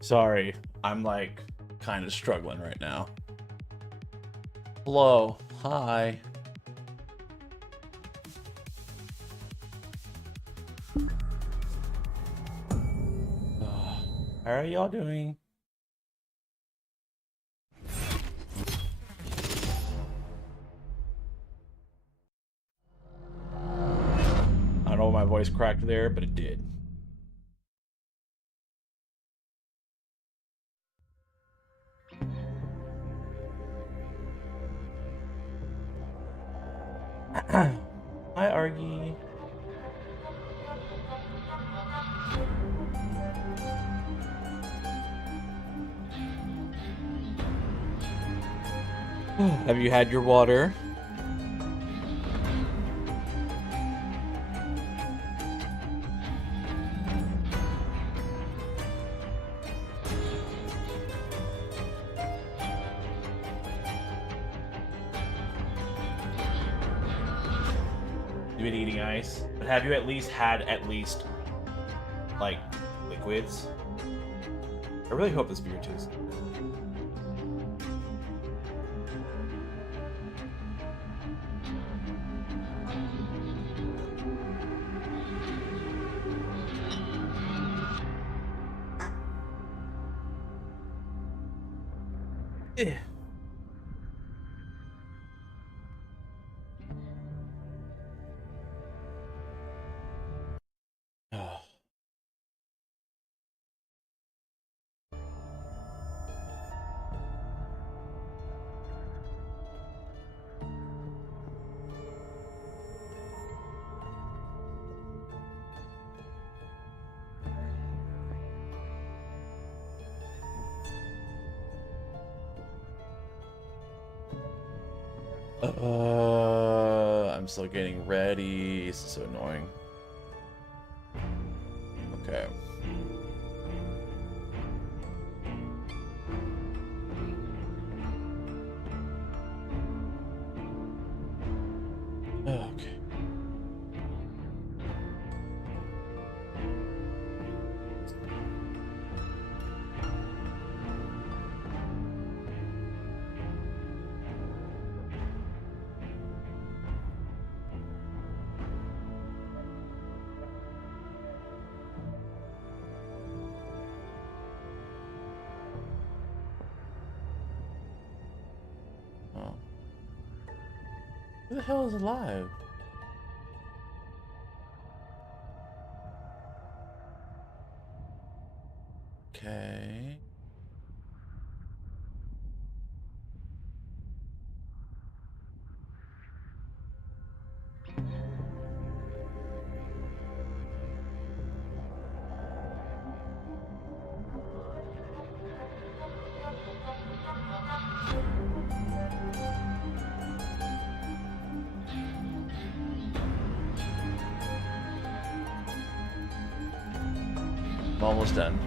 Sorry. I'm like kind of struggling right now. Hello. Hi. How are y'all doing? I don't know why my voice cracked there, but it did. Hi, Argy. Have you had your water? You've been eating ice, but have you at least had like liquids? I really hope this beer tastes. Yeah. Oh. I'm still getting ready. This is so annoying. Okay. Okay. Oh. Who the hell is alive? Okay. I'm almost done.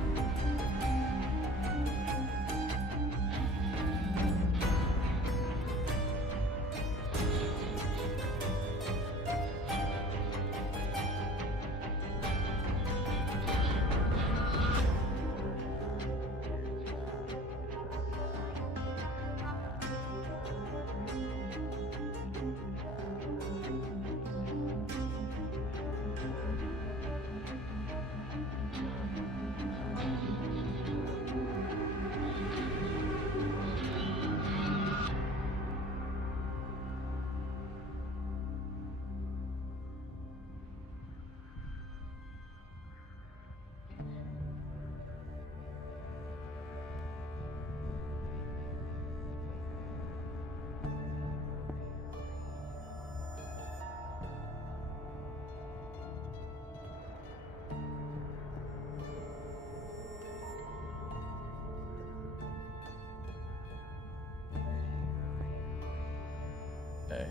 Okay.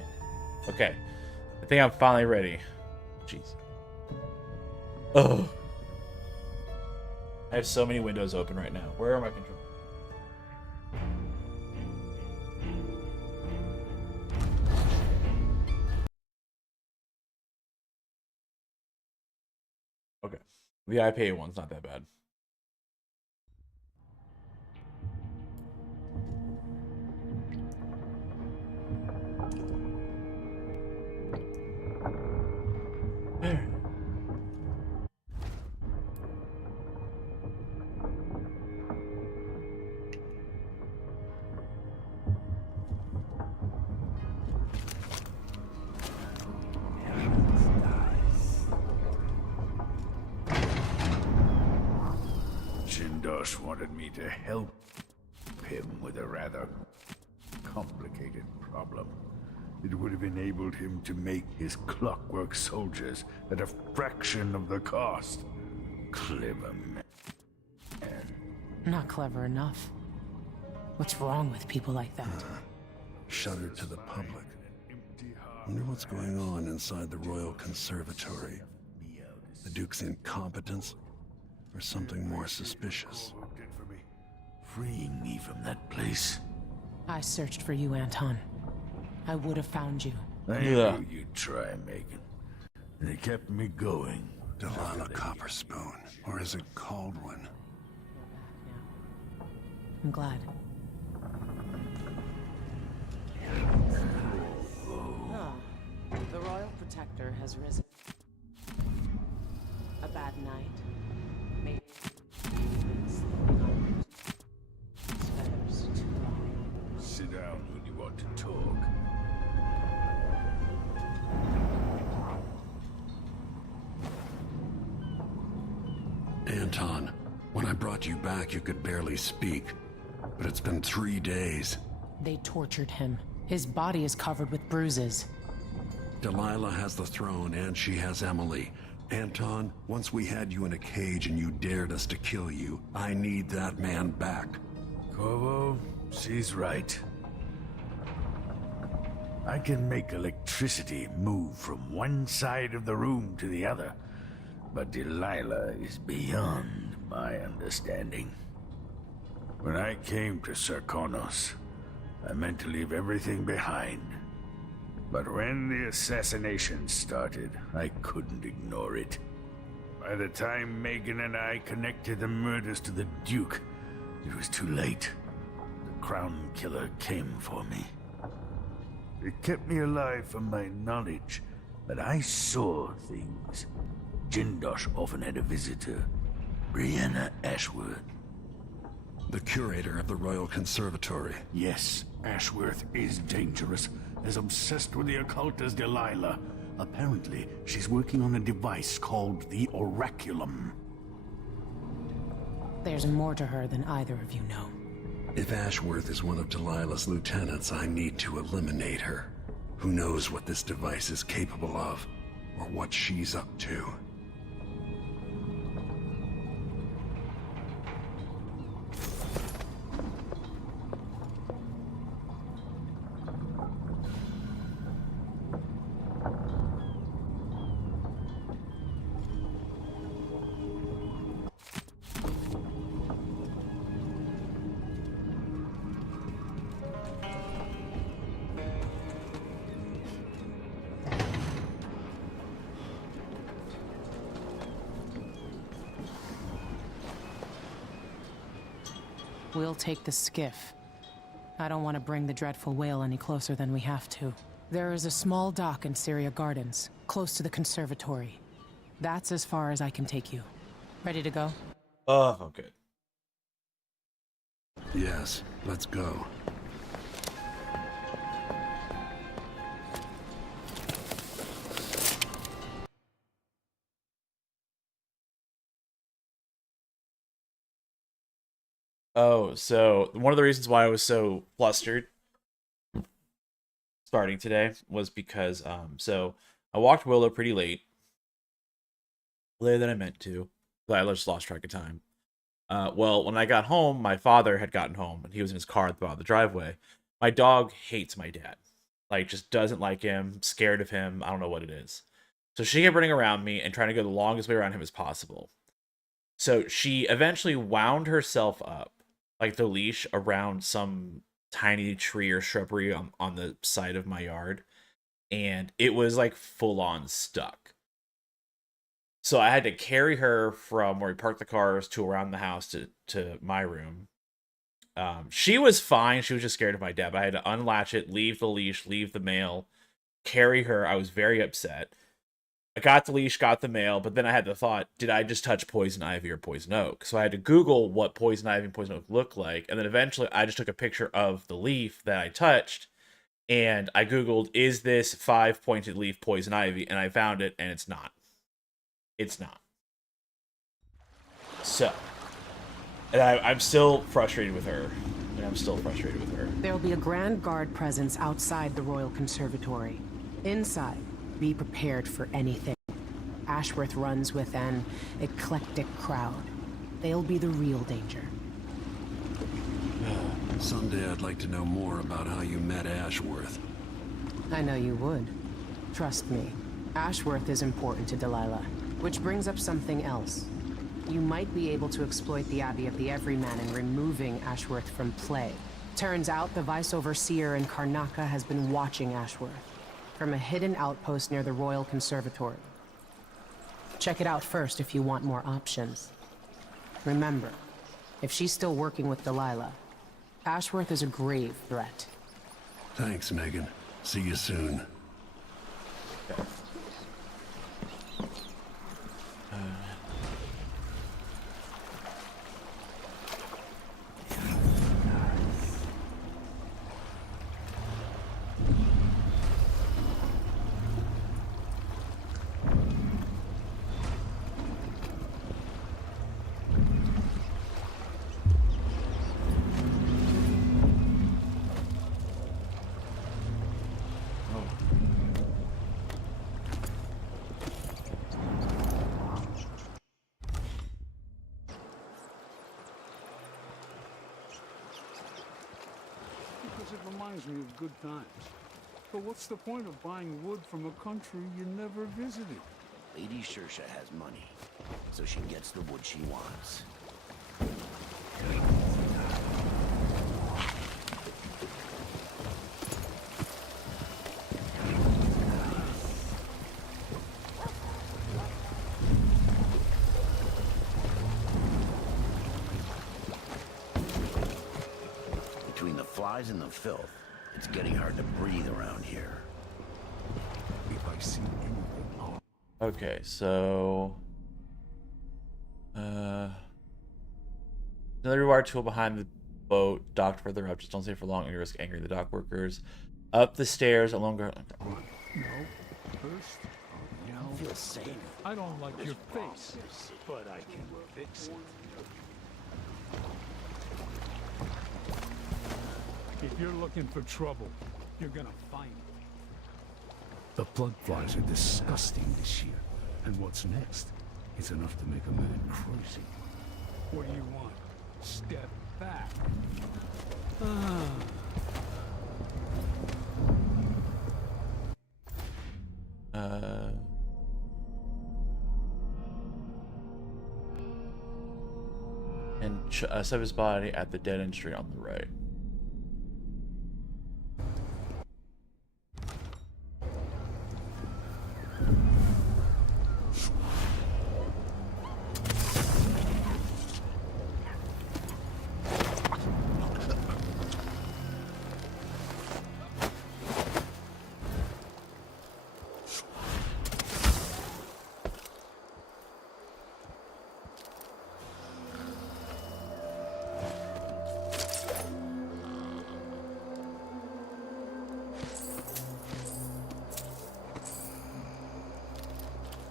Okay. I think I'm finally ready. Jeez. Oh. I have so many windows open right now. Where are my controls? Okay. The IPA one's not that bad. Jindosh wanted me to help him with a rather complicated problem. It would have enabled him to make his clockwork soldiers at a fraction of the cost. Clever man. Not clever enough. What's wrong with people like that? Shudder to the public. Wonder what's going on inside the Royal Conservatory. The Duke's incompetence, or something more suspicious? Freeing me from that place. I searched for you, Anton. I would have found you. I knew you'd try, Megan. And it kept me going. Delilah Copperspoon, or is it Caldwin? I'm glad. The Royal Protector has risen. A bad night. Maybe feathers too long. Sit down when you want to talk. Anton, when I brought you back, you could barely speak. But it's been 3 days. They tortured him. His body is covered with bruises. Delilah has the throne, and she has Emily. Anton, once we had you in a cage and you dared us to kill you, I need that man back. Corvo, she's right. I can make electricity move from one side of the room to the other, but Delilah is beyond my understanding. When I came to Sarkonos, I meant to leave everything behind. But when the assassination started, I couldn't ignore it. By the time Megan and I connected the murders to the Duke, it was too late. The Crown Killer came for me. It kept me alive from my knowledge, but I saw things. Jindosh often had a visitor, Brianna Ashworth. The curator of the Royal Conservatory. Yes, Ashworth is dangerous, as obsessed with the occult as Delilah. Apparently, she's working on a device called the Oraculum. There's more to her than either of you know. If Ashworth is one of Delilah's lieutenants, I need to eliminate her. Who knows what this device is capable of, or what she's up to. We'll take the skiff. I don't want to bring the dreadful whale any closer than we have to. There is a small dock in Syria Gardens, close to the conservatory. That's as far as I can take you. Ready to go? Oh, good. Yes, let's go. Oh, so one of the reasons why I was so flustered starting today was because so I walked Willow pretty late. Later than I meant to. But I just lost track of time. Well, when I got home, my father had gotten home and he was in his car at the bottom of the driveway. My dog hates my dad. Like, just doesn't like him, scared of him. I don't know what it is. So she kept running around me and trying to go the longest way around him as possible. So she eventually wound herself up, like the leash, around some tiny tree or shrubbery on the side of my yard. And it was like full on stuck. So I had to carry her from where we parked the cars to around the house to my room. She was fine. She was just scared of my dad. But I had to unlatch it, leave the leash, leave the mail, carry her. I was very upset. I got the leash, got the mail, but then I had the thought, did I just touch poison ivy or poison oak? So I had to Google what poison ivy and poison oak look like. And then eventually I just took a picture of the leaf that I touched. And I Googled, is this 5-pointed leaf poison ivy? And I found it, and it's not. It's not. So, And I'm still frustrated with her. And I'm still frustrated with her. There'll be a Grand Guard presence outside the Royal Conservatory. Inside, be prepared for anything. Ashworth runs with an eclectic crowd. They'll be the real danger. Someday I'd like to know more about how you met Ashworth. I know you would. Trust me. Ashworth is important to Delilah. Which brings up something else. You might be able to exploit the Abbey of the Everyman in removing Ashworth from play. Turns out the Vice Overseer in Karnaca has been watching Ashworth from a hidden outpost near the Royal Conservatory. Check it out first if you want more options. Remember, if she's still working with Delilah, Ashworth is a grave threat. Thanks, Megan. See you soon. Okay. Because it reminds me of good times. But what's the point of buying wood from a country you never visited? Lady Shersha has money, so she gets the wood she wants. Between the flies and the filth, it's getting hard to breathe around here. If I see anything, I'll... Okay, so another reward tool behind the boat, docked further up. Just don't stay for long and you risk angering the dock workers. Up the stairs along. No. First, I'll yell. I feel safe. I don't like your face, but I can fix it. If you're looking for trouble, you're gonna find it. The blood flies are disgusting this year. And what's next? It's enough to make a man crazy. What do you want? Step back. And sub his body at the dead end street on the right.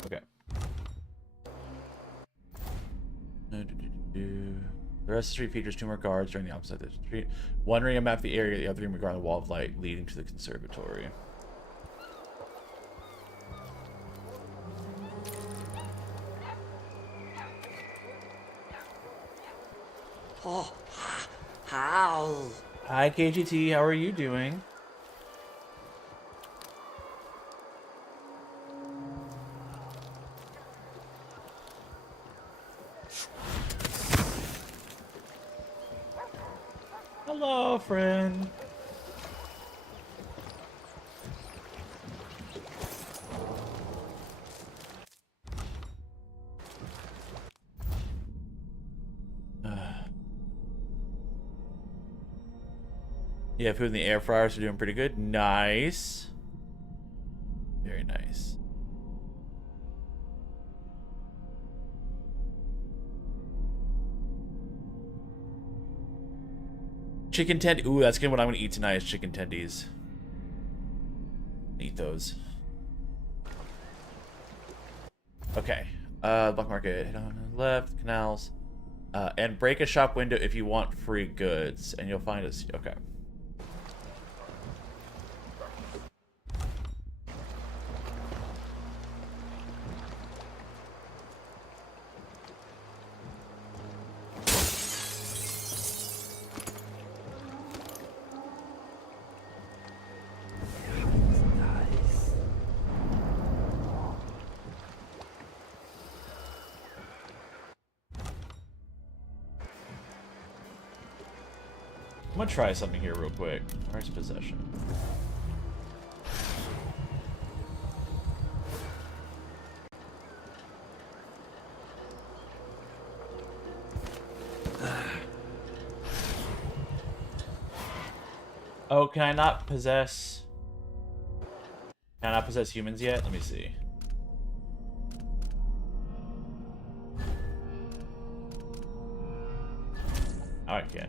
Okay. The rest of the street features 2 more guards during the opposite side of the street. One ring map the area, the other ring regard the wall of light leading to the conservatory. Oh, how? Hi KGT, how are you doing? Hello, friend. Yeah, food in the air fryers are doing pretty good. Nice. Very nice. Chicken tend. Ooh, that's good. What I'm gonna eat tonight is chicken tendies. Eat those. Okay. Black market. Head on the left. Canals. And break a shop window if you want free goods, and you'll find us. Okay. I'm gonna try something here real quick. Where's possession? Oh, can I not possess... Can I not possess humans yet? Let me see. Oh, I can.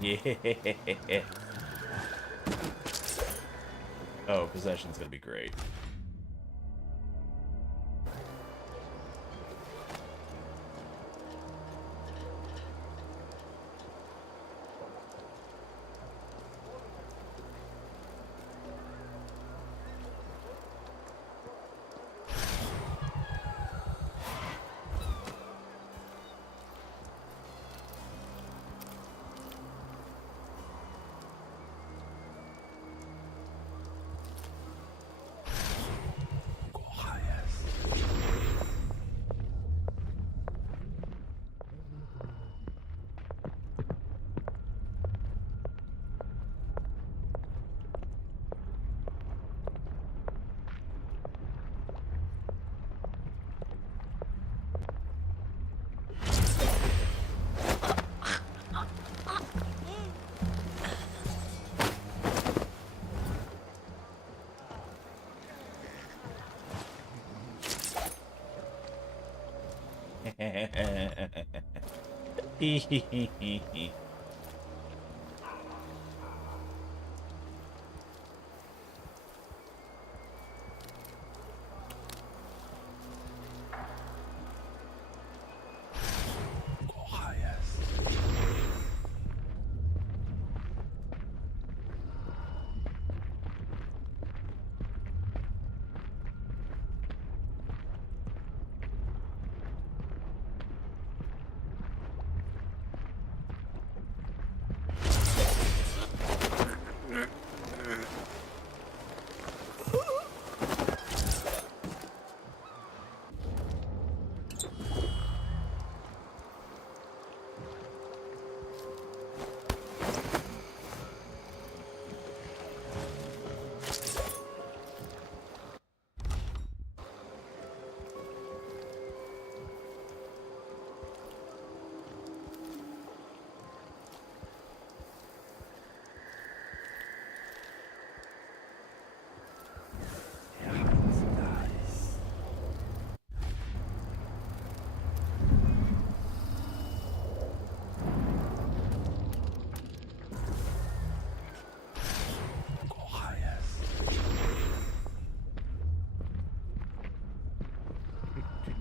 Yeah. Oh, possession's gonna be great.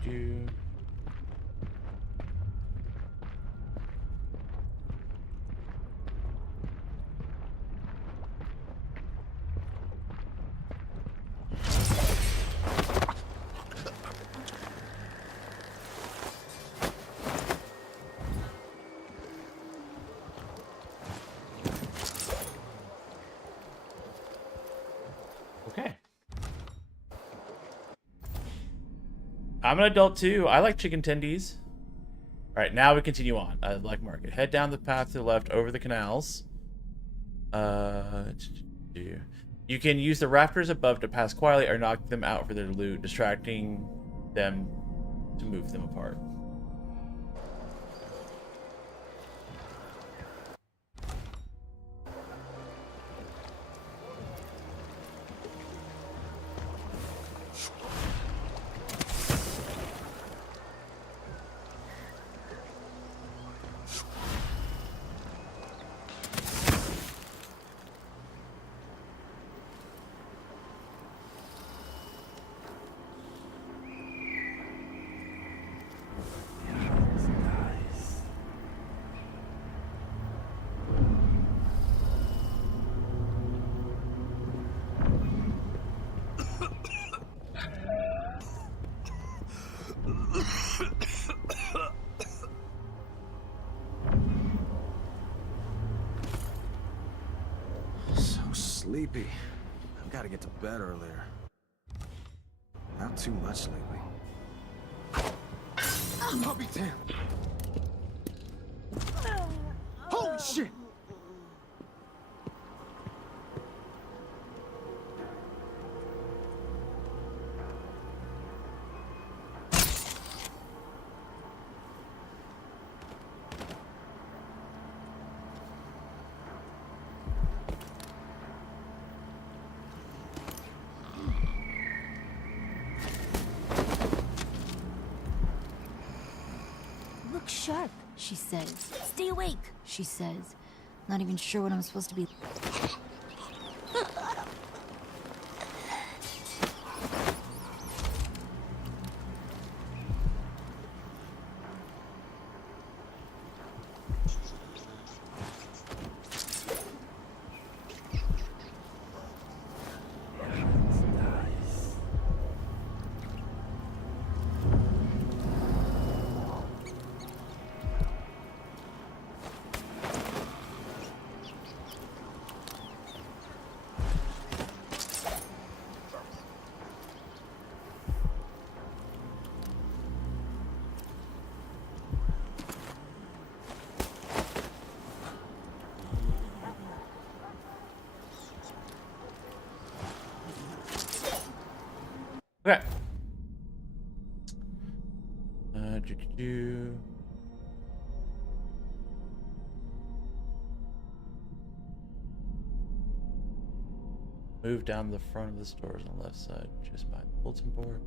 do. Okay. I'm an adult too. I like chicken tendies. All right, now we continue on. I like market. Head down the path to the left over the canals. You can use the rafters above to pass quietly or knock them out for their loot, distracting them to move them apart. So sleepy. I've got to get to bed earlier. Not too much lately. I'll be damned. Holy shit! Look sharp, she says. Stay awake, she says. Not even sure what I'm supposed to be. Okay. Do. Move down the front of the stores on the left side, just by the bulletin board.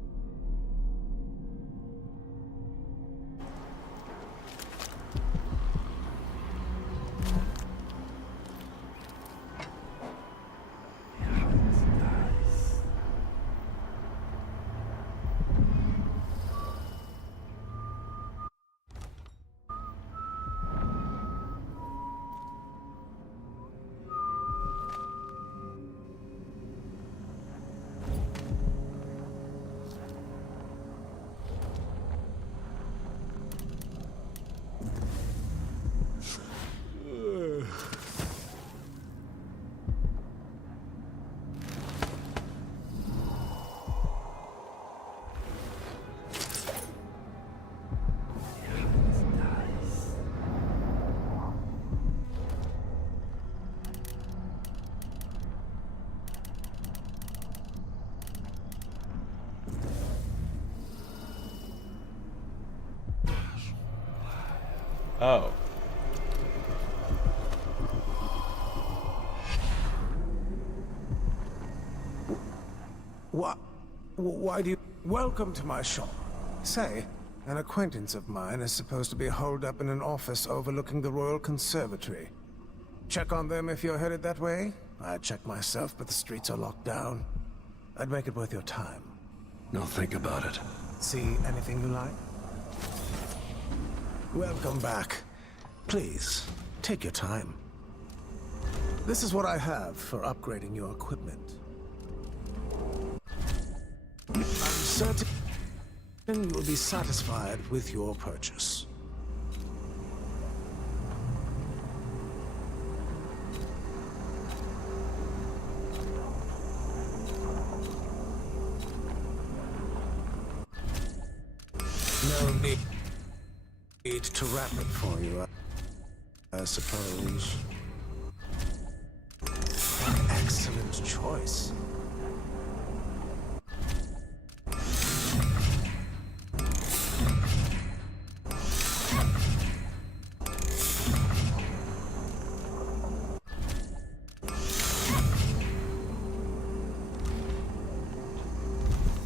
Oh. Why do you... Welcome to my shop. Say, an acquaintance of mine is supposed to be holed up in an office overlooking the Royal Conservatory. Check on them if you're headed that way. I'd check myself, but the streets are locked down. I'd make it worth your time. Now think about it. See anything you like? Welcome back. Please, take your time. This is what I have for upgrading your equipment. I'm certain you will be satisfied with your purchase. No need to wrap it for you, I suppose. An excellent choice.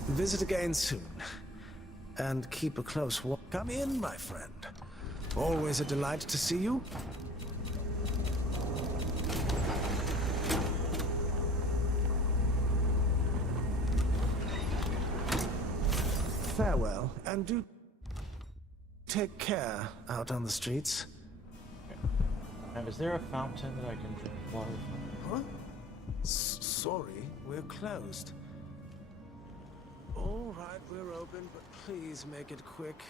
Visit again soon. And keep a close watch. Come in, my friend. Always a delight to see you. Farewell, and do take care out on the streets. Now, is there a fountain that I can drink water from? Huh? Sorry, we're closed. All right, we're open, but please make it quick.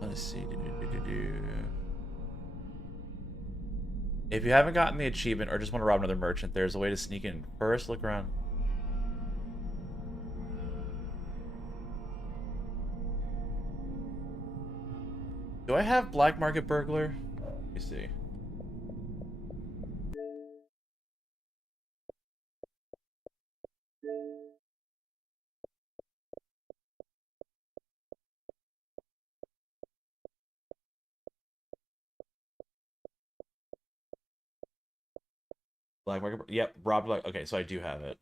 Let's see. If you haven't gotten the achievement or just want to rob another merchant, there's a way to sneak in. First, look around. Do I have Black Market Burglar? Let me see. Black Market. Yep, Rob. Okay, so I do have it.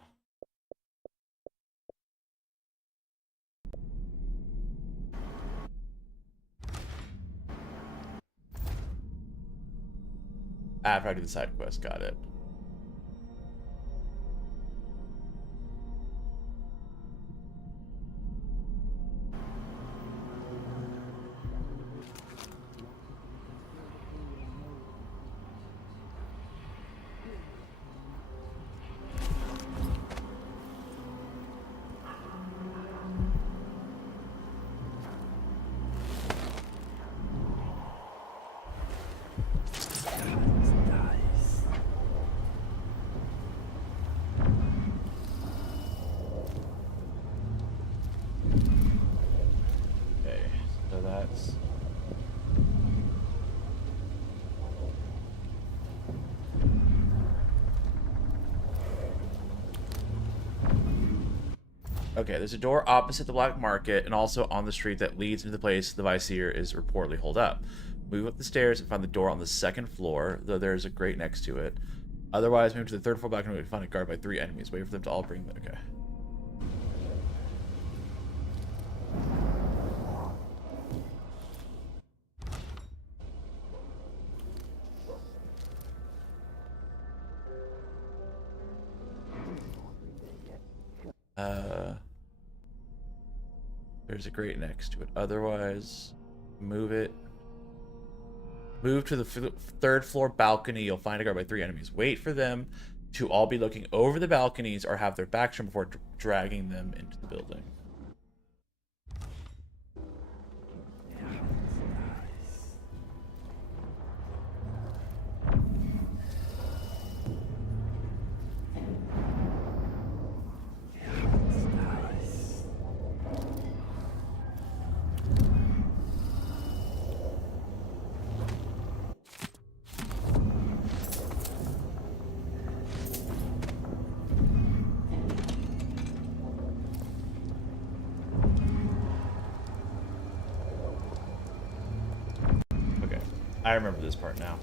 After I do the side quest, got it. Okay, there's a door opposite the black market and also on the street that leads into the place the Vizier is reportedly holed up. Move up the stairs and find the door on the second floor, though there's a grate next to it. Otherwise, move to the third floor balcony and find it guarded by 3 enemies. Wait for them to all bring them. Okay. There's a grate next to it. Otherwise, move it. Move to the third floor balcony. You'll find a guard by 3 enemies. Wait for them to all be looking over the balconies or have their backs turned before dragging them into the building. I remember this part now.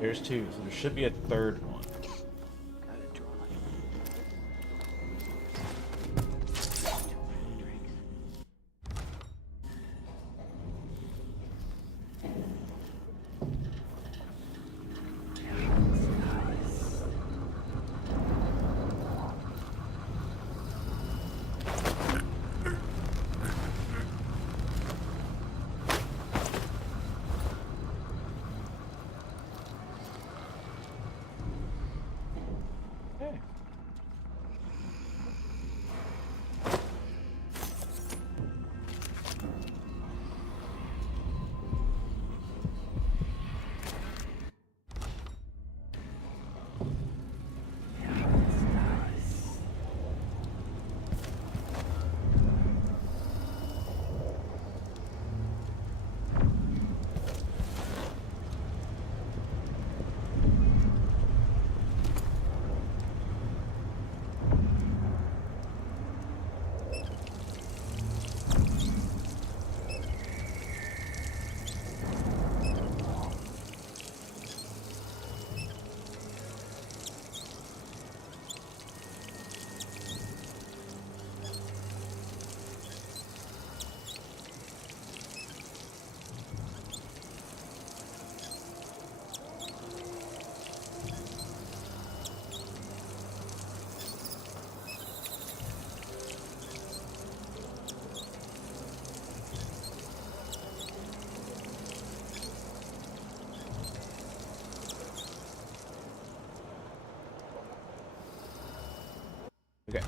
There's two, so there should be a third one. Okay.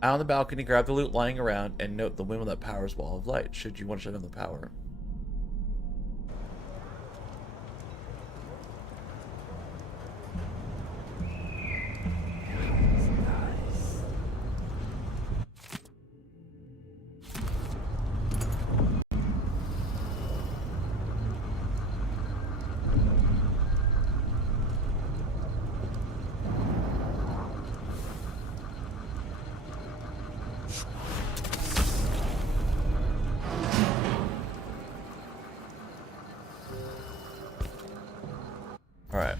Out on the balcony, grab the loot lying around, and note the windmill that powers Wall of Light, should you want to shut down the power. Alright.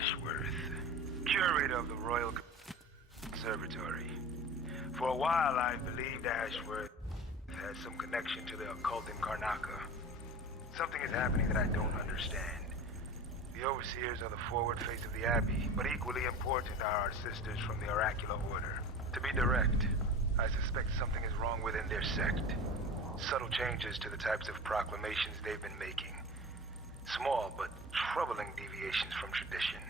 Ashworth, curator of the Royal Conservatory. For a while, I believed Ashworth has some connection to the occult in Karnaca. Something is happening that I don't understand. The overseers are the forward face of the Abbey, but equally important are our sisters from the Oracular Order. To be direct, I suspect something is wrong within their sect. Subtle changes to the types of proclamations they've been making. Small but troubling deviations from tradition.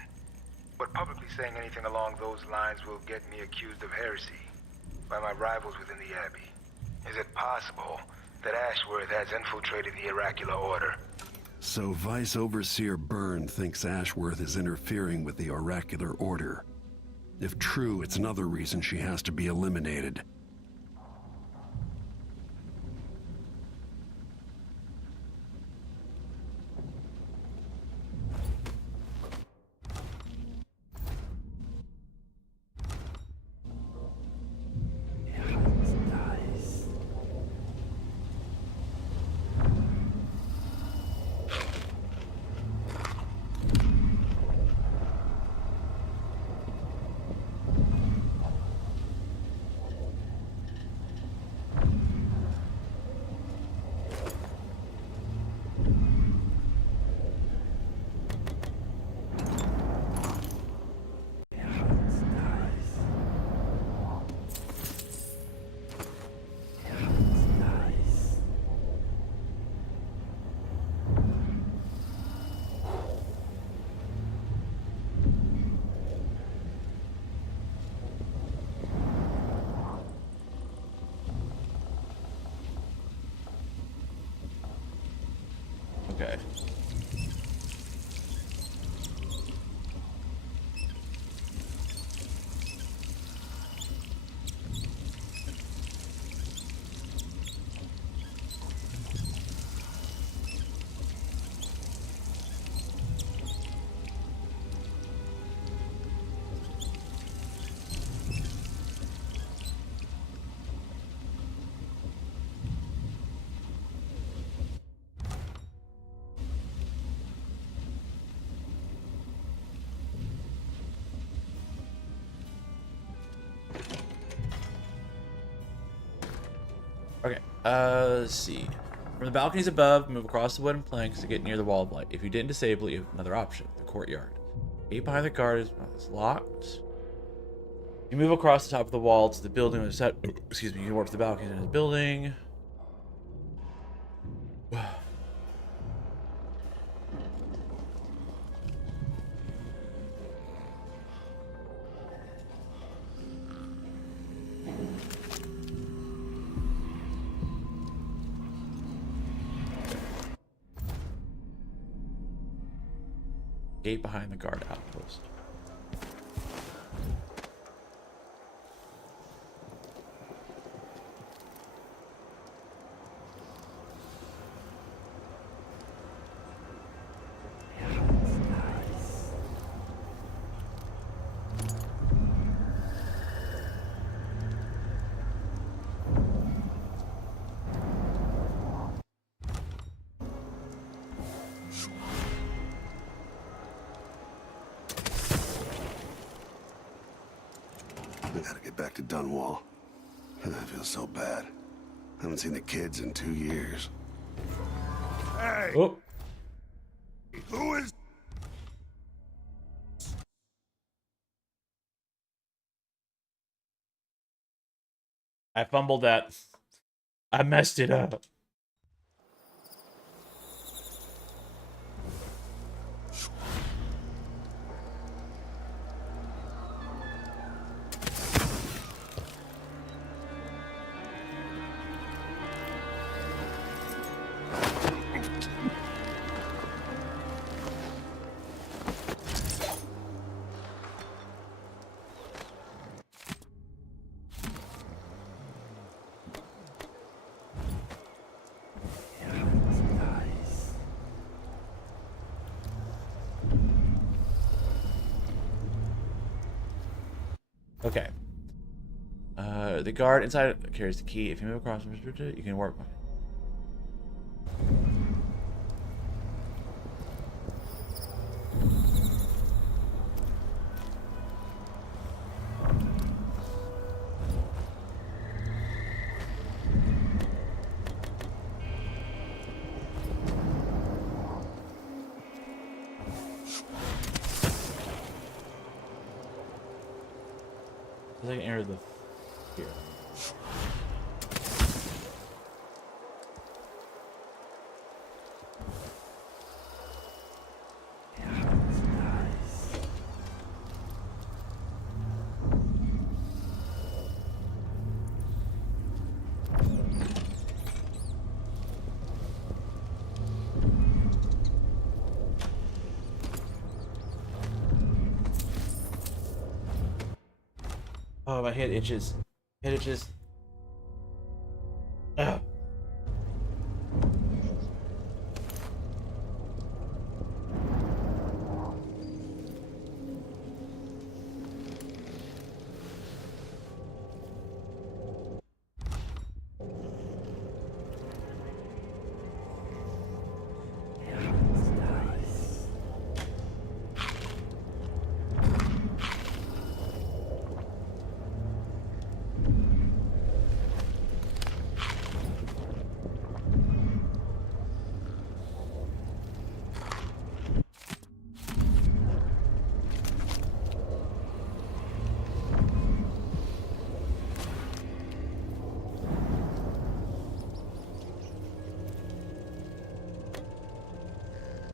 But publicly saying anything along those lines will get me accused of heresy by my rivals within the Abbey. Is it possible that Ashworth has infiltrated the Oracular Order? So Vice Overseer Byrne thinks Ashworth is interfering with the Oracular Order. If true, it's another reason she has to be eliminated. Okay. Okay, let's see. From the balconies above, move across the wooden planks to get near the wall of light. If you didn't disable it, you have another option, the courtyard. Gate behind the guard is locked. You move across the top of the wall to the building with a set. Excuse me, you can walk to the balcony in the building. Gate behind the guard outpost. I gotta get back to Dunwall. I feel so bad. Haven't seen the kids in 2 years. Hey! Oh. Who is... I fumbled that. I messed it up. Okay. The guard inside carries the key. If you move across, you can work. I can enter the here. Oh, my head itches. Head itches. Ugh.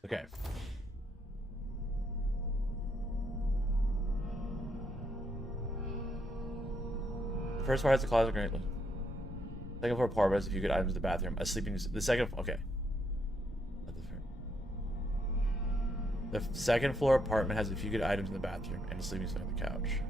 Okay. The first floor has a closet. Great. Second floor, par beds. If you get items in the bathroom. A sleeping. The second. Okay. The second floor apartment has a few good items in the bathroom and a sleeping spot on the couch.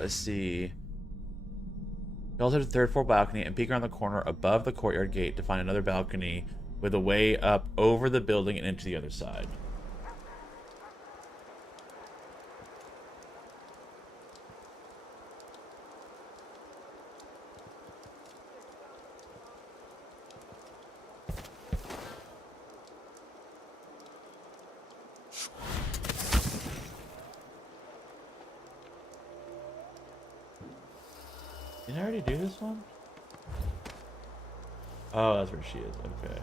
Let's see. Go to the third floor balcony and peek around the corner above the courtyard gate to find another balcony with a way up over the building and into the other side. Didn't I already do this one? Oh, that's where she is. Okay.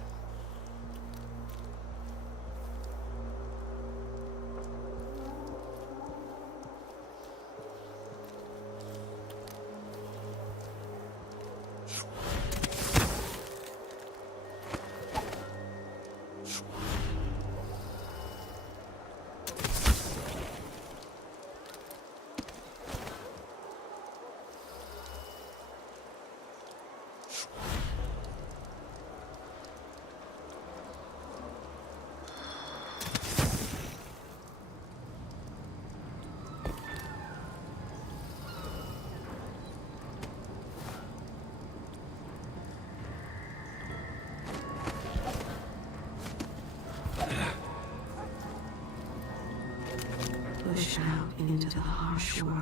Push out into the harsh world.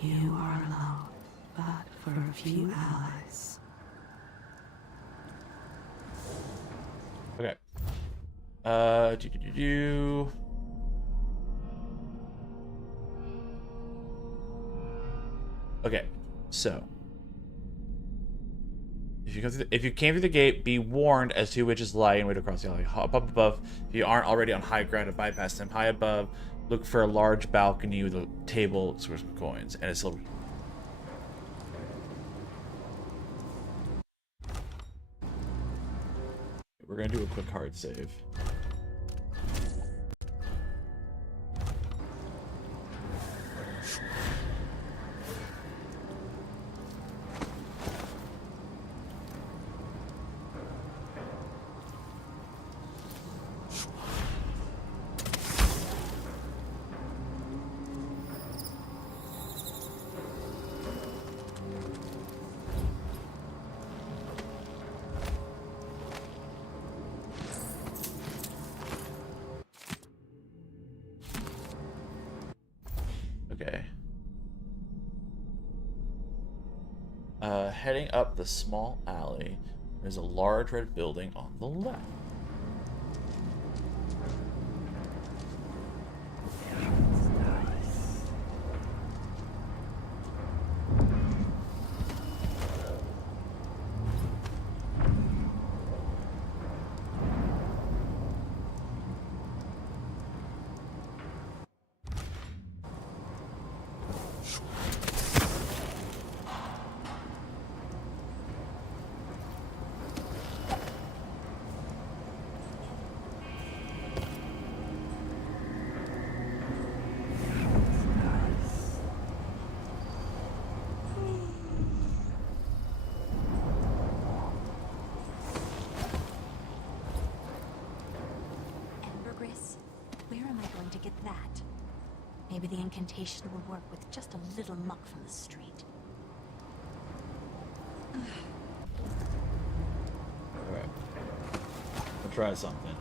You are alone, but for a few allies. Okay. Okay, so if you came through the gate, be warned as two witches lie in wait across the alley. Up above, if you aren't already on high ground, to bypass them. High above, look for a large balcony with a table, source of coins, and a silver. We're gonna do a quick hard save. Okay. Heading up the small alley, there's a large red building on the left. Where am I going to get that? Maybe the incantation will work with just a little muck from the street. Alright. We'll try something.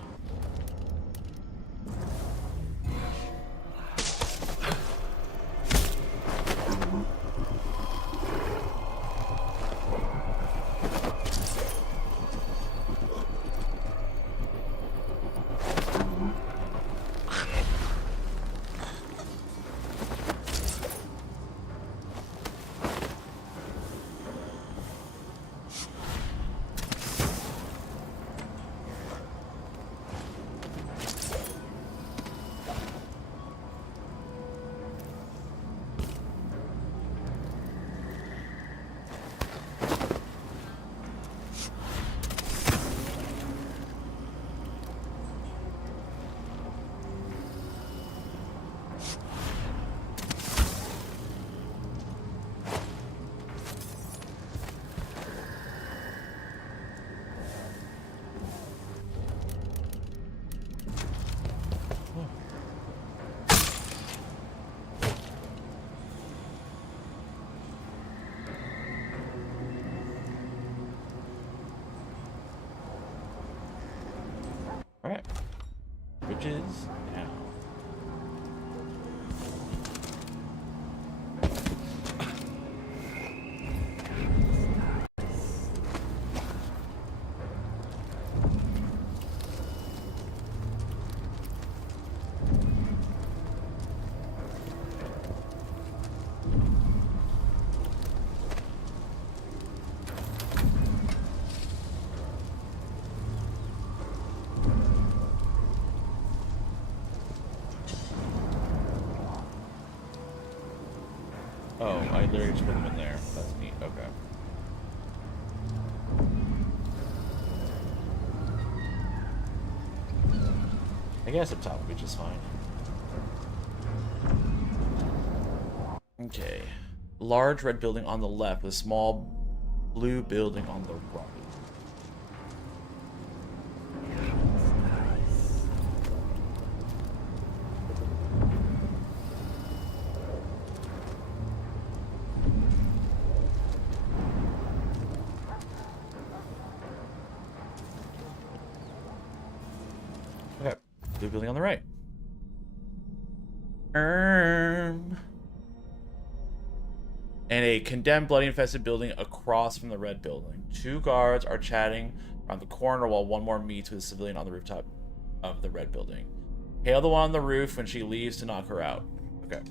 switches now. Oh, I literally just put them in there. That's neat. Okay. I guess up top would be just fine. Okay. Large red building on the left with a small blue building on the right. Okay. Blue building on the right. And a condemned, bloody-infested building across from the red building. 2 guards are chatting around the corner while one more meets with a civilian on the rooftop of the red building. Hail the one on the roof when she leaves to knock her out. Okay.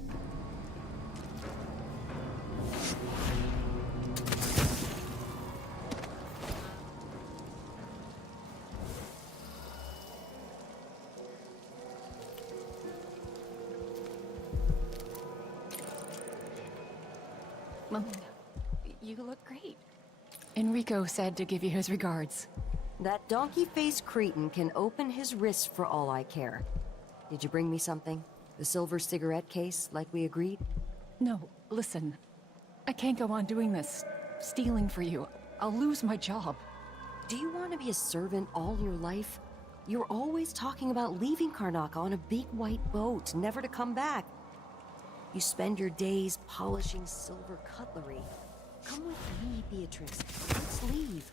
Mom, you look great. Enrico said to give you his regards. That donkey-faced cretin can open his wrists for all I care. Did you bring me something? The silver cigarette case, like we agreed? No, listen. I can't go on doing this. Stealing for you. I'll lose my job. Do you want to be a servant all your life? You're always talking about leaving Karnaca on a big white boat, never to come back. You spend your days polishing silver cutlery. Come with me, Beatrice. Let's leave.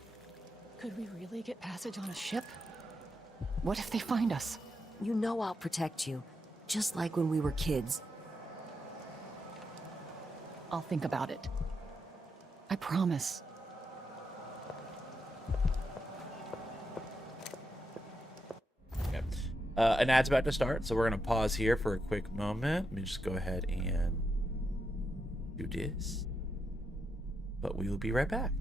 Could we really get passage on a ship? What if they find us? You know I'll protect you, just like when we were kids. I'll think about it. I promise. Okay. An ad's about to start, so we're going to pause here for a quick moment. Let me just go ahead and do this. But we will be right back.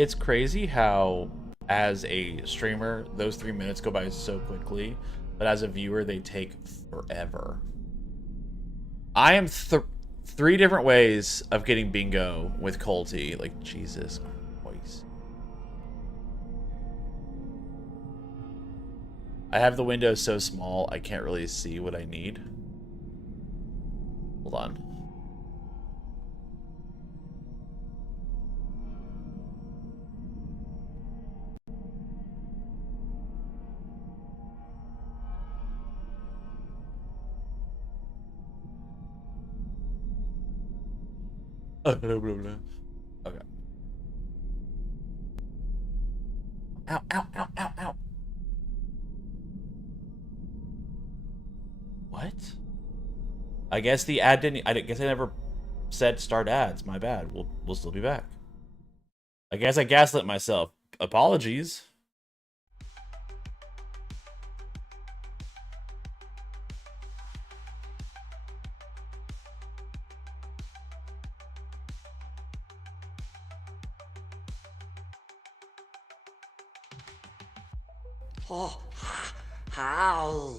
It's crazy how, as a streamer, those 3 minutes go by so quickly, but as a viewer, they take forever. I am 3 different ways of getting bingo with Colty. Like, Jesus Christ. I have the window so small, I can't really see what I need. Hold on. Okay. Ow, ow, ow, ow, ow. What? I guess the ad didn't. I guess I never said start ads. My bad. We'll still be back. I guess I gaslit myself. Apologies. Oh, how?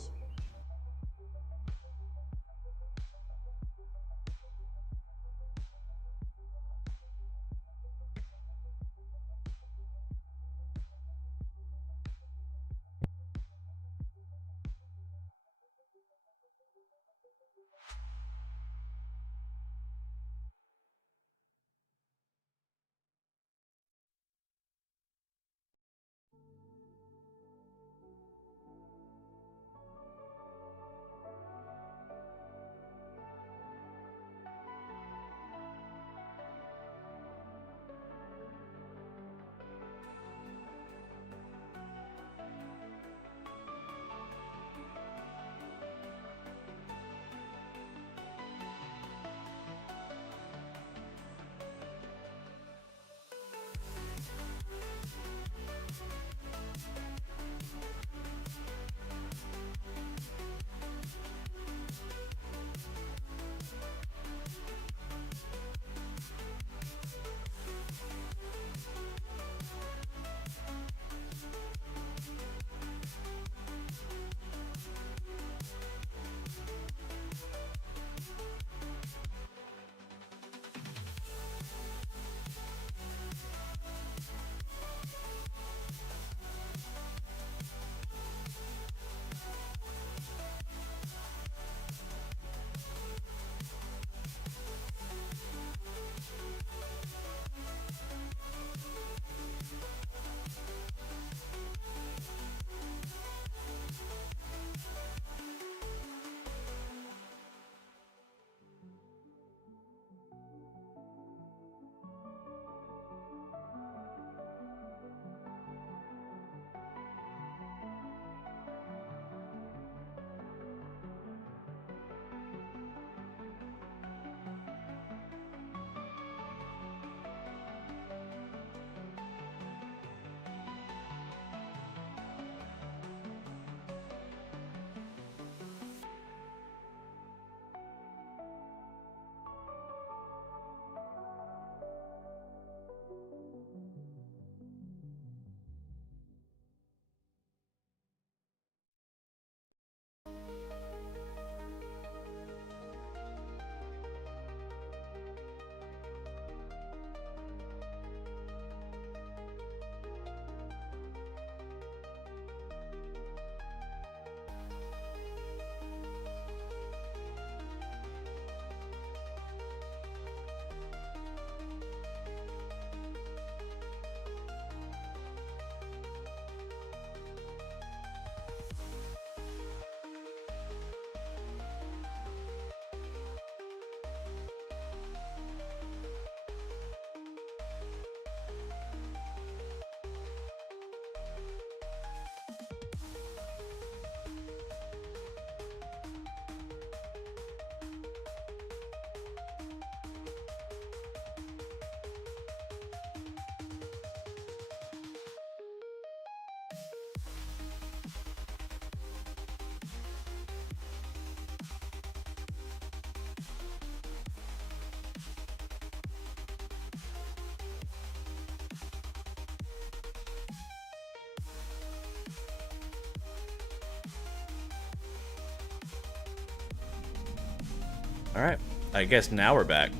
Alright. I guess now we're back.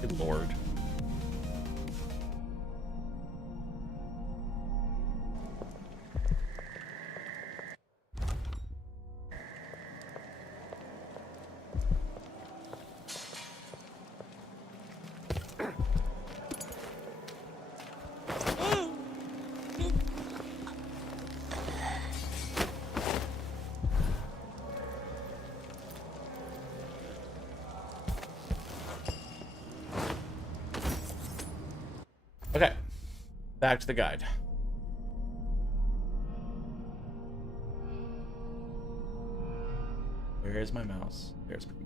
Good lord. Okay, back to the guide. Where is my mouse? There's my mouse.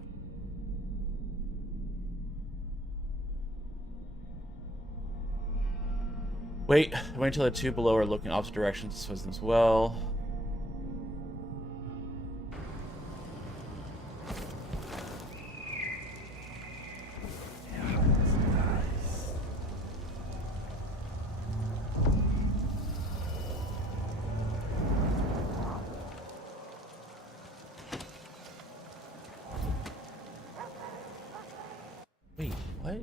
Wait until the two below are looking opposite directions to switch them as well. Wait, what?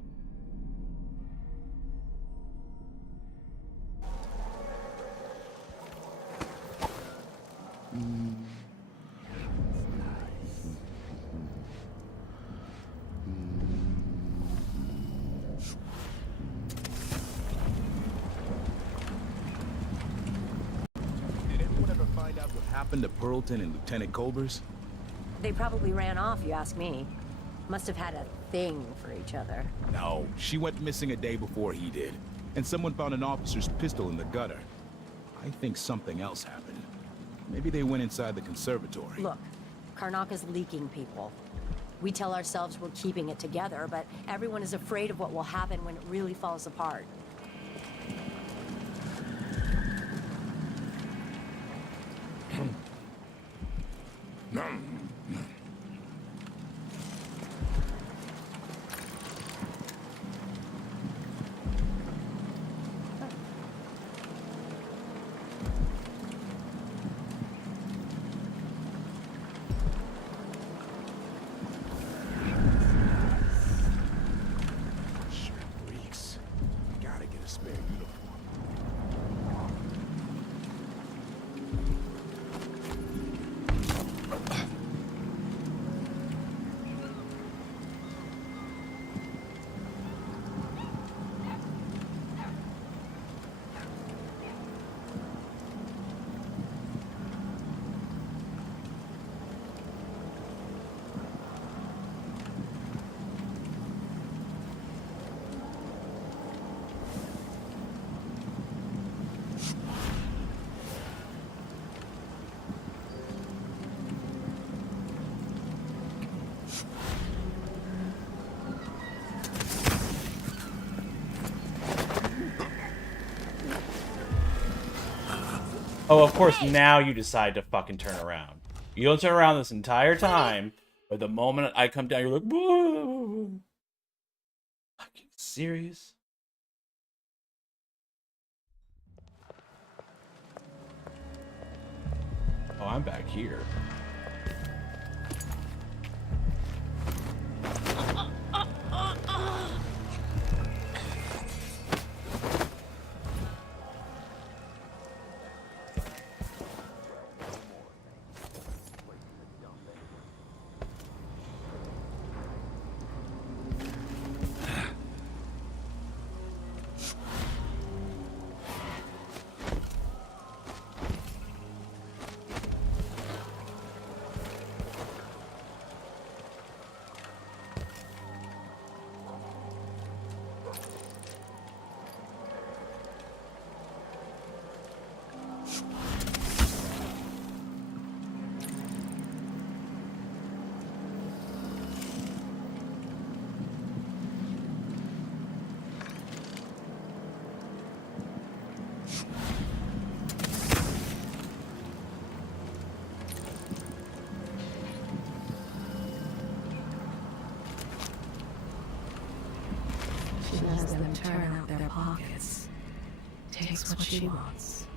Did anyone ever find out what happened to Pearlton and Lieutenant Culbers? They probably ran off, you ask me. Must have had a thing for each other. No, she went missing a day before he did. And someone found an officer's pistol in the gutter. I think something else happened. Maybe they went inside the conservatory. Look, Karnaka's leaking people. We tell ourselves we're keeping it together, but everyone is afraid of what will happen when it really falls apart. Oh, of course, now you decide to fucking turn around. You don't turn around this entire time, but the moment I come down, you're like, whoa. Fucking serious? Oh, I'm back here. She lets them turn out their pockets. Takes what she wants.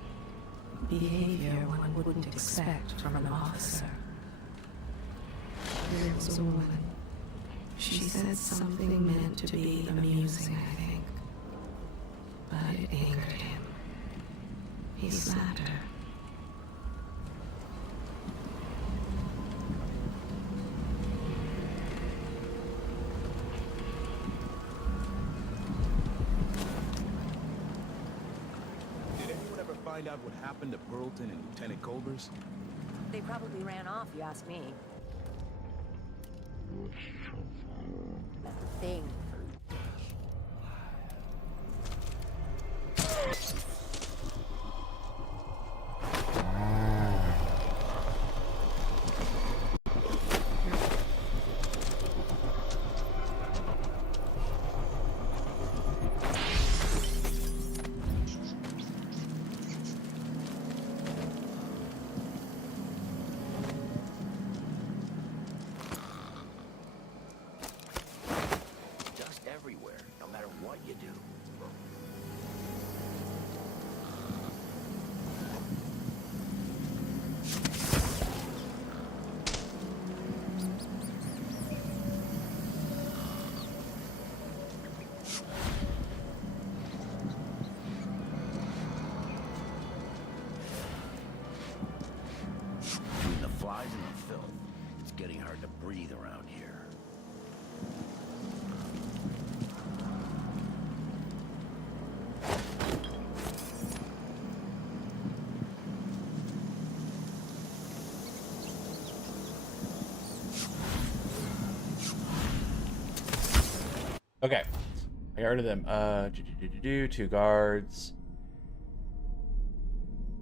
Behavior one wouldn't expect from an officer. There was a woman She said something meant to be amusing, I think. But it angered him. He slapped her. Did anyone ever find out what happened to Burleton and Lieutenant Culbers? They probably ran off, you ask me. That's the thing. Dust everywhere, no matter what you do. Between the flies and the filth, it's getting hard to breathe around here. Okay, I got rid of them. Two guards.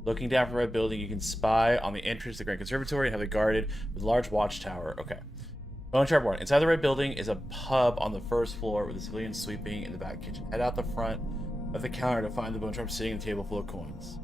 Looking down from the red building, you can spy on the entrance to the Grand Conservatory and have it guarded with a large watchtower. Okay. Bone Sharp 1. Inside the red building is a pub on the first floor with a civilian sweeping in the back kitchen. Head out the front of the counter to find the Bone Sharp sitting at a table full of coins.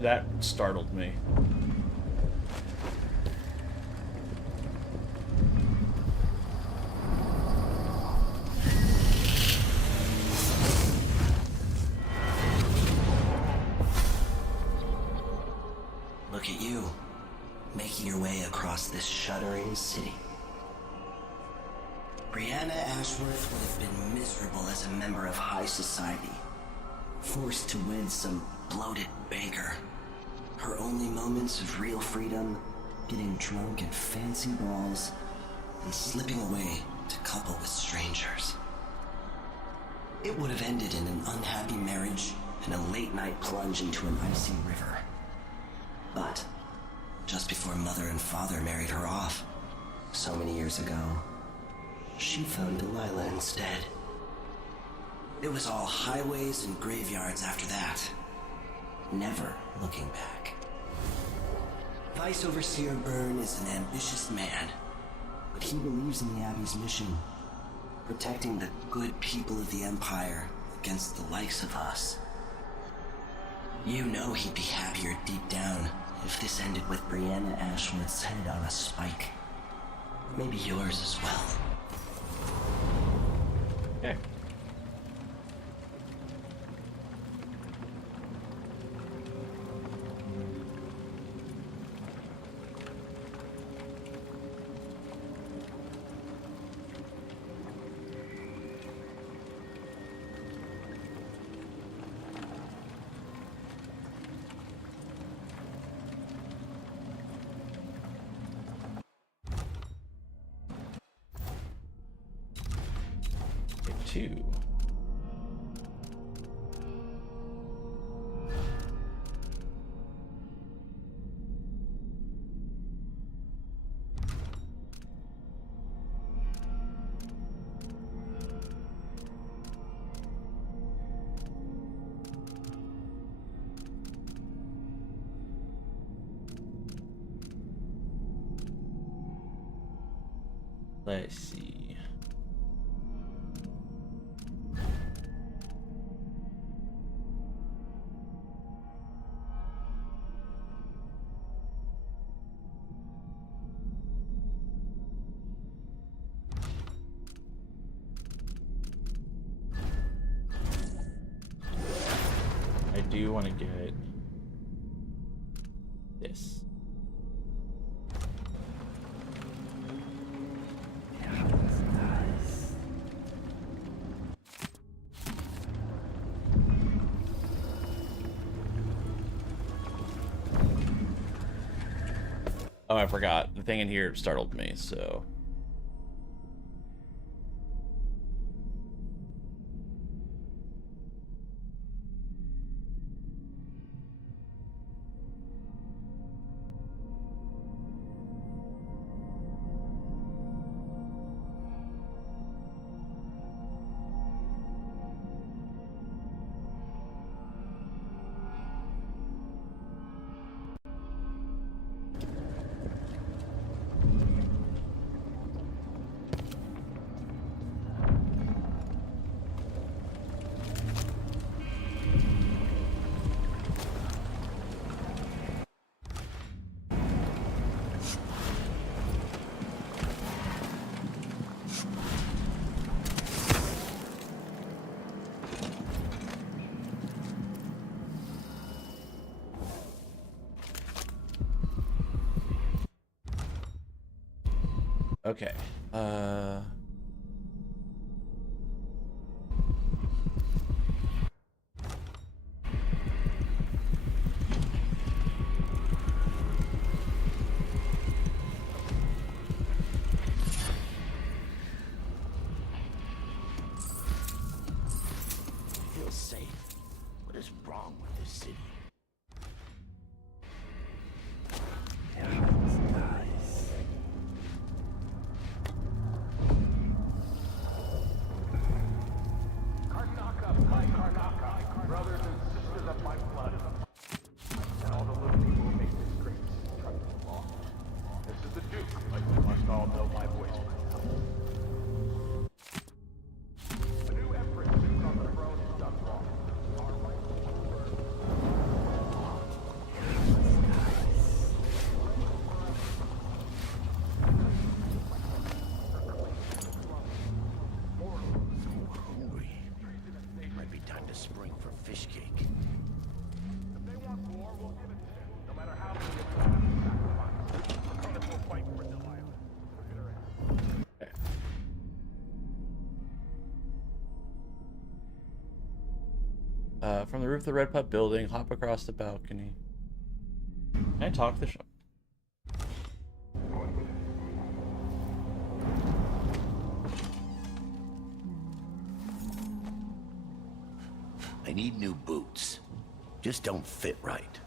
That startled me. Look at you, making your way across this shuddering city. Brianna Ashworth would have been miserable as a member of high society, forced to wed some bloated banker. Her only moments of real freedom, getting drunk at fancy balls, and slipping away to couple with strangers. It would have ended in an unhappy marriage and a late-night plunge into an icy river. But just before Mother and Father married her off, so many years ago, she found Delilah instead. It was all highways and graveyards after that, never looking back. Vice Overseer Byrne is an ambitious man, but he believes in the Abbey's mission, protecting the good people of the Empire against the likes of us. You know he'd be happier deep down if this ended with Brianna Ashworth's head on a spike. Maybe yours as well. Okay. 2. Let's see. I do want to get this. Oh, I forgot. The thing in here startled me, so... Okay. Feel safe. What is wrong with this city? Karnaka, my Karnaka, brothers and sisters of my blood, and all the little people who make this great truck along. This is the Duke, like you must all know my voice by now. The new Empress sits on the throne is done wrong. Our Hungry. Might be time to spring for fish cake. If they want war, we'll give it to them, no matter how many of them have to sacrifice. And we'll fight for Delilah. Look at her ass. From the roof of the Red Pup building, hop across the balcony. Can I talk to the show? I need new boots. Just don't fit right.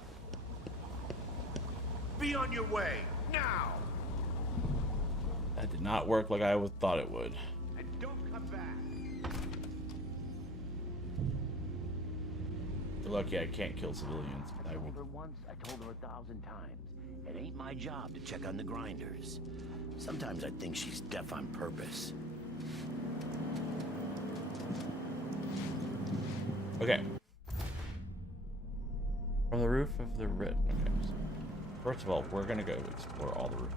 Be on your way, now! That did not work like I thought it would. And don't come back! You're lucky I can't kill civilians, but I I told would. her once, I told her 1,000 times. It ain't my job to check on the grinders. Sometimes I think she's deaf on purpose. Okay. From the roof of the red. Okay. So first of all, we're gonna go explore all the roof.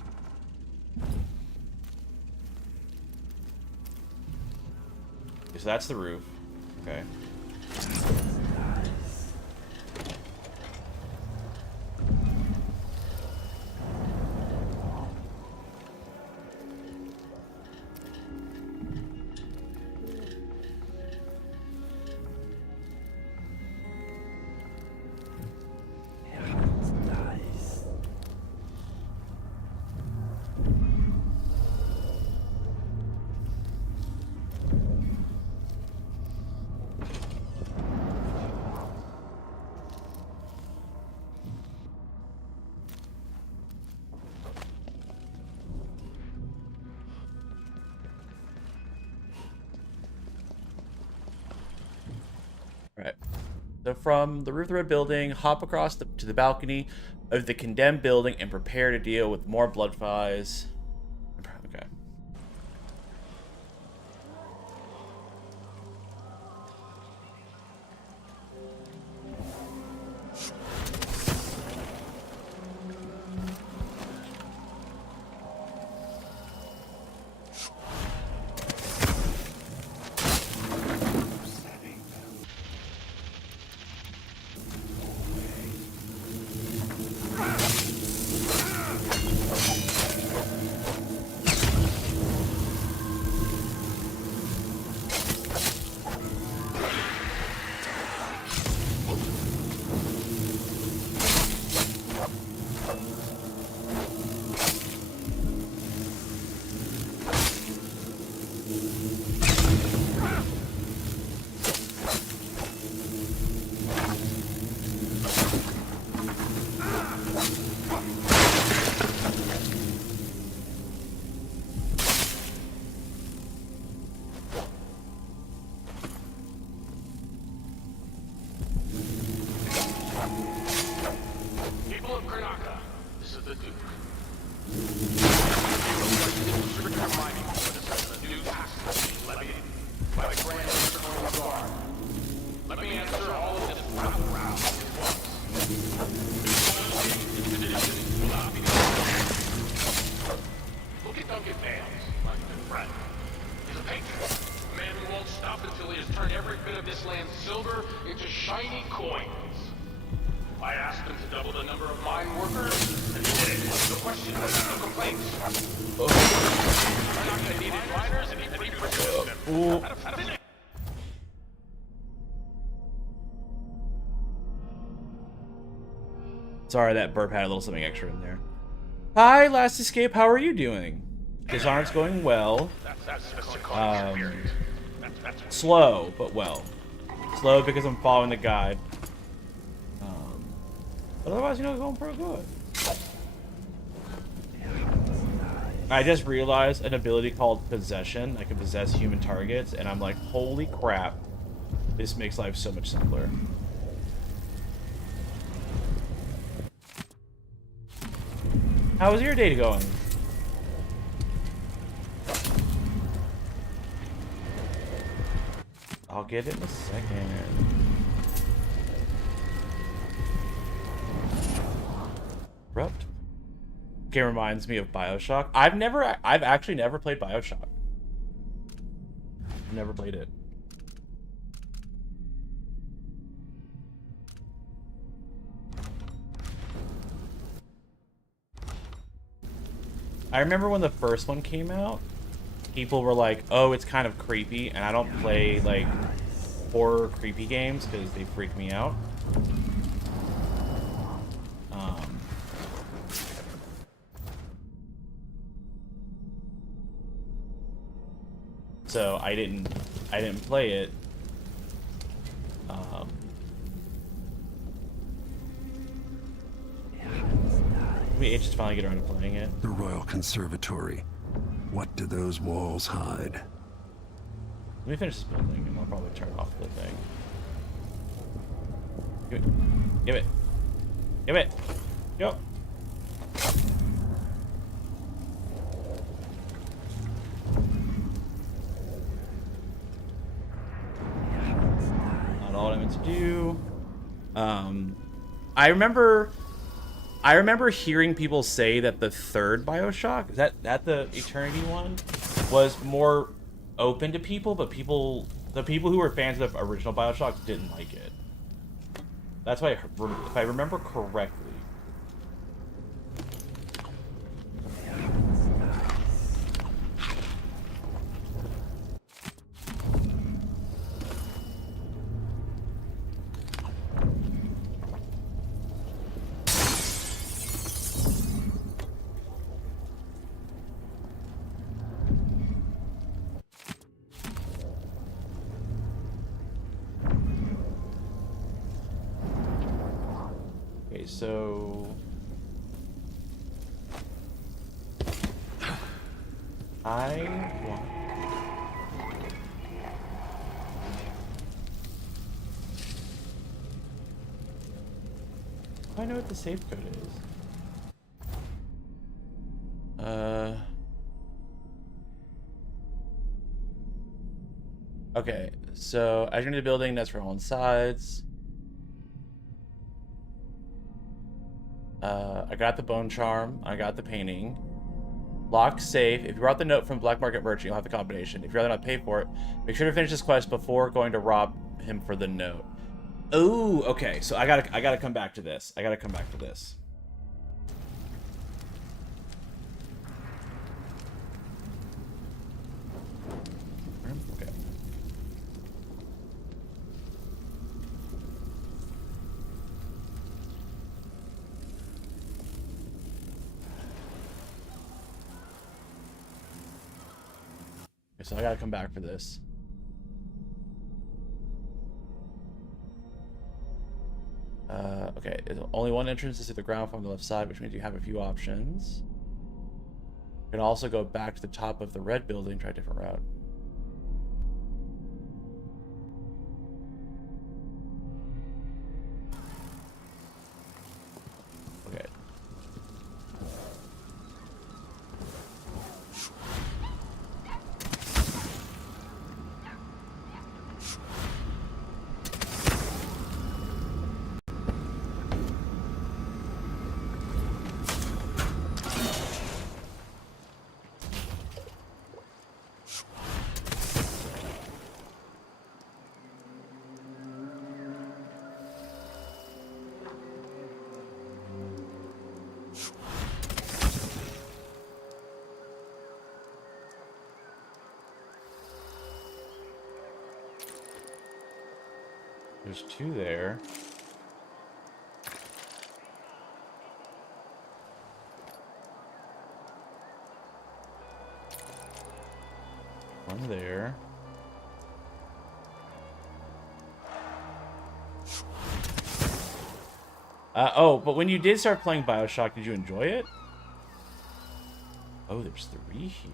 Okay, so that's the roof. Okay. So from the roof of the red building, hop across to the balcony of the condemned building and prepare to deal with more blood flies. Okay. Sorry, that burp had a little something extra in there. Hi, Last Escape. How are you doing? Dishonored's going well. Slow, but well. Slow because I'm following the guide. But otherwise, you know, it's going pretty good. I just realized an ability called Possession. I can possess human targets, and I'm like, holy crap. This makes life so much simpler. How was your day going? I'll get it in a second. Corrupt. Game reminds me of BioShock. I've actually never played BioShock. Never played it. I remember when the first one came out, people were like, oh, it's kind of creepy, and I don't play, like, horror creepy games because they freak me out. So I didn't play it. Maybe just finally get around to playing it. The Royal Conservatory. What do those walls hide? Let me finish this building, and I'll probably turn off the thing. Give it. Give it. Go. Not all I meant to do. I remember hearing people say that the third BioShock, is that the Eternity one, was more open to people, but the people who were fans of original BioShock didn't like it. That's why, if I remember correctly. So I want I know what the safe code is. Okay, so as you're in the building, that's for all sides. I got the bone charm. I got the painting. Lock safe. If you brought the note from Black Market Merchant, you'll have the combination. If you'd rather not pay for it, make sure to finish this quest before going to rob him for the note. Oh, okay. So I gotta come back to this. I gotta come back to this. Okay. So I gotta come back for this. Okay, only one entrance is to the ground from the left side, which means you have a few options. You can also go back to the top of the red building, try a different route. Okay. There's two there. One there. Oh, but when you did start playing BioShock, did you enjoy it? Oh, there's 3 here.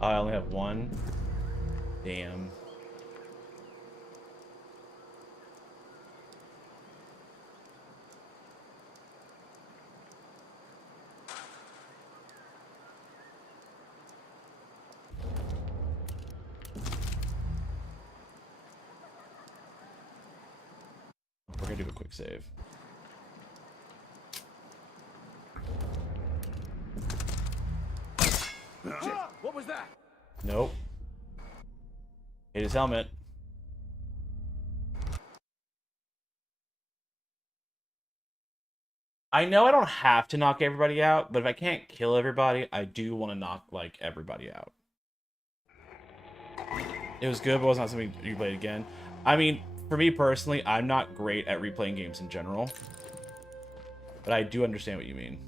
I only have one. Damn. We're gonna do a quick save. What was that? Nope. Hit his helmet. I know I don't have to knock everybody out, but if I can't kill everybody, I do want to knock, like, everybody out. It was good, but it was not something you played again. I mean, for me personally, I'm not great at replaying games in general. But I do understand what you mean.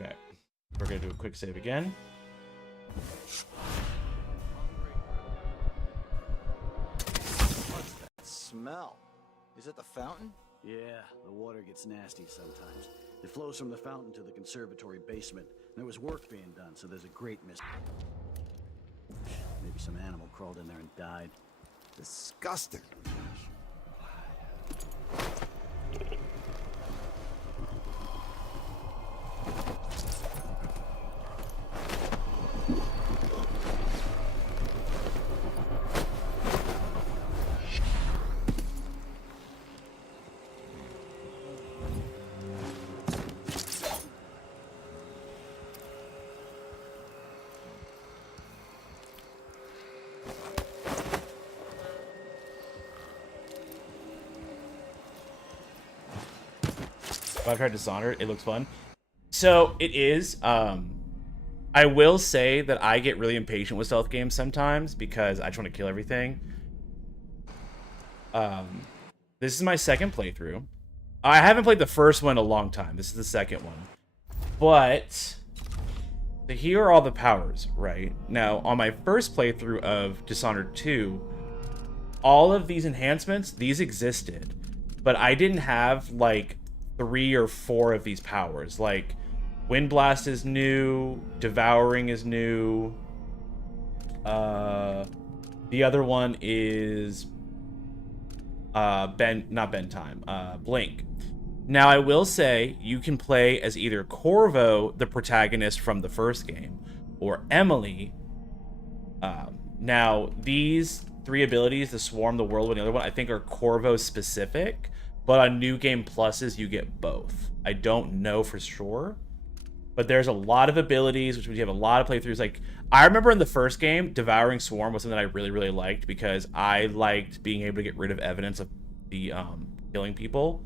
Okay. We're going to do a quick save again. What's that smell? Is it the fountain? Yeah, the water gets nasty sometimes. It flows from the fountain to the conservatory basement. There was work being done, so there's a great mist. Maybe some animal crawled in there and died. Disgusting. I've tried Dishonored. It looks fun. So it is. I will say that I get really impatient with stealth games sometimes because I just want to kill everything. This is my second playthrough. I haven't played the first one in a long time. This is the second one. But here are all the powers, right? Now, on my first playthrough of Dishonored 2, all of these enhancements, these existed. But I didn't have, like, 3 or 4 of these powers. Like, Wind Blast is new, Devouring is new. The other one is Blink. Now, I will say you can play as either Corvo, the protagonist from the first game, or Emily. Now, these 3 abilities, the Swarm, the Whirlwind, the other one, I think are Corvo specific, but on New Game Pluses, you get both. I don't know for sure, but there's a lot of abilities, which means you have a lot of playthroughs. Like, I remember in the first game, Devouring Swarm was something that I really, really liked because I liked being able to get rid of evidence of the killing people.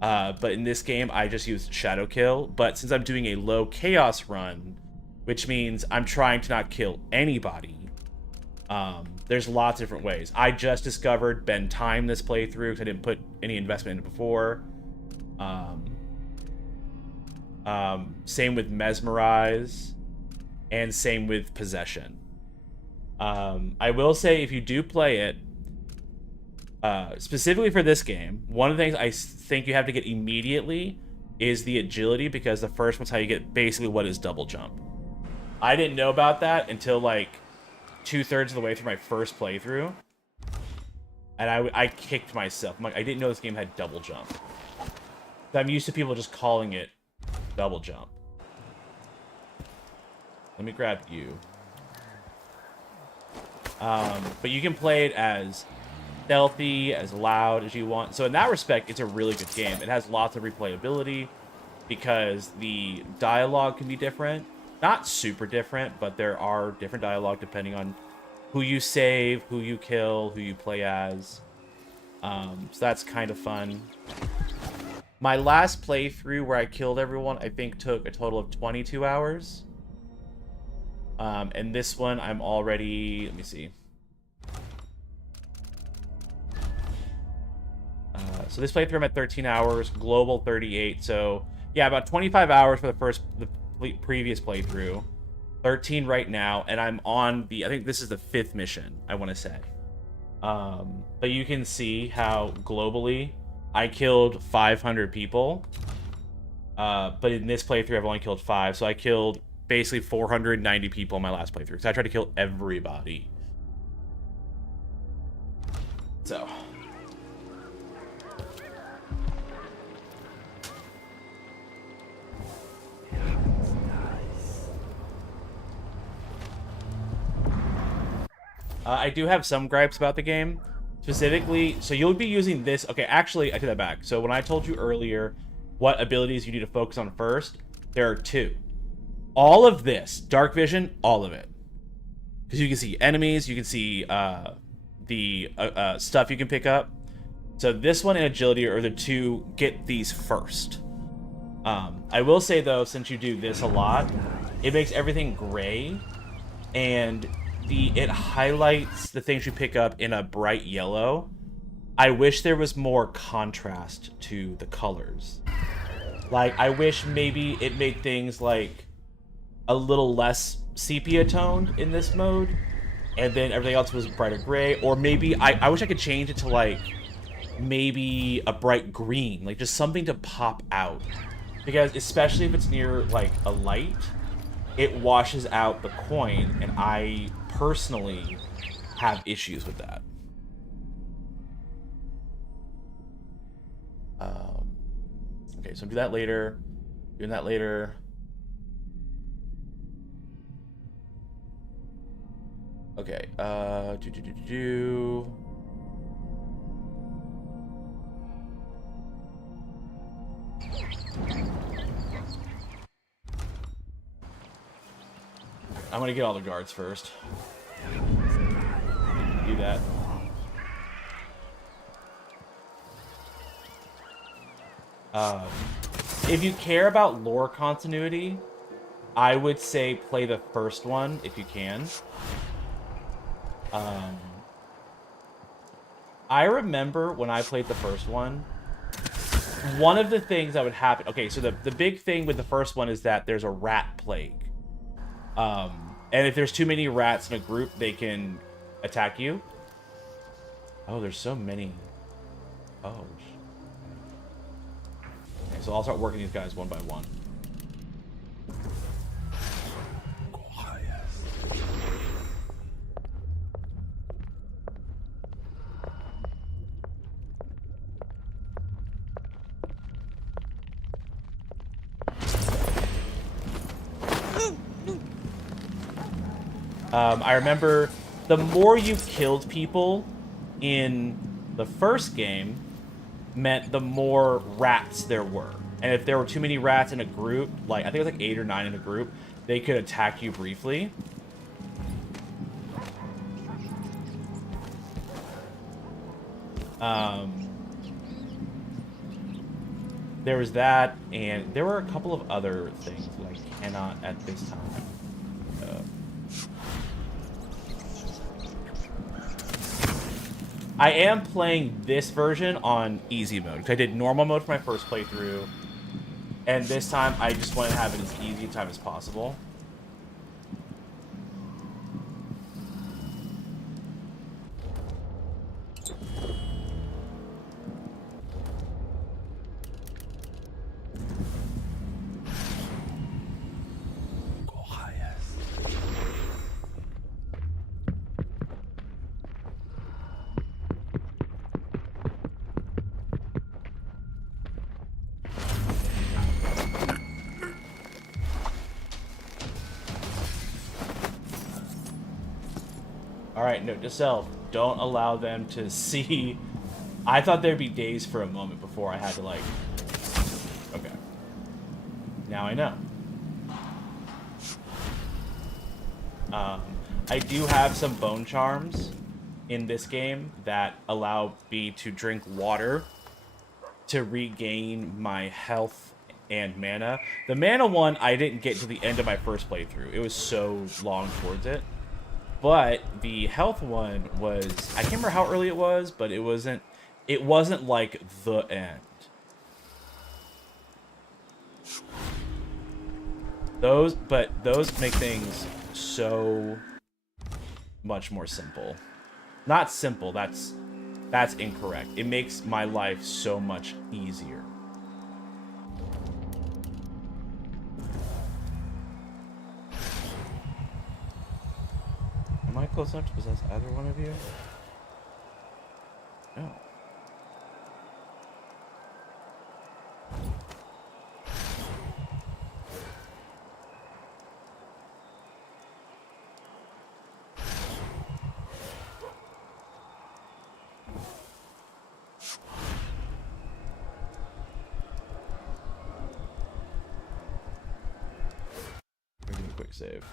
But in this game, I just used Shadow Kill. But since I'm doing a low chaos run, which means I'm trying to not kill anybody, there's lots of different ways. I just discovered Bend Time this playthrough because I didn't put any investment in it before. Same with Mesmerize, and same with Possession. I will say, if you do play it, specifically for this game, one of the things I think you have to get immediately is the agility, because the first one's how you get basically what is double jump. I didn't know about that until like 2/3 of the way through my first playthrough, and I kicked myself. I'm like, I didn't know this game had double jump. I'm used to people just calling it double jump. Let me grab you. But you can play it as stealthy, as loud as you want. So in that respect, it's a really good game. It has lots of replayability because the dialogue can be different. Not super different, but there are different dialogue depending on who you save, who you kill, who you play as. So that's kind of fun. My last playthrough where I killed everyone, I think took a total of 22 hours. And this one, I'm already... Let me see. So this playthrough, I'm at 13 hours. Global, 38. So, yeah, about 25 hours for the previous playthrough. 13 right now. And I'm on the... I think this is the 5th mission, I want to say. But you can see how, globally, I killed 500 people. But in this playthrough, I've only killed 5. So I killed... basically 490 people in my last playthrough. So I tried to kill everybody. So. I do have some gripes about the game. Specifically, so you'll be using this. Okay, actually, I take that back. So when I told you earlier what abilities you need to focus on first, there are 2. All of this, dark vision, all of it. Because you can see enemies, you can see the stuff you can pick up. So this one and agility are the 2, get these first. I will say though, since you do this a lot, it makes everything gray, and it highlights the things you pick up in a bright yellow. I wish there was more contrast to the colors. Like, I wish maybe it made things like a little less sepia toned in this mode, and then everything else was brighter gray. Or maybe I wish I could change it to like maybe a bright green, like just something to pop out, because especially if it's near like a light, it washes out the coin, and I personally have issues with that. Okay, so do that later. Doing that later. Okay, I'm gonna get all the guards first. Do that. If you care about lore continuity, I would say play the first one if you can. I remember when I played the first one of the things that would happen... Okay, so the big thing with the first one is that there's a rat plague. And if there's too many rats in a group, they can attack you. Oh, there's so many. Oh. Okay, so I'll start working these guys one by one. I remember the more you killed people in the first game meant the more rats there were. And if there were too many rats in a group, like I think it was like 8 or 9 in a group, they could attack you briefly. There was that, and there were a couple of other things that I cannot at this time. I am playing this version on easy mode, because I did normal mode for my first playthrough, and this time I just want to have it as easy a time as possible. Alright, note to self, don't allow them to see... I thought there'd be days for a moment before I had to, like... Okay. Now I know. I do have some bone charms in this game that allow me to drink water to regain my health and mana. The mana one, I didn't get to the end of my first playthrough. It was so long towards it. But the health one was, I can't remember how early it was, but it wasn't like the end. Those make things so much more simple. Not simple, that's incorrect. It makes my life so much easier. Am I close enough to possess either one of you? No. We're doing a quick save.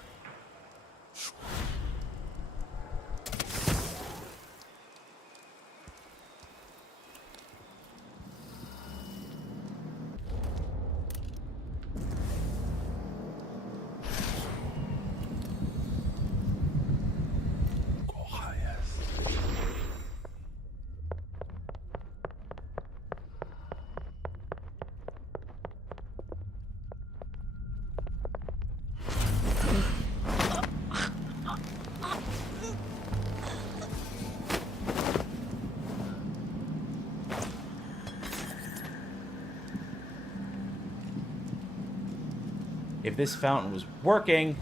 If this fountain was working...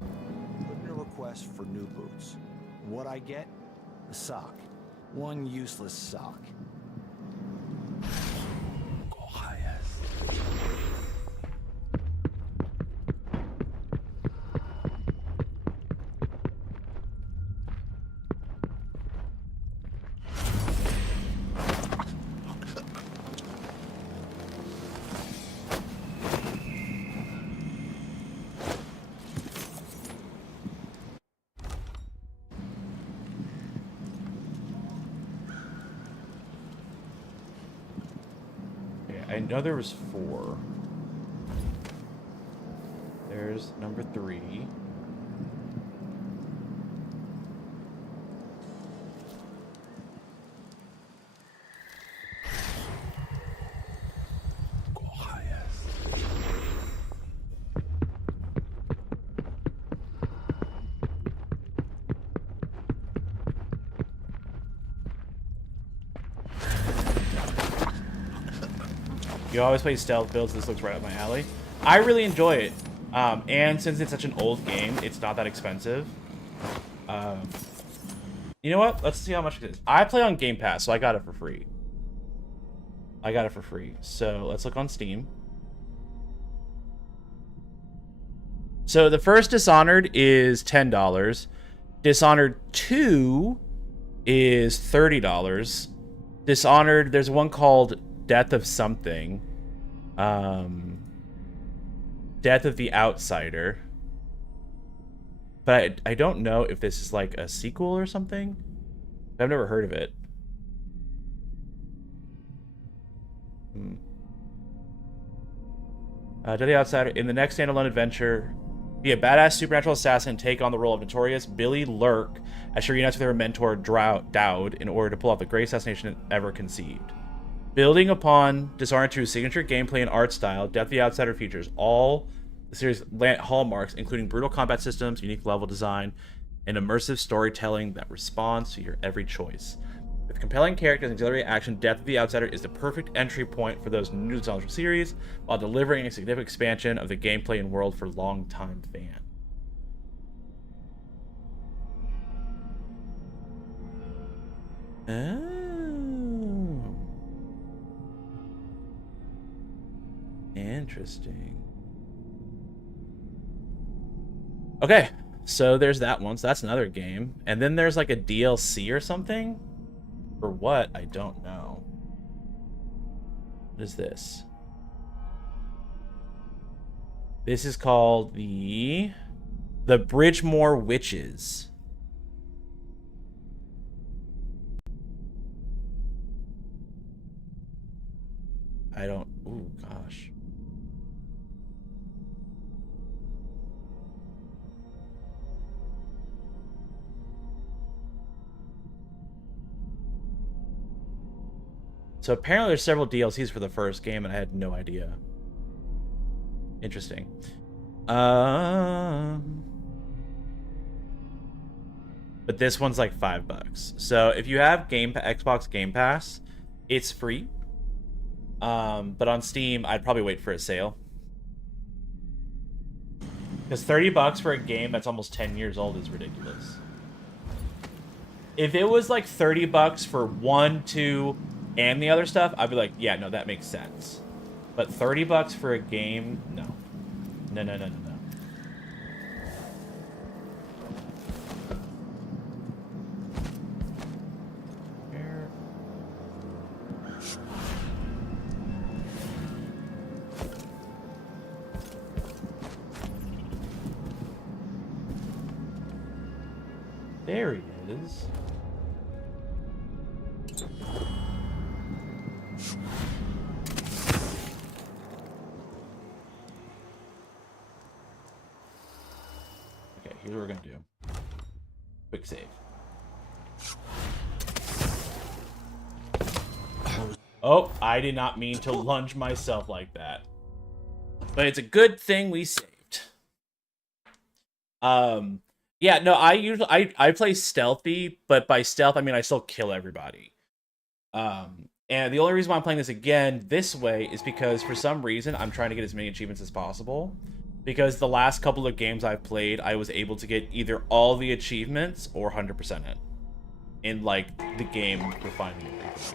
Put in a request for new boots. What I get? A sock. One useless sock. I know there was 4. There's number 3. You always play stealth builds. This looks right up my alley. I really enjoy it. And since it's such an old game, it's not that expensive. You know what? Let's see how much it is. I play on Game Pass, so I got it for free. So let's look on Steam. So the first Dishonored is $10. Dishonored 2 is $30. Dishonored, there's one called Death of something. Death of the Outsider. But I don't know if this is like a sequel or something. I've never heard of it. Death of the Outsider. In the next standalone adventure, be a badass supernatural assassin and take on the role of notorious Billy Lurk as she reunites with her mentor Dowd in order to pull off the greatest assassination ever conceived. Building upon Dishonored 2's signature gameplay and art style, Death of the Outsider features all the series' hallmarks, including brutal combat systems, unique level design, and immersive storytelling that responds to your every choice. With compelling characters and auxiliary action, Death of the Outsider is the perfect entry point for those new to the Dishonored series, while delivering a significant expansion of the gameplay and world for longtime fans. Oh. Interesting. Okay, so there's that one. So that's another game. And then there's like a DLC or something? For what? I don't know. What is this? This is called the Bridgemore Witches. I don't... Ooh, gosh. So apparently there's several DLCs for the first game, and I had no idea. Interesting. But this one's like $5. So if you have Xbox Game Pass, it's free. But on Steam, I'd probably wait for a sale. Because $30 for a game that's almost 10 years old is ridiculous. If it was like $30 for 1, 2, and the other stuff, I'd be like, yeah, no, that makes sense. But $30 for a game, no. No, no, no, no, no. There he is. Okay, here's what we're gonna do. Quick save. Oh, I did not mean to lunge myself like that. But it's a good thing we saved. Yeah, no, I play stealthy, but by stealth I mean I still kill everybody. And the only reason why I'm playing this again this way is because for some reason I'm trying to get as many achievements as possible. Because the last couple of games I've played, I was able to get either all the achievements or 100% it. In like the game for finding it.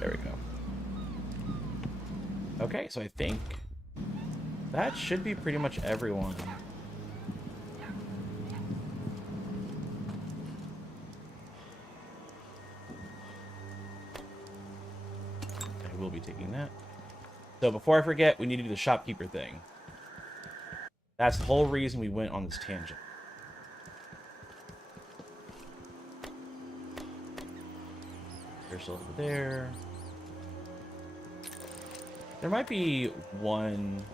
There we go. Okay, so I think that should be pretty much everyone. I will be taking that. So before I forget, we need to do the shopkeeper thing. That's the whole reason we went on this tangent. There's over there. There might be one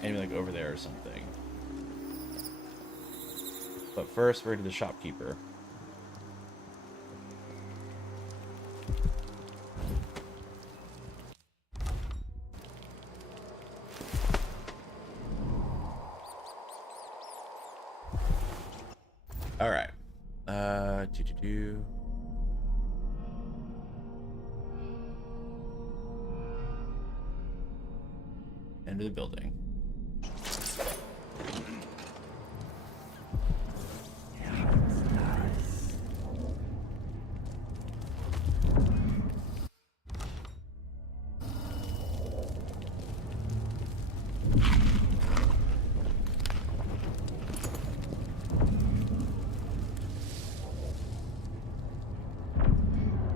maybe like over there or something. But first, we're to the shopkeeper. All right. Enter the building.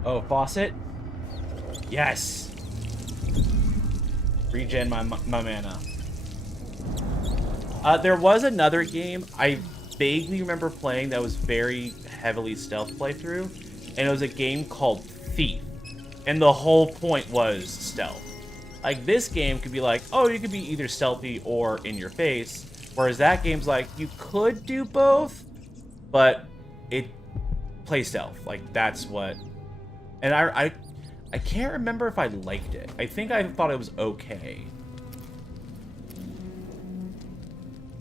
Oh, faucet? Yes! Regen my mana. There was another game I vaguely remember playing that was very heavily stealth playthrough, and it was a game called Thief. And the whole point was stealth. Like, this game could be like, oh, you could be either stealthy or in your face, whereas that game's like, you could do both, but it plays stealth. Like, that's what... And I can't remember if I liked it. I think I thought it was okay.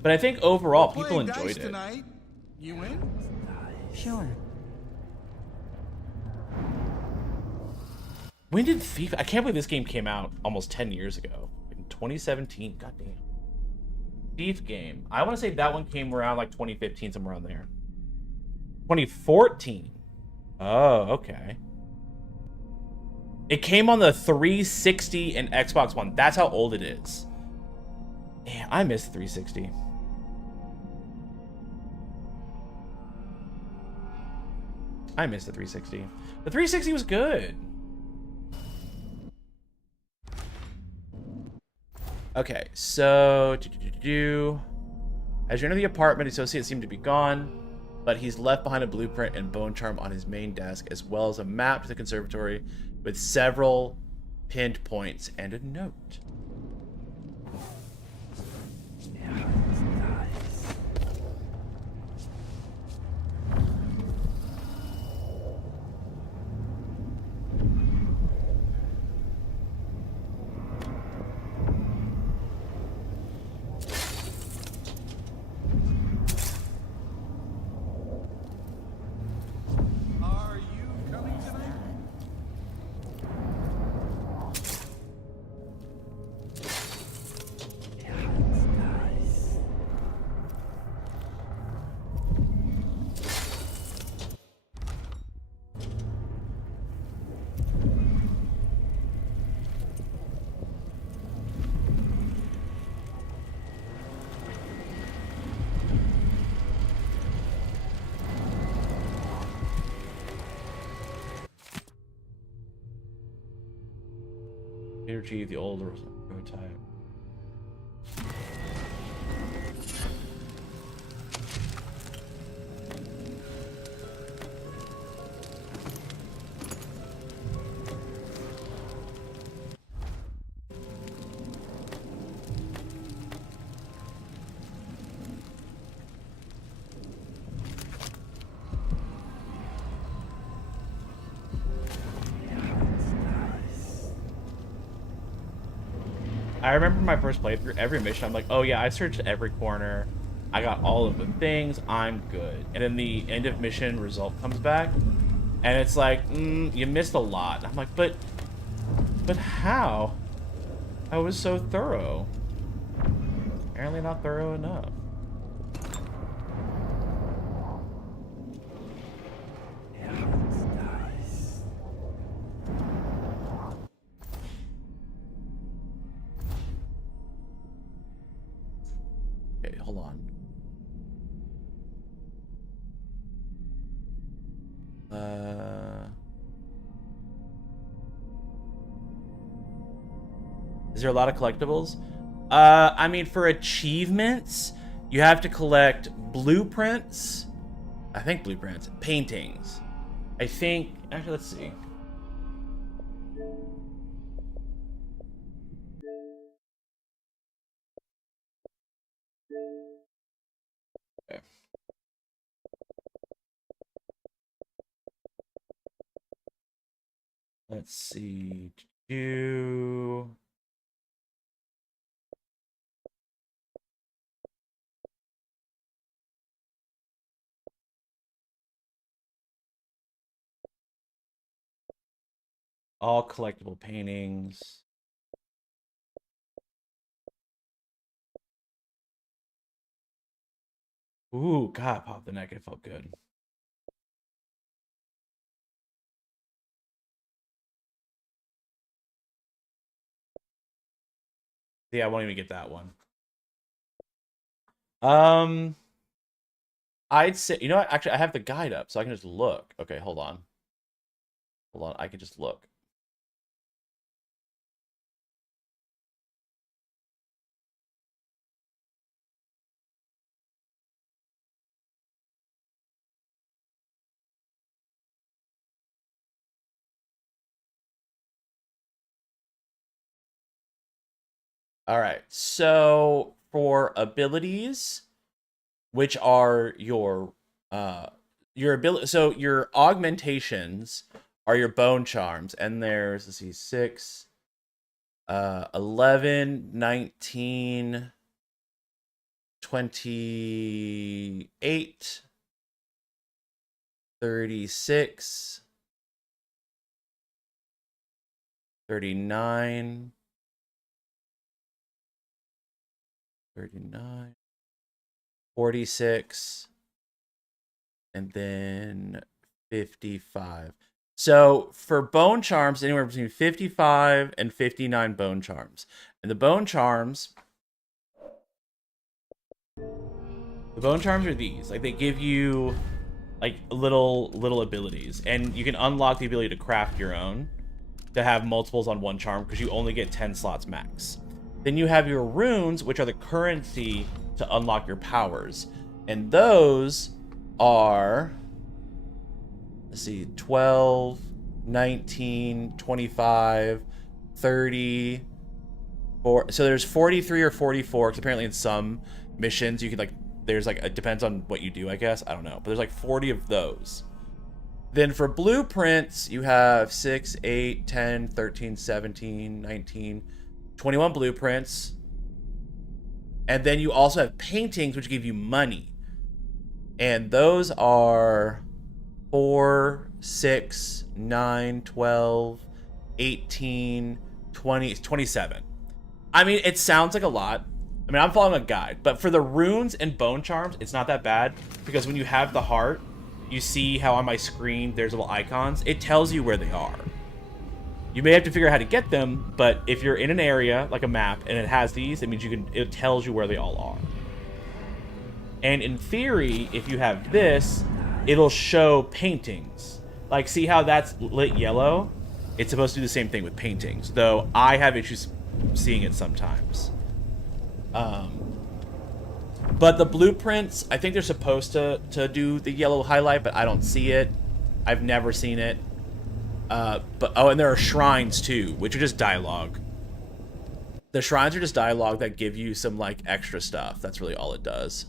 But I think overall people enjoyed it. Tonight. You in? Sure. When did Thief... I can't believe this game came out almost 10 years ago. In 2017. Goddamn. Thief game. I want to say that one came around like 2015, somewhere around there. 2014. Oh, okay. It came on the 360 and Xbox One. That's how old it is. Man, I miss the 360. I miss the 360. The 360 was good. Okay, so... As you enter the apartment, associates seem to be gone, but he's left behind a blueprint and bone charm on his main desk, as well as a map to the conservatory with several pinned points and a note. Energy, the old prototype. I remember my first playthrough, every mission, I'm like, oh yeah, I searched every corner. I got all of the things, I'm good. And then the end of mission result comes back, and it's like, you missed a lot. I'm like, but how? I was so thorough. Apparently not thorough enough. Okay, hold on. there a lot of collectibles? I mean, for achievements, you have to collect blueprints. I think blueprints, paintings. I think, actually, let's see. Okay. Let's see. Do all collectible paintings. Ooh, God, pop the neck. It felt good. Yeah, I won't even get that one. I'd say, you know what? Actually, I have the guide up, so I can just look. Okay, hold on. Hold on, I can just look. All right, so for abilities, which are your ability, so your augmentations are your bone charms, and there's, let's see, 6, 11, 19, 28, 36, 39, 39, 46, and then 55. So for bone charms, anywhere between 55 and 59 bone charms. And the bone charms are these. Like, they give you like little abilities, and you can unlock the ability to craft your own to have multiples on one charm, because you only get 10 slots max. Then you have your runes, which are the currency to unlock your powers. And those are, let's see, 12, 19, 25, 30, 4. So there's 43 or 44, because apparently in some missions you can, like, there's like, it depends on what you do, I guess. I don't know. But there's like 40 of those. Then for blueprints, you have 6, 8, 10, 13, 17, 19, 21 blueprints. And then you also have paintings, which give you money. And those are 4, 6, 9, 12, 18, 20, 27. I mean, it sounds like a lot. I mean, I'm following a guide. But for the runes and bone charms, it's not that bad. Because when you have the heart, you see how on my screen there's little icons. It tells you where they are. You may have to figure out how to get them, but if you're in an area, like a map, and it has these, it means it tells you where they all are. And in theory, if you have this, it'll show paintings. Like, see how that's lit yellow? It's supposed to do the same thing with paintings, though I have issues seeing it sometimes. But the blueprints, I think they're supposed to do the yellow highlight, but I don't see it. I've never seen it. And there are shrines too, which are just dialogue. The shrines are just dialogue that give you some, like, extra stuff. That's really all it does.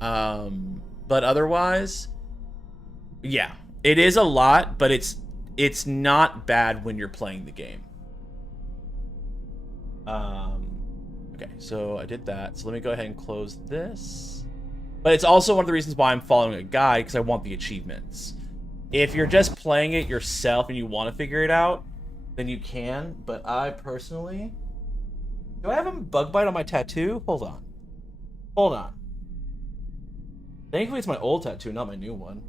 But otherwise, yeah, it is a lot, but it's not bad when you're playing the game. Okay, so I did that. So let me go ahead and close this. But it's also one of the reasons why I'm following a guide, because I want the achievements. If you're just playing it yourself and you want to figure it out, then you can. But I personally... Do I have a bug bite on my tattoo? Hold on. Hold on. Thankfully, it's my old tattoo, not my new one.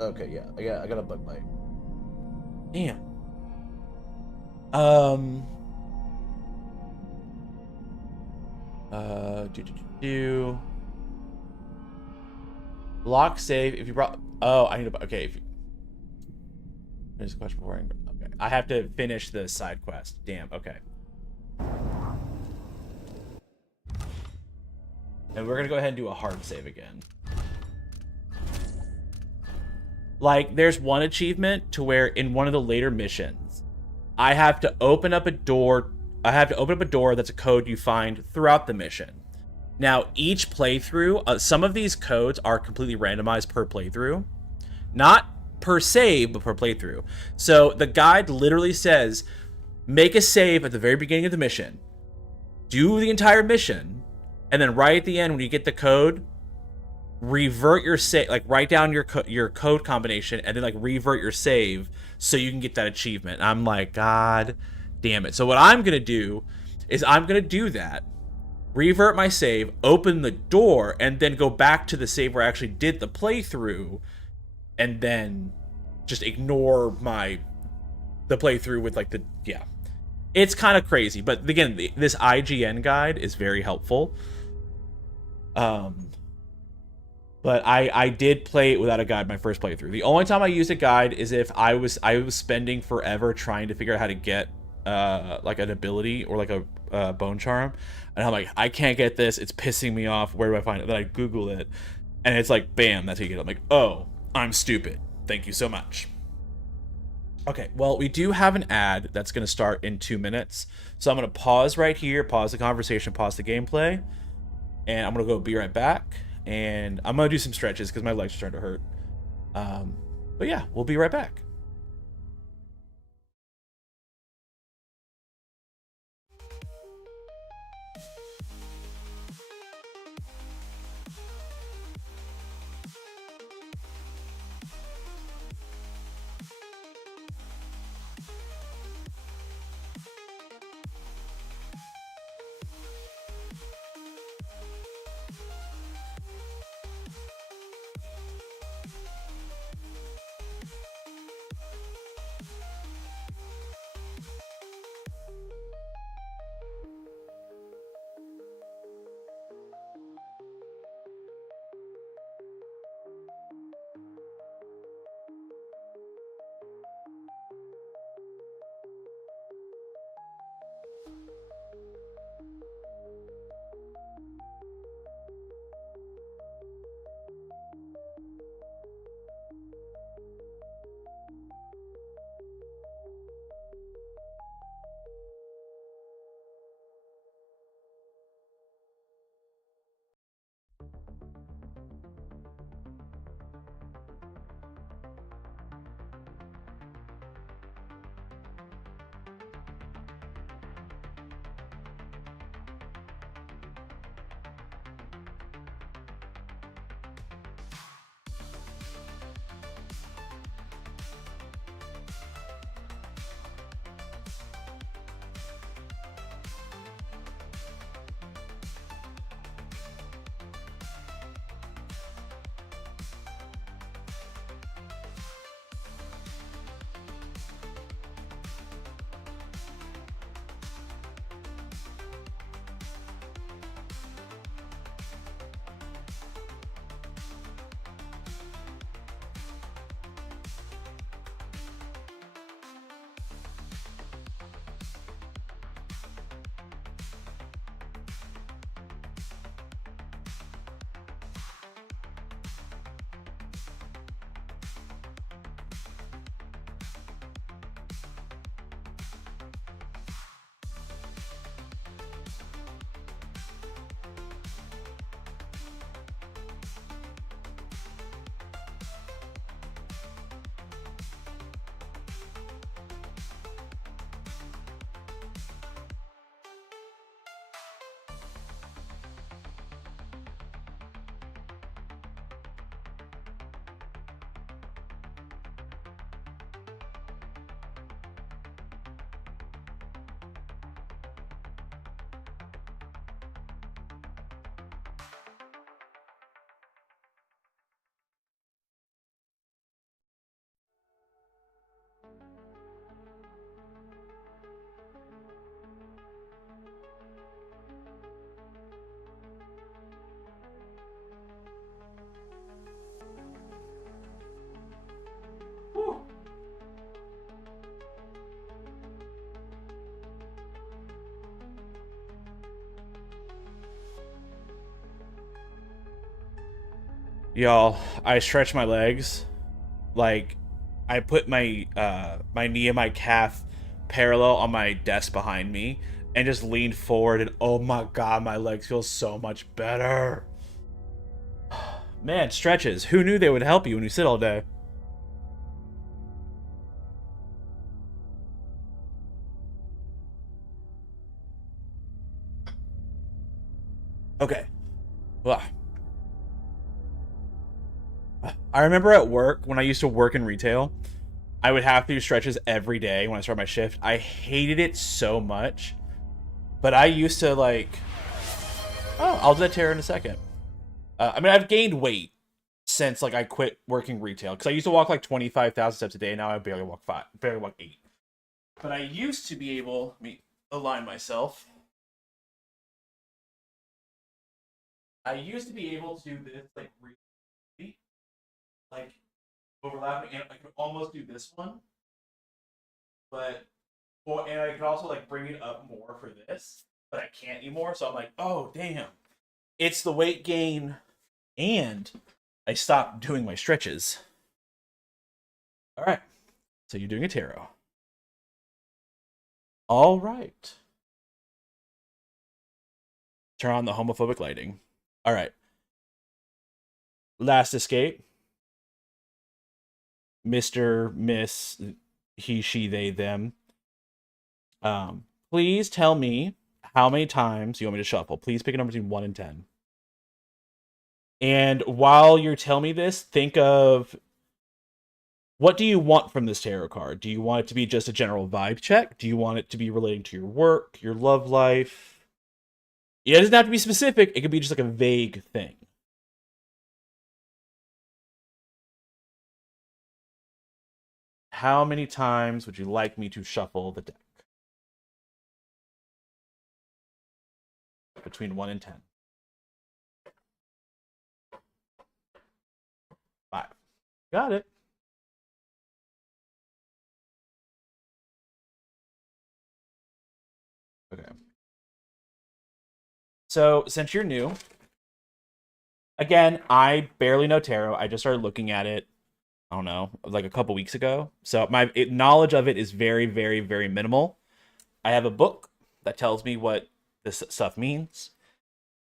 Okay, yeah. I got a bug bite. Damn. Lock save if you brought... Oh, I need to... Okay, if you... There's a question before I... Okay. I have to finish the side quest. Damn, okay. And we're gonna go ahead and do a hard save again. Like, there's one achievement to where in one of the later missions, I have to open up a door. I have to open up a door that's a code you find throughout the mission. Now, each playthrough, some of these codes are completely randomized per playthrough. Not per save, but per playthrough. So the guide literally says, make a save at the very beginning of the mission, do the entire mission, and then right at the end when you get the code, revert your save, like write down your code combination and then like revert your save so you can get that achievement. And I'm like, God damn it. So what I'm going to do is I'm going to do that, revert my save, open the door, and then go back to the save where I actually did the playthrough, and then just ignore the playthrough with like the, yeah. It's kind of crazy, but again, this IGN guide is very helpful. But I did play it without a guide my first playthrough. The only time I used a guide is if I was spending forever trying to figure out how to get like an ability or like a bone charm, and I'm like, I can't get this, it's pissing me off, where do I find it? Then I Google it, and it's like, bam, that's how you get it. I'm like, oh, I'm stupid, thank you so much. Okay, well, we do have an ad that's going to start in 2 minutes, so I'm going to pause right here, pause the conversation, pause the gameplay, and I'm going to go be right back, and I'm going to do some stretches because my legs are starting to hurt. But yeah, we'll be right back. Y'all, I stretch my legs. Like, I put my my knee and my calf parallel on my desk behind me and just leaned forward, and oh my god, my legs feel so much better. Man, stretches. Who knew they would help you when you sit all day? Okay. Well, I remember at work, when I used to work in retail, I would have to do stretches every day when I started my shift. I hated it so much. But I used to, like... Oh, I'll do that to her in a second. I mean, I've gained weight since, like, I quit working retail. Because I used to walk, like, 25,000 steps a day, and now I barely walk 8. But I used to be able... Let me align myself. I used to be able to do this, like, really, like, overlapping, and I could almost do this one. But... and I could also, like, bring it up more for this. But I can't anymore, so I'm like, oh, damn. It's the weight gain, and I stopped doing my stretches. All right. So you're doing a tarot. All right. Turn on the homophobic lighting. All right. Last escape. Mr., Miss, he, she, they, them. Please tell me how many times you want me to shuffle. Please pick a number between 1 and 10. And while you're telling me this, think of... What do you want from this tarot card? Do you want it to be just a general vibe check? Do you want it to be relating to your work, your love life? It doesn't have to be specific. It could be just like a vague thing. How many times would you like me to shuffle the deck? Between 1 and 10. 5. Got it. Okay. So, since you're new, again, I barely know tarot. I just started looking at it, I don't know, like a couple weeks ago. So, my knowledge of it is very, very, very minimal. I have a book that tells me what this stuff means.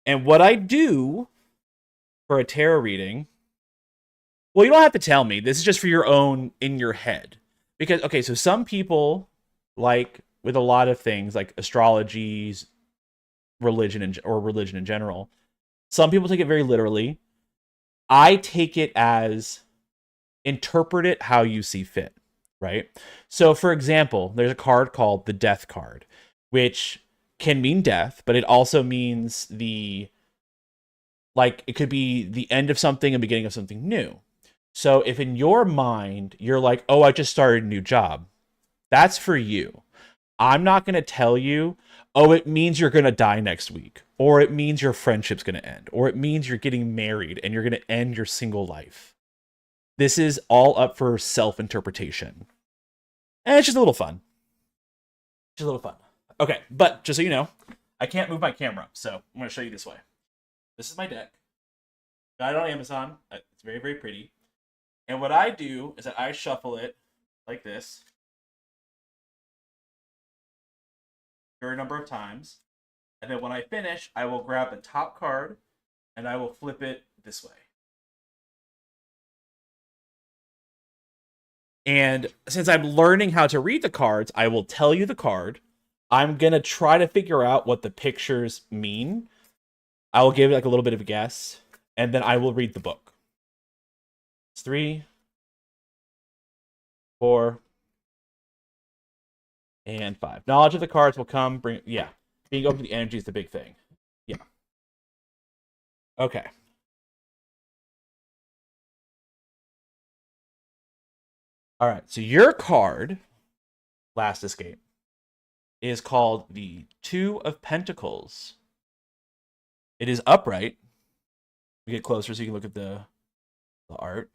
And what I do for a tarot reading, well, you don't have to tell me. This is just for your own, in your head. Because, okay, so some people, like with a lot of things, like astrologies, religion, or religion in general, some people take it very literally. I take it as interpret it how you see fit, right? So, for example, there's a card called the Death card, which can mean death, but it also means it could be the end of something and beginning of something new. So if in your mind, you're like, oh, I just started a new job, that's for you. I'm not going to tell you, oh, it means you're going to die next week, or it means your friendship's going to end, or it means you're getting married and you're going to end your single life. This is all up for self-interpretation. And it's just a little fun. Just a little fun. Okay, but just so you know, I can't move my camera, so I'm going to show you this way. This is my deck. Got it on Amazon. It's very, very pretty. And what I do is that I shuffle it like this for a number of times. And then when I finish, I will grab the top card and I will flip it this way. And since I'm learning how to read the cards, I will tell you the card. I'm going to try to figure out what the pictures mean. I will give it like a little bit of a guess, and then I will read the book. It's 3, 4, and 5. Knowledge of the cards will come. Being open to the energy is the big thing. Yeah. Okay. All right. So your card, Last Escape, is called the 2 of Pentacles. It is upright. We get closer so you can look at the art.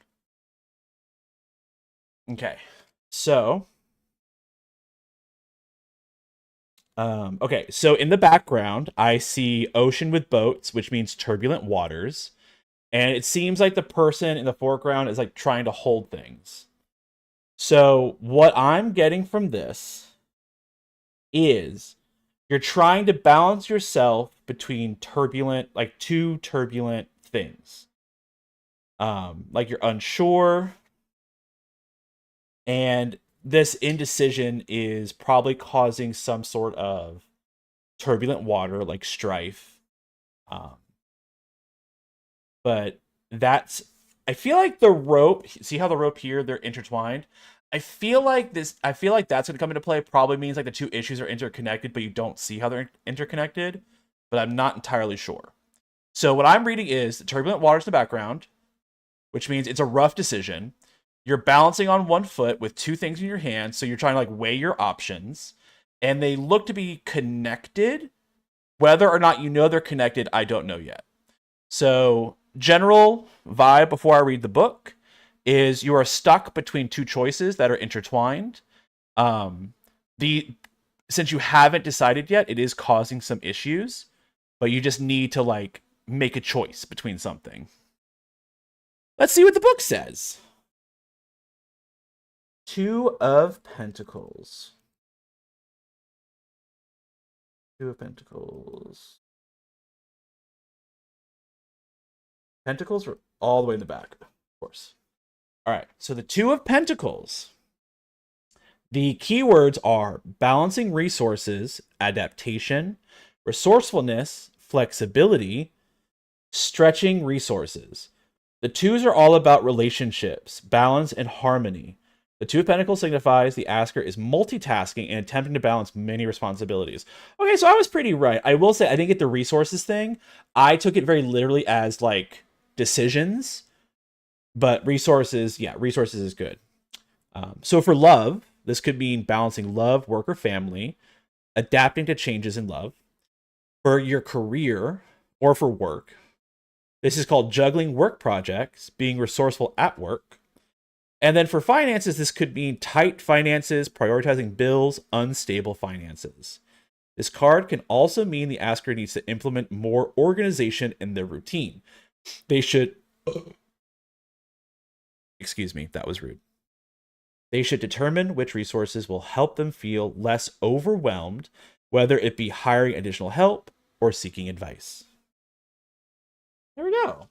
Okay. So, okay. So in the background, I see ocean with boats, which means turbulent waters. And it seems like the person in the foreground is like trying to hold things. So what I'm getting from this is you're trying to balance yourself between turbulent, like two turbulent things. Like you're unsure, and this indecision is probably causing some sort of turbulent water, like strife. But that's, I feel like the rope, see how the rope here, they're intertwined? I feel like that's going to come into play. Probably means like the two issues are interconnected, but you don't see how they're interconnected. But I'm not entirely sure. So what I'm reading is the turbulent waters in the background, which means it's a rough decision. You're balancing on one foot with two things in your hand, so you're trying to like weigh your options, and they look to be connected. Whether or not you know they're connected, I don't know yet. So general vibe before I read the book is you are stuck between two choices that are intertwined. Since you haven't decided yet, it is causing some issues, but you just need to like make a choice between something. Let's see what the book says. Two of Pentacles. Two of Pentacles. Pentacles are all the way in the back, of course. All right, so the Two of Pentacles. The keywords are balancing resources, adaptation, resourcefulness, flexibility, stretching resources. The twos are all about relationships, balance, and harmony. The Two of Pentacles signifies the asker is multitasking and attempting to balance many responsibilities. Okay, so I was pretty right. I will say I didn't get the resources thing. I took it very literally as like decisions, but resources, yeah, resources is good. So for love, this could mean balancing love, work, or family, adapting to changes in love. For your career or for work, this is called juggling work projects, being resourceful at work. And then for finances, this could mean tight finances, prioritizing bills, unstable finances. This card can also mean the asker needs to implement more organization in their routine. They should... Excuse me, that was rude. They should determine which resources will help them feel less overwhelmed, whether it be hiring additional help or seeking advice. There we go.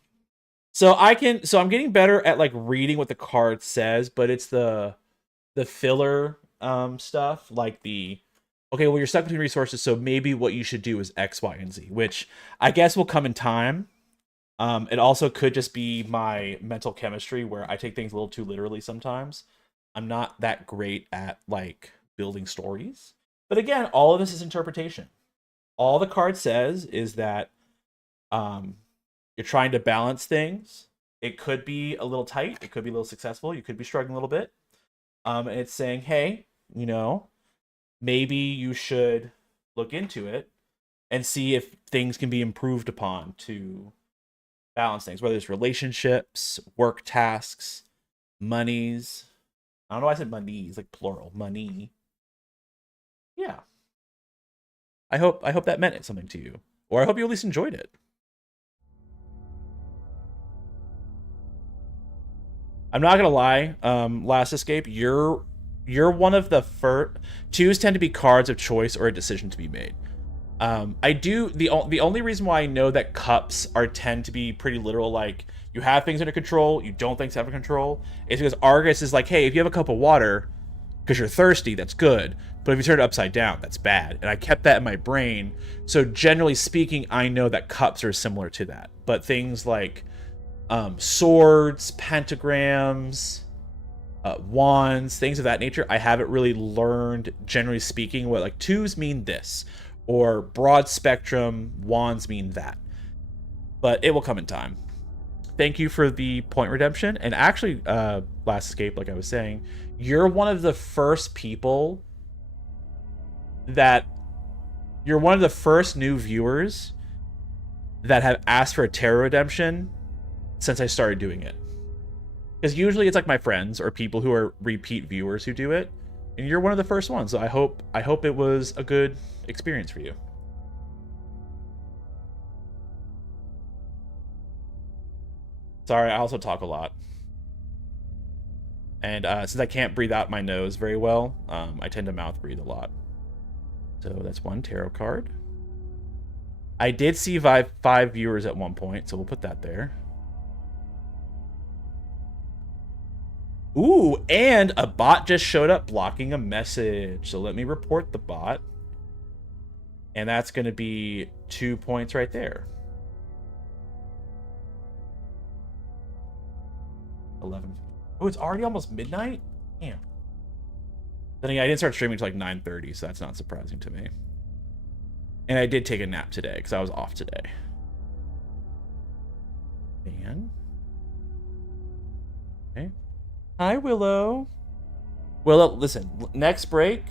So I'm getting better at like reading what the card says, but it's the filler stuff, like okay, well, you're stuck between resources, so maybe what you should do is X, Y, and Z, which I guess will come in time. It also could just be my mental chemistry where I take things a little too literally sometimes. I'm not that great at like building stories. But again, all of this is interpretation. All the card says is that you're trying to balance things. It could be a little tight. It could be a little successful. You could be struggling a little bit. And it's saying, hey, maybe you should look into it and see if things can be improved upon to balance things, whether it's relationships, work tasks, monies. I don't know why I said monies, like plural, money. Yeah. I hope that meant something to you. Or I hope you at least enjoyed it. I'm not gonna lie, Last Escape, you're one of the first. Twos tend to be cards of choice or a decision to be made. The only reason why I know that cups tend to be pretty literal, like you have things under control, you don't think things under control, is because Argus is like, hey, if you have a cup of water because you're thirsty, that's good, but if you turn it upside down, that's bad. And I kept that in my brain, so generally speaking, I know that cups are similar to that. But things like swords, pentagrams, wands, things of that nature, I haven't really learned, generally speaking, what like twos mean this, or broad spectrum wands mean that. But it will come in time. Thank you for the point redemption. And actually, Last Escape, like I was saying, you're one of the first people you're one of the first new viewers that have asked for a tarot redemption since I started doing it. Because usually it's like my friends or people who are repeat viewers who do it, and you're one of the first ones. So I hope it was a good experience for you. Sorry, I also talk a lot. And since I can't breathe out my nose very well, I tend to mouth breathe a lot. So that's one tarot card. I did see five viewers at one point, so we'll put that there. Ooh, and a bot just showed up blocking a message. So let me report the bot. And that's going to be 2 points right there. 11. Oh, it's already almost midnight? Damn. Then again, I didn't start streaming until like 9:30, so that's not surprising to me. And I did take a nap today because I was off today. And okay. Hi, Willow. Willow, listen, next break,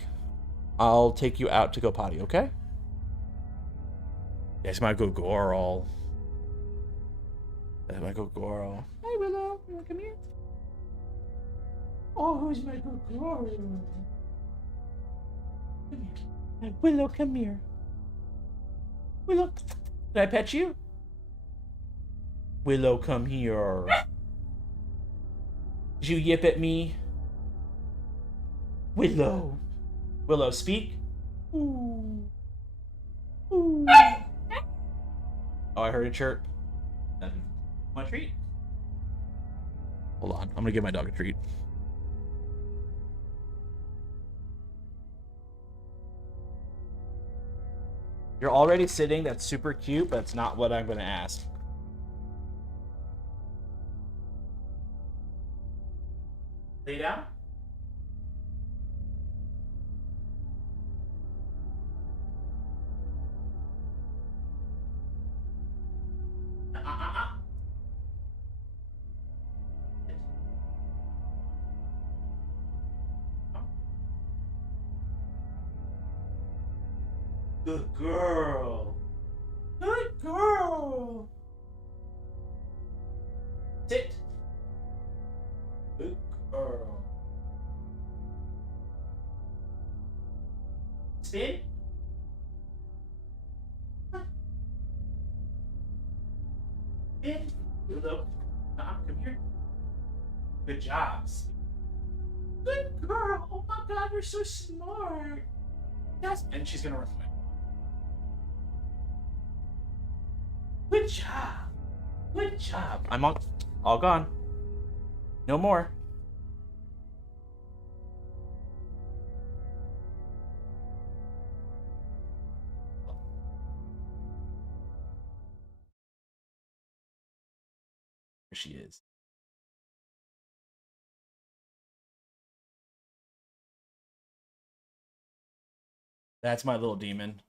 I'll take you out to go potty, okay? That's my good girl. That's my good girl. Hi, Willow. You wanna come here? Oh, who's my good girl? Come here. Willow, come here. Willow, can I pet you? Willow, come here. Did you yip at me? Willow. Willow, speak. Ooh. Ooh. Oh, I heard a chirp. Want a treat? Hold on. I'm gonna give my dog a treat. You're already sitting. That's super cute, but that's not what I'm gonna ask. Lay down. Good girl. Good girl. Sit. Good girl. Spin. Spin. Willow. Come here. Good job. Good girl. Oh my God, you're so smart. Yes. And she's gonna run away. Good job. Good job. I'm all gone. No more. There she is. That's my little demon.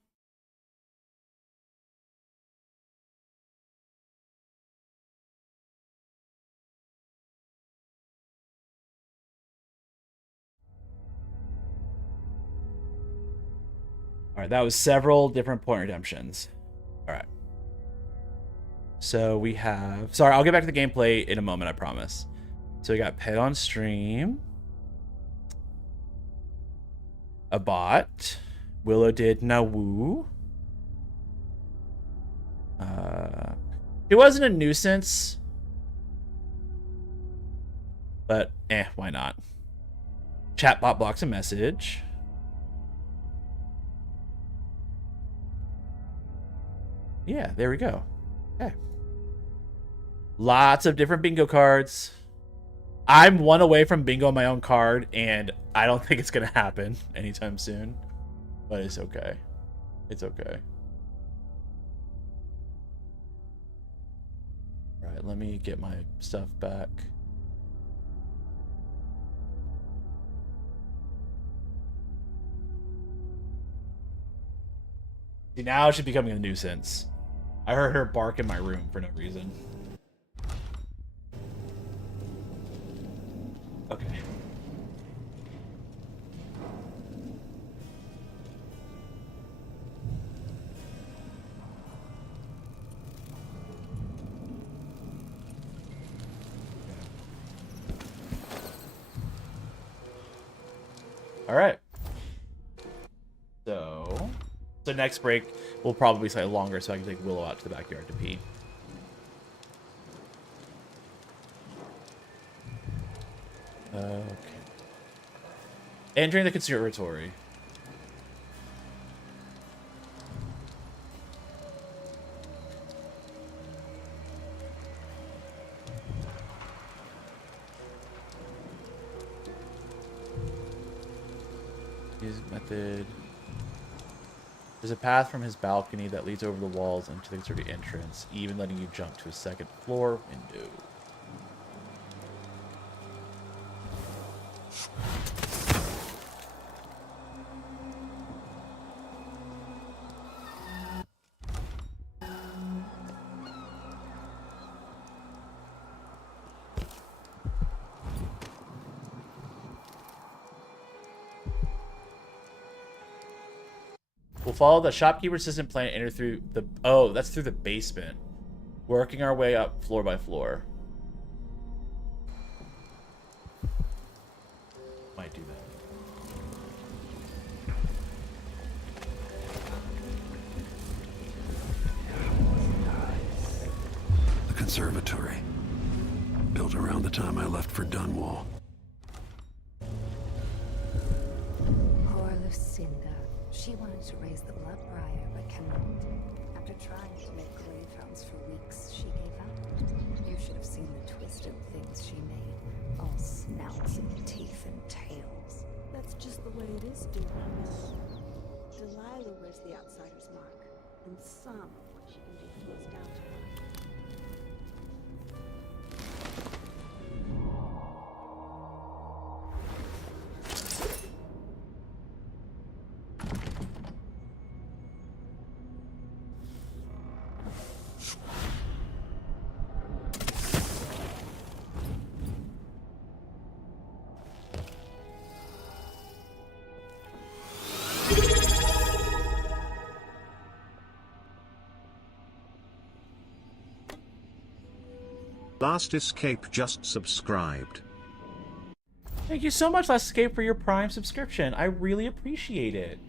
All right, that was several different point redemptions. All right. So we have... Sorry, I'll get back to the gameplay in a moment, I promise. So we got pet on stream. A bot. Willow did Nawoo. It wasn't a nuisance. But, why not? Chatbot blocks a message. Yeah, there we go. Okay. Lots of different bingo cards. I'm one away from bingo my own card, and I don't think it's going to happen anytime soon. But it's okay. It's okay. All right, let me get my stuff back. See, now she's becoming a nuisance. I heard her bark in my room for no reason. Okay. All right. So next break will probably be slightly longer, so I can take Willow out to the backyard to pee. Okay. Entering the conservatory. His method. There's a path from his balcony that leads over the walls into the conservatory entrance, even letting you jump to a second floor window. We'll follow the shopkeeper assistant plan and enter through the... Oh, that's through the basement. Working our way up floor by floor. Might do that. The conservatory. Built around the time I left for Dunwall. Poor Lucinda. She wanted to raise the blood briar, but cannot. After trying to make greyhounds for weeks, she gave up. You should have seen the twisted things she made. All snouts and teeth and tails. That's just the way it is, dear. Delilah wears the outsider's mark, and some of what she can do flows down to her. Last Escape just subscribed. Thank you so much, Last Escape, for your Prime subscription. I really appreciate it.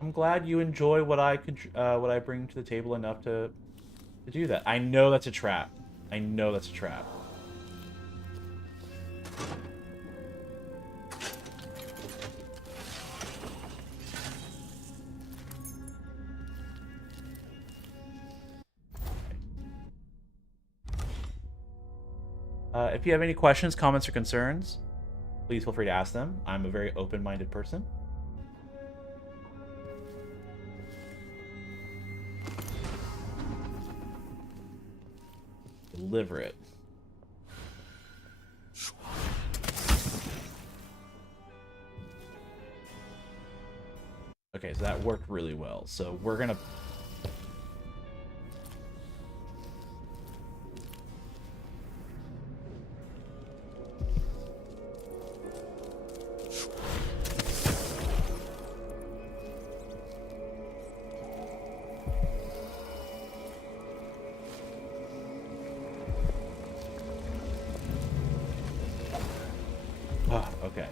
I'm glad you enjoy what I bring to the table enough to do that. I know that's a trap. I know that's a trap. If you have any questions, comments, or concerns, please feel free to ask them. I'm a very open-minded person. Deliver it. Okay, so that worked really well. So we're gonna... Oh, okay.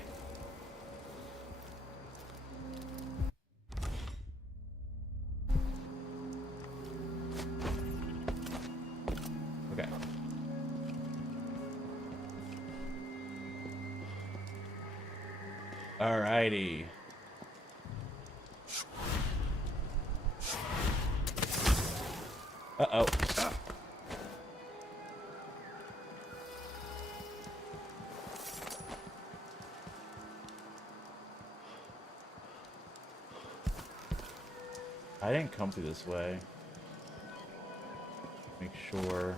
Okay. Alrighty. Uh-oh. I didn't come through this way. Make sure.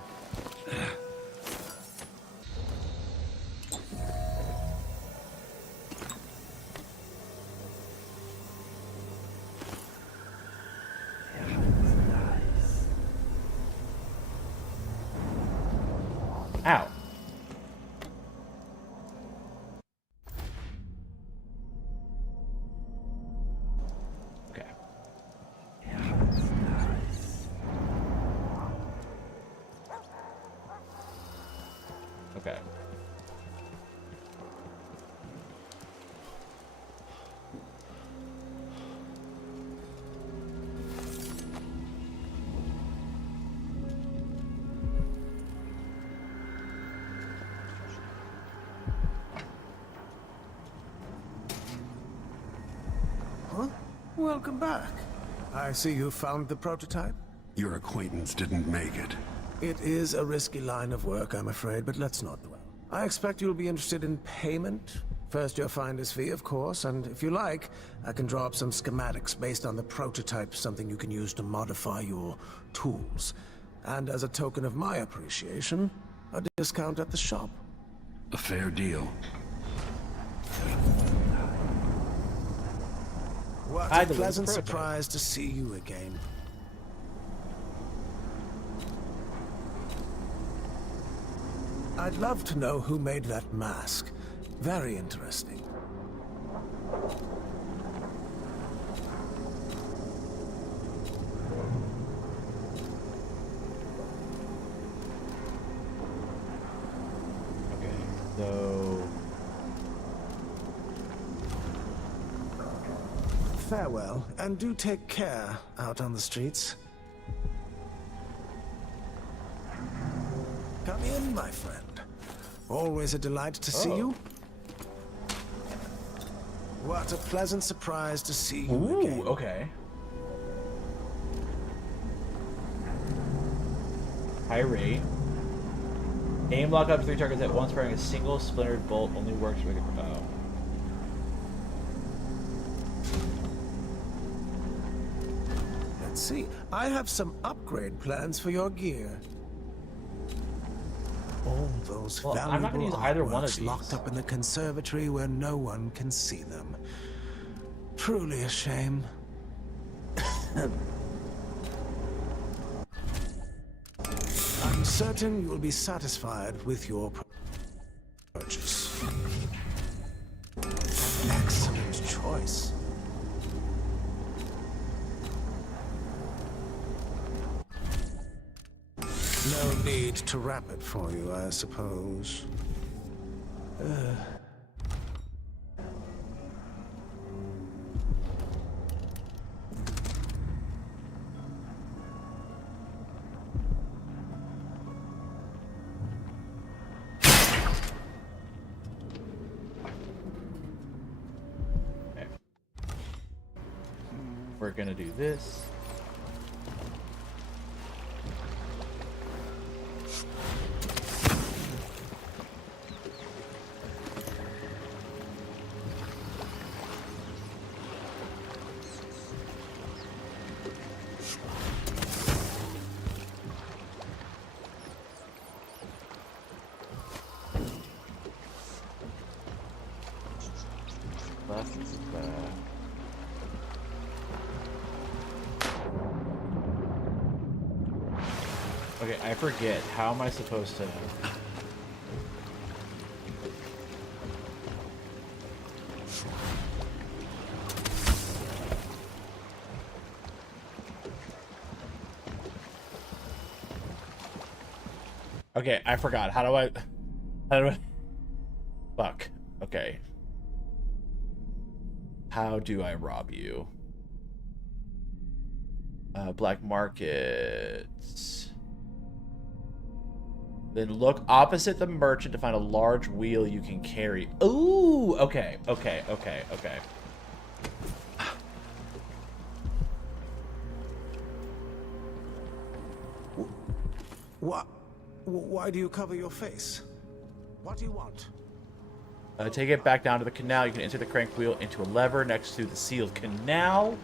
Ow. Okay. Okay. Welcome back. I see you found the prototype. Your acquaintance didn't make it. It is a risky line of work, I'm afraid, but let's not dwell. I expect you'll be interested in payment. First your finder's fee, of course, and if you like, I can draw up some schematics based on the prototype, something you can use to modify your tools. And as a token of my appreciation, a discount at the shop. A fair deal. What a pleasant surprise to see you again. I'd love to know who made that mask. Very interesting. Okay, so... Farewell, and do take care out on the streets. Come in, my friend. Always a delight to see you. What a pleasant surprise to see you again. Okay. High rate. Aim lock up 3 targets at once, firing a single splintered bolt only works with a bow. Let's see. I have some upgrade plans for your gear. All those valuable I'm not going to use either one of artworks these. locked up in the conservatory where no one can see them. Truly a shame. I'm certain you will be satisfied with your purchase. Excellent choice. No need to wrap it for you, I suppose. We're gonna do this. Left is back. Okay, I forget. How am I supposed to... Okay, I forgot. How do I... Fuck. Okay. How do I rob you? Black markets. Then look opposite the merchant to find a large wheel you can carry. Ooh, okay. What? Why do you cover your face? What do you want? Take it back down to the canal. You can insert the crank wheel into a lever next to the sealed canal.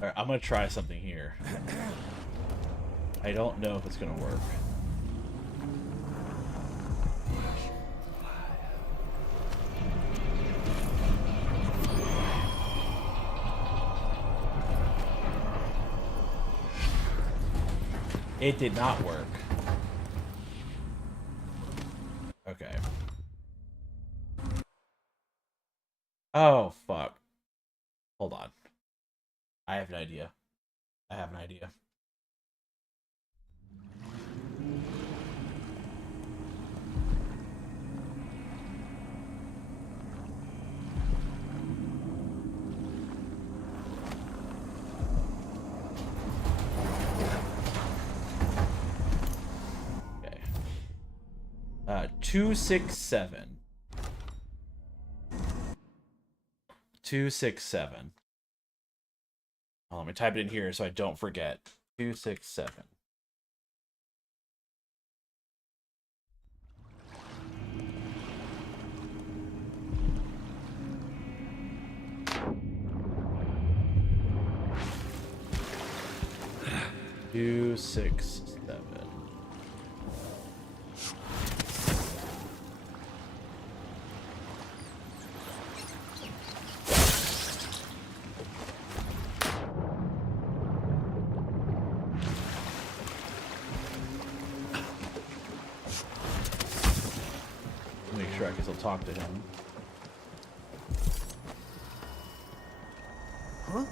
Alright, I'm gonna try something here. I don't know if it's gonna work. It did not work. Okay. Oh, fuck. Hold on. I have an idea. I have an idea. Okay. 267. 267. Oh, let me type it in here so I don't forget. 267. Two, 6, 7. Make sure I can still talk to him. Huh?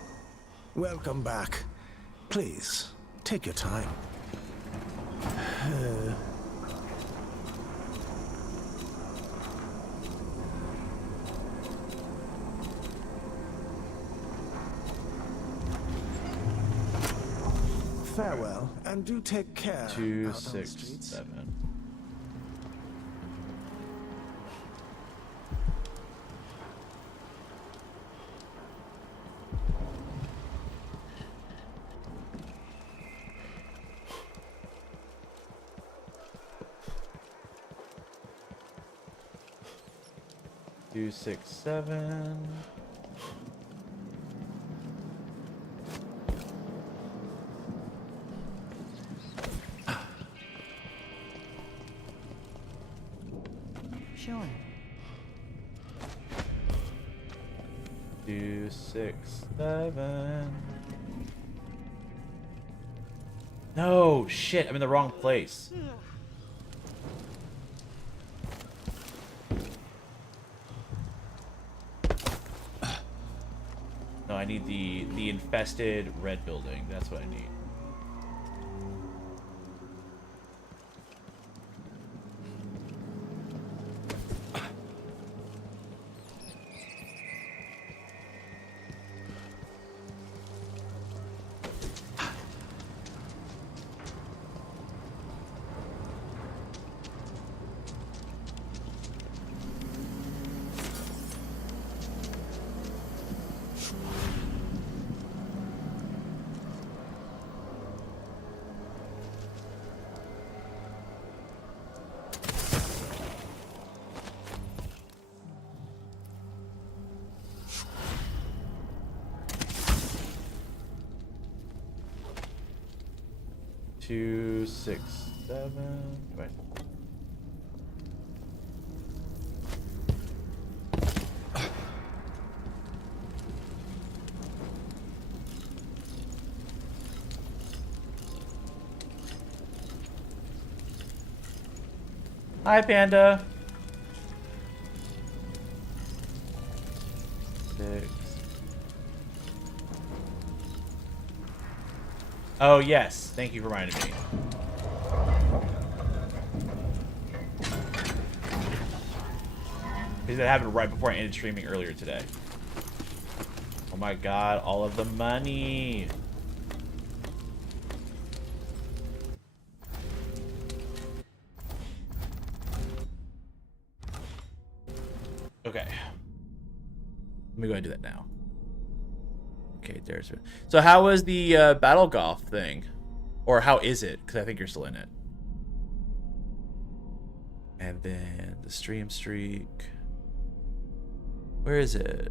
Welcome back. Please, take your time. Farewell, and do take care. 2, 6, 7. Two, 6, 7. Sure. 2, 6, 7. No, shit, I'm in the wrong place. No, I need the infested red building. That's what I need. Two, 6, 7. Wait. Hi, Panda. 6. Oh, yes. Thank you for reminding me. Because that happened right before I ended streaming earlier today. Oh my god, all of the money. Okay. Let me go ahead and do that now. Okay, there's... So how was the battle golf thing? Or how is it? Because I think you're still in it. And then the stream streak. Where is it?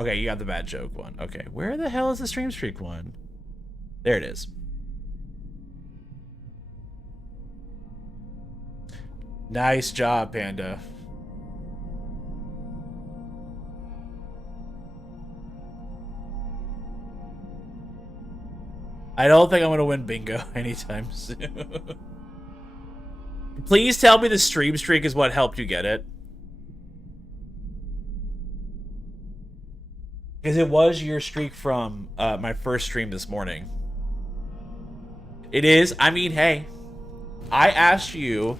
Okay, you got the bad joke one. Okay, where the hell is the stream streak one? There it is. Nice job, Panda. I don't think I'm gonna win bingo anytime soon. Please tell me the stream streak is what helped you get it. Because it was your streak from my first stream this morning. It is. I mean, hey. I asked you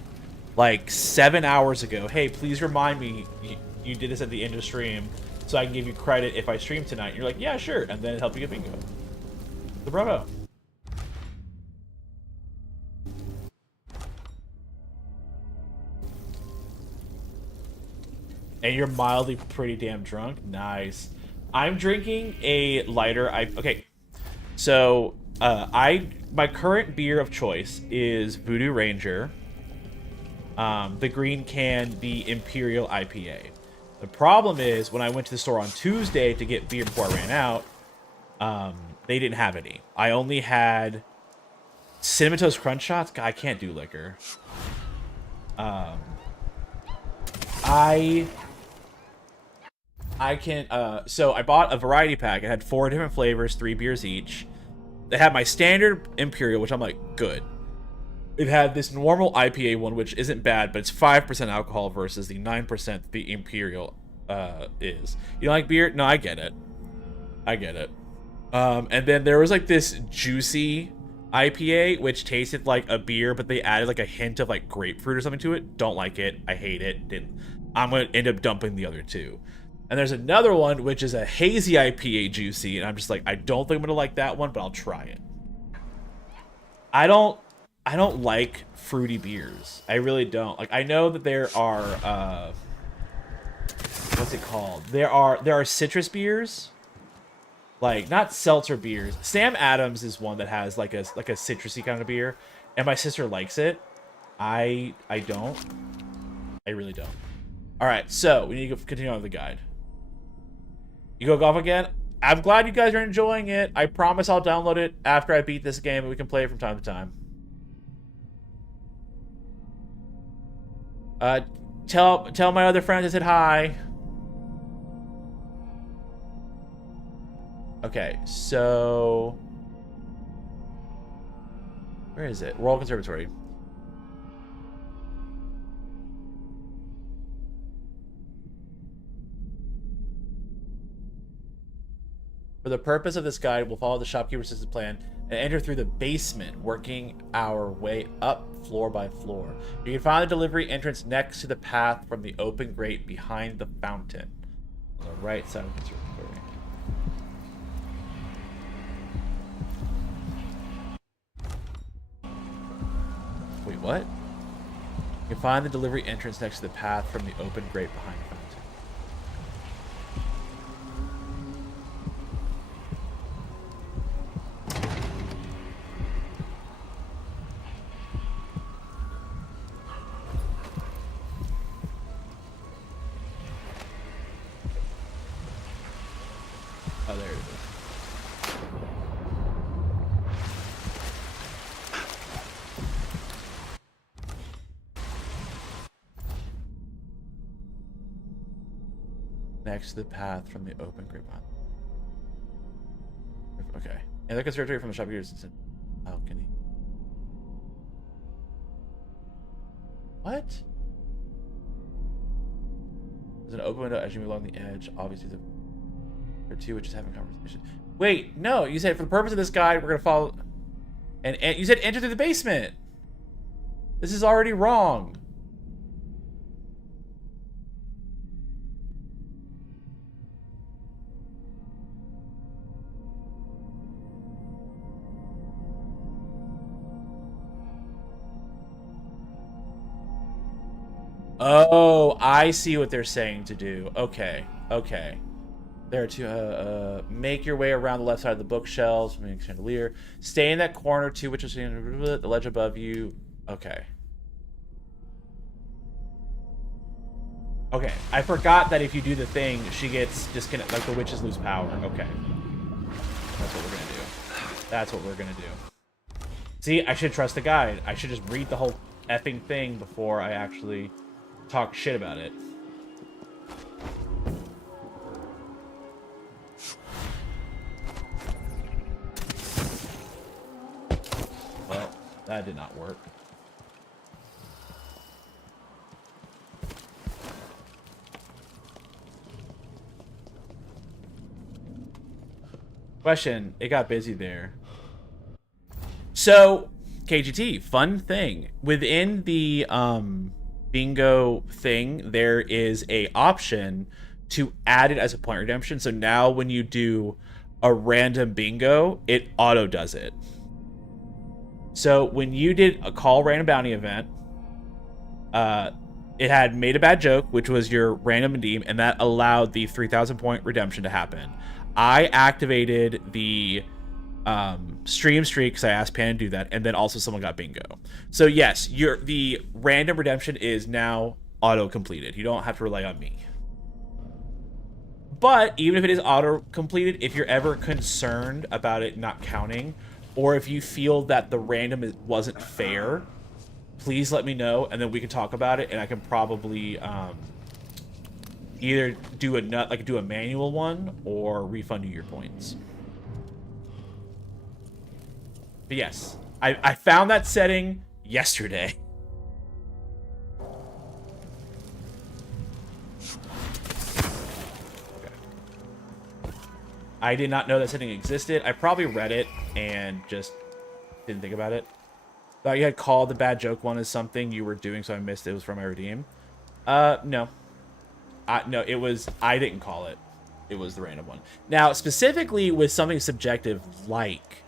like 7 hours ago, hey, please remind me you did this at the end of stream so I can give you credit if I stream tonight. And you're like, yeah, sure. And then it helped you get bingo. So bravo. And you're mildly pretty damn drunk. Nice. I'm drinking a lighter. Okay. So my current beer of choice is Voodoo Ranger. The green can, the Imperial IPA. The problem is when I went to the store on Tuesday to get beer before I ran out, they didn't have any. I only had Cinnamon Toast Crunch Shots. God, I can't do liquor. I can, so I bought a variety pack. It had 4 different flavors, 3 beers each. They had my standard Imperial, which I'm like, good. It had this normal IPA one, which isn't bad, but it's 5% alcohol versus the 9% the Imperial is. You don't like beer? No, I get it. I get it. And then there was like this juicy IPA, which tasted like a beer, but they added like a hint of like grapefruit or something to it. Don't like it. I hate it. I'm going to end up dumping the other two. And there's another one, which is a hazy IPA juicy, and I'm just like, I don't think I'm going to like that one, but I'll try it. I don't like fruity beers. I really don't. Like, I know that there are what's it called? There are citrus beers. Like, not seltzer beers. Sam Adams is one that has like a citrusy kind of beer, and my sister likes it. I don't. I really don't. All right, so we need to continue on with the guide. You go golf again? I'm glad you guys are enjoying it. I promise I'll download it after I beat this game and we can play it from time to time. Tell my other friends I said hi. Okay, so where is it? Royal Conservatory. For the purpose of this guide, we'll follow the shopkeeper's assisted plan and enter through the basement, working our way up floor by floor. You can find the delivery entrance next to the path from the open grate behind the fountain, on the right side of the conservatory. Wait, what? You can find the delivery entrance next to the path from the open grate behind the fountain. Oh, there it is. Next to the path from the open grapevine. Okay. And the conservatory from the shopkeeper's. How can he? What? There's an open window as you move along the edge. Obviously, or two, which is having a conversation. Wait, no. You said for the purpose of this guide, we're gonna follow. And you said enter through the basement. This is already wrong. Oh, I see what they're saying to do. Okay, okay. There are two. Make your way around the left side of the bookshelves. Make chandelier. Stay in that corner too, which is the ledge above you. Okay. Okay, I forgot that if you do the thing, she gets disconnected. Like the witches lose power. Okay, that's what we're gonna do. That's what we're gonna do. See, I should trust the guide. I should just read the whole effing thing before I actually talk shit about it. Well, that did not work. Question, it got busy there. So, KGT, fun thing. Within the bingo thing, there is a option to add it as a point redemption. So now when you do a random bingo, it auto does it. So when you did a call random bounty event, it had made a bad joke, which was your random redeem, and that allowed the 3,000 point redemption to happen. I activated the stream streak because I asked Pan to do that, and then also someone got bingo. So yes, the random redemption is now auto completed. You don't have to rely on me. But even if it is auto completed, if you're ever concerned about it not counting, or if you feel that the random wasn't fair, please let me know, and then we can talk about it, and I can probably either do a manual one or refund you your points. But yes, I found that setting yesterday. Okay. I did not know that setting existed. I probably read it and just didn't think about it. Thought you had called the bad joke one as something you were doing, so I missed it. It was from my redeem. No. No, it was... I didn't call it. It was the random one. Now, specifically with something subjective like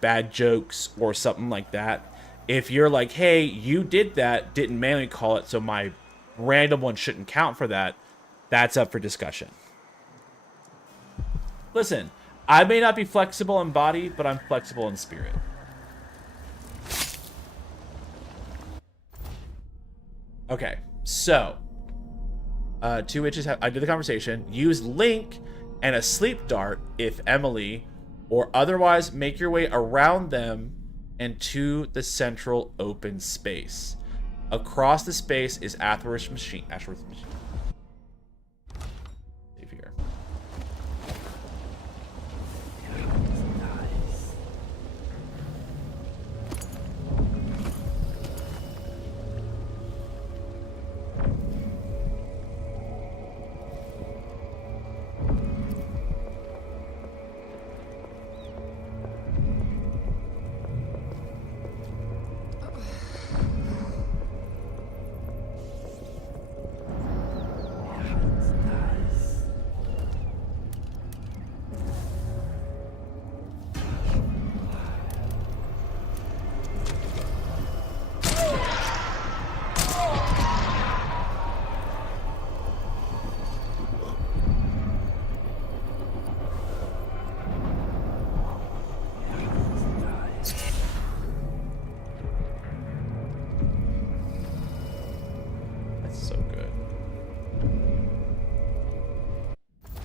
bad jokes or something like that, if you're like, hey, you did that, didn't manually call it, so my random one shouldn't count for that, that's up for discussion. Listen, I may not be flexible in body, but I'm flexible in spirit. Okay, so two witches I did the conversation. Use Link and a sleep dart if Emily, or otherwise make your way around them and to the central open space. Across the space is Ashworth's machine. Save here.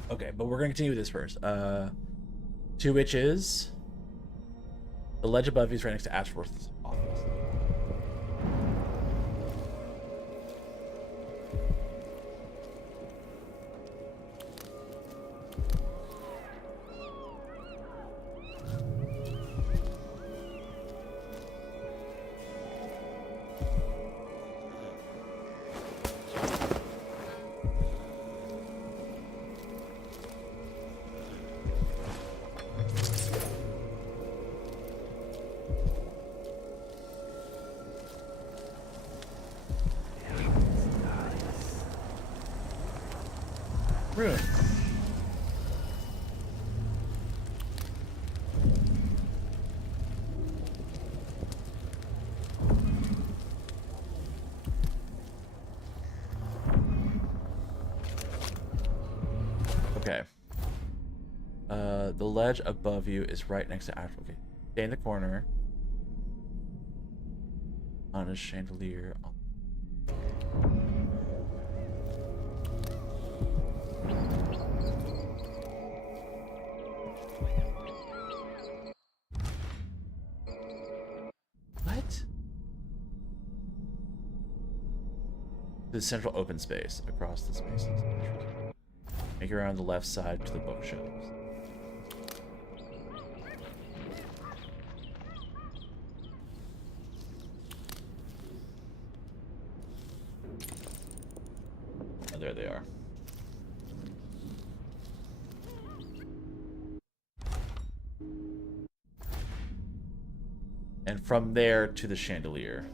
Okay, but we're going to continue with this first. Two witches. The ledge above you is right next to Ashworth's office. Ruin. Okay. The ledge above you is right next to Ashworth. Okay. Stay in the corner. On a chandelier. the central open space across the spaces. Make it around the left side to the bookshelves. Oh, there they are. And from there to the chandelier.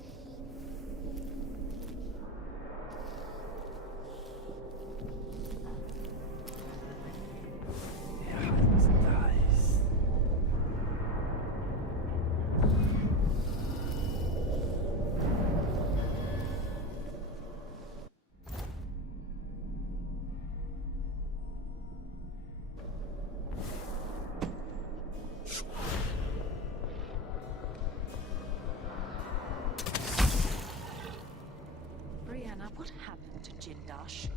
Brianna, what happened to Jindosh?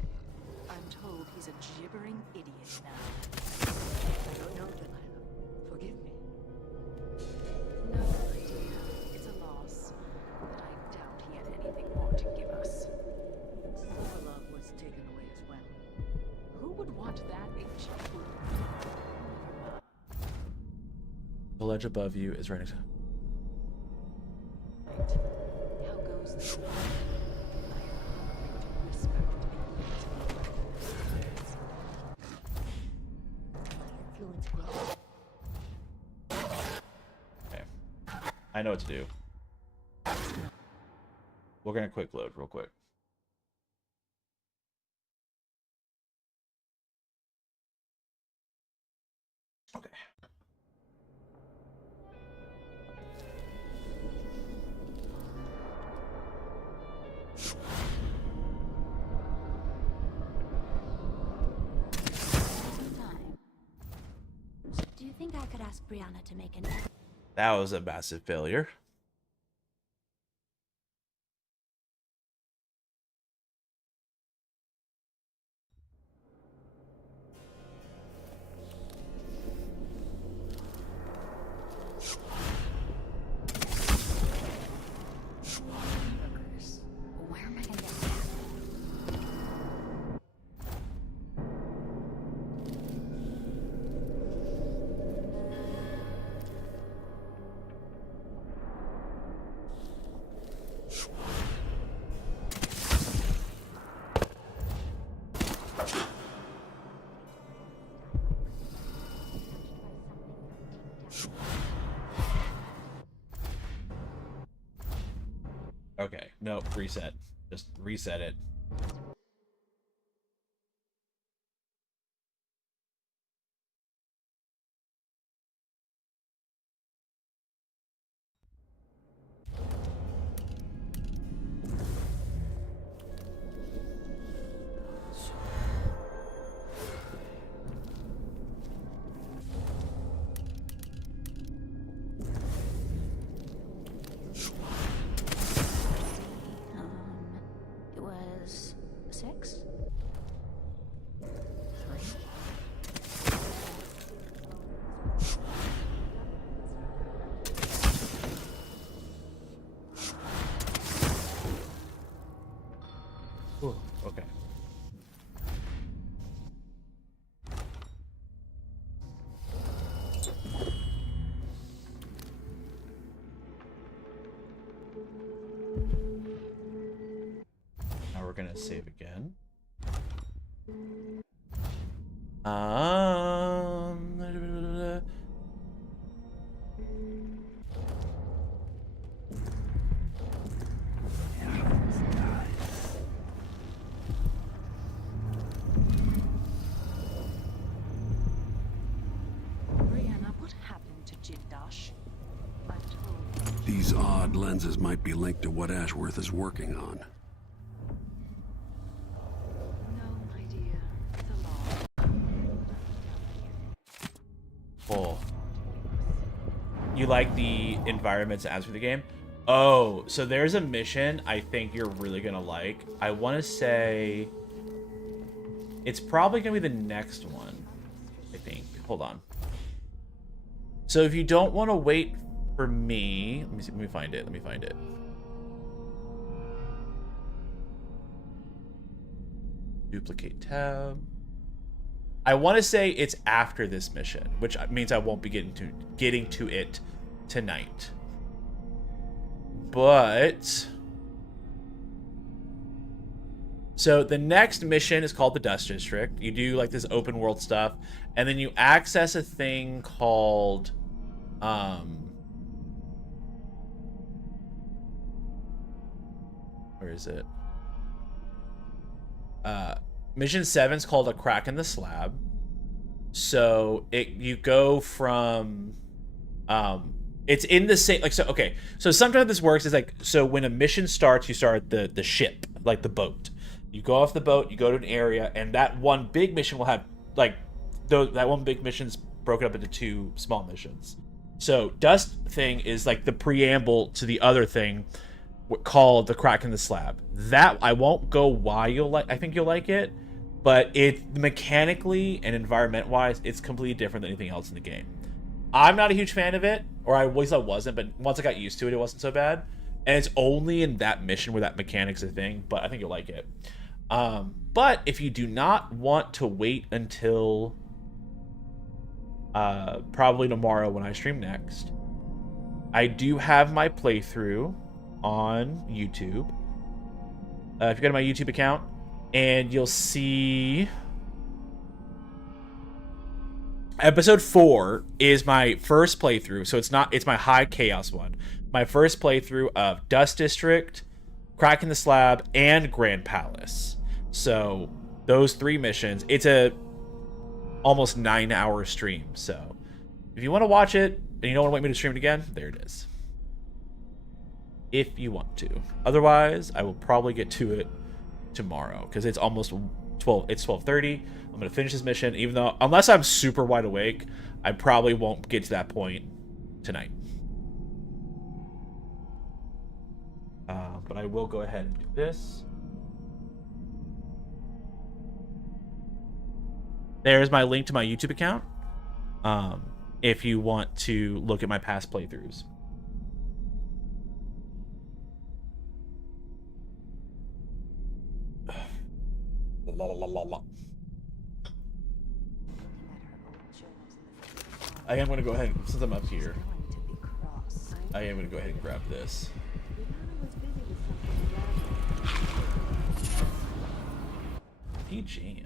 I'm told he's a gibbering idiot now. I don't know, Delilah. Forgive me. No, my dear. It's a loss. But I doubt he had anything more to give us. Sokolov was taken away as well. Who would want that ancient fool? The ledge above you is right next to. How goes this? Okay. I know what to do. We're gonna quick load real quick. Okay. Do you think I could ask Brianna to make an... That was a massive failure. Where am I gonna get that? Okay, no, reset. Just reset it. It was 6? 3. Ooh, okay. Now we're gonna save again. Brianna, what happened to Jindosh? I'm told. These odd lenses might be linked to what Ashworth is working on. No, my dear. It's a law. Cool. You like the environments as for the game? Oh, so there's a mission I think you're really gonna like. I want to say it's probably gonna be the next one. I think. Hold on. So if you don't want to wait for me, let me see, let me find it. Duplicate tab. I want to say it's after this mission, which means I won't be getting to it tonight. But so the next mission is called the Dust District. You do like this open world stuff, and then you access a thing called where is it? Mission 7 is called A Crack in the Slab. So you go from it's in the same, like, so okay, so sometimes this works is like, so when a mission starts, you start the ship, like the boat. You go off the boat, you go to an area, and that one big mission will have like that one big mission's broken up into 2 small missions. So Dust thing is like the preamble to the other thing called The Crack in the Slab. That I won't go why you'll like, I think you'll like it, but it mechanically and environment wise, it's completely different than anything else in the game. I'm not a huge fan of it, or at least I wasn't, but once I got used to it, it wasn't so bad. And it's only in that mission where that mechanic's a thing, but I think you'll like it. But if you do not want to wait until probably tomorrow when I stream next, I do have my playthrough on YouTube. If you go to my YouTube account, and you'll see episode 4 is my first playthrough, so it's my high chaos one. My first playthrough of Dust District, Crack in the Slab, and Grand Palace. So those 3 missions, it's a almost 9-hour stream. So if you want to watch it and you don't want to wait me to stream it again, there it is. If you want to. Otherwise, I will probably get to it tomorrow because it's almost 12. It's 12:30. I'm gonna finish this mission, even though unless I'm super wide awake, I probably won't get to that point tonight. But I will go ahead and do this. There's my link to my YouTube account. If you want to look at my past playthroughs. I am going to go ahead, since I'm up here, I am going to go ahead and grab this. PG.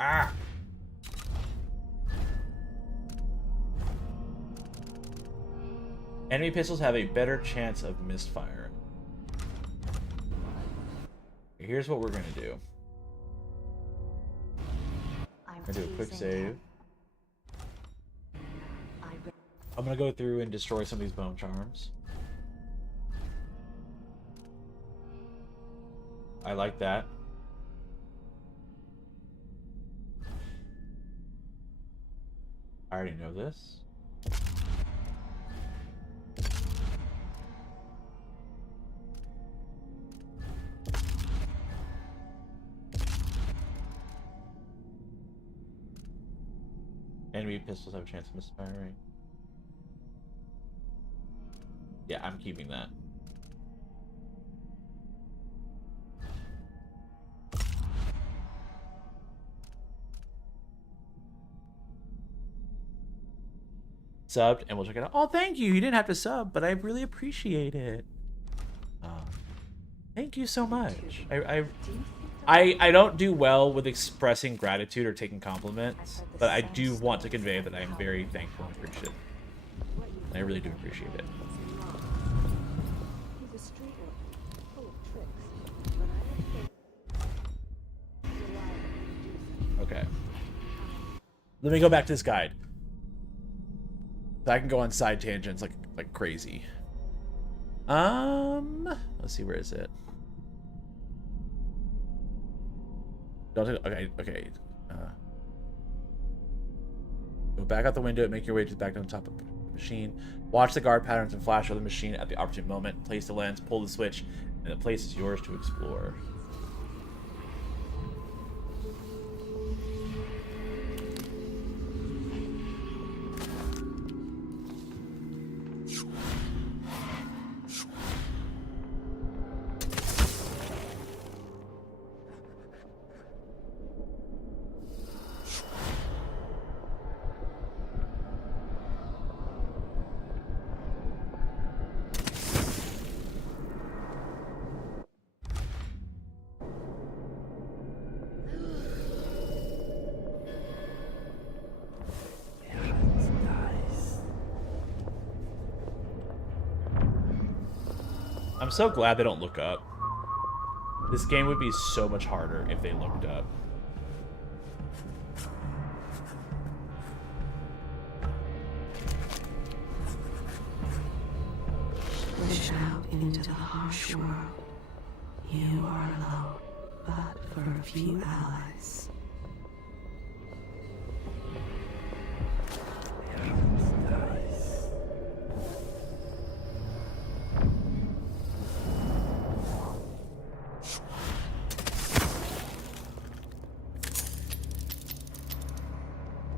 Ah! Enemy pistols have a better chance of misfire. Here's what we're gonna do. I'm gonna do a quick save. I'm gonna go through and destroy some of these bone charms. I like that. I already know this. Enemy pistols have a chance of misfiring. Yeah, I'm keeping that. Subbed, and we'll check it out. Oh, thank you. You didn't have to sub, but I really appreciate it. Thank you so much. I don't do well with expressing gratitude or taking compliments, but I do want to convey that I am very thankful and appreciative. I really do appreciate it. Okay. Let me go back to this guide. So I can go on side tangents like crazy. Let's see, where is it? Okay. Go back out the window and make your way to the back on top of the machine. Watch the guard patterns and flash of the machine at the opportune moment. Place the lens, pull the switch, and the place is yours to explore. I'm so glad they don't look up. This game would be so much harder if they looked up. Push out into the harsh world. You are alone, but for a few allies.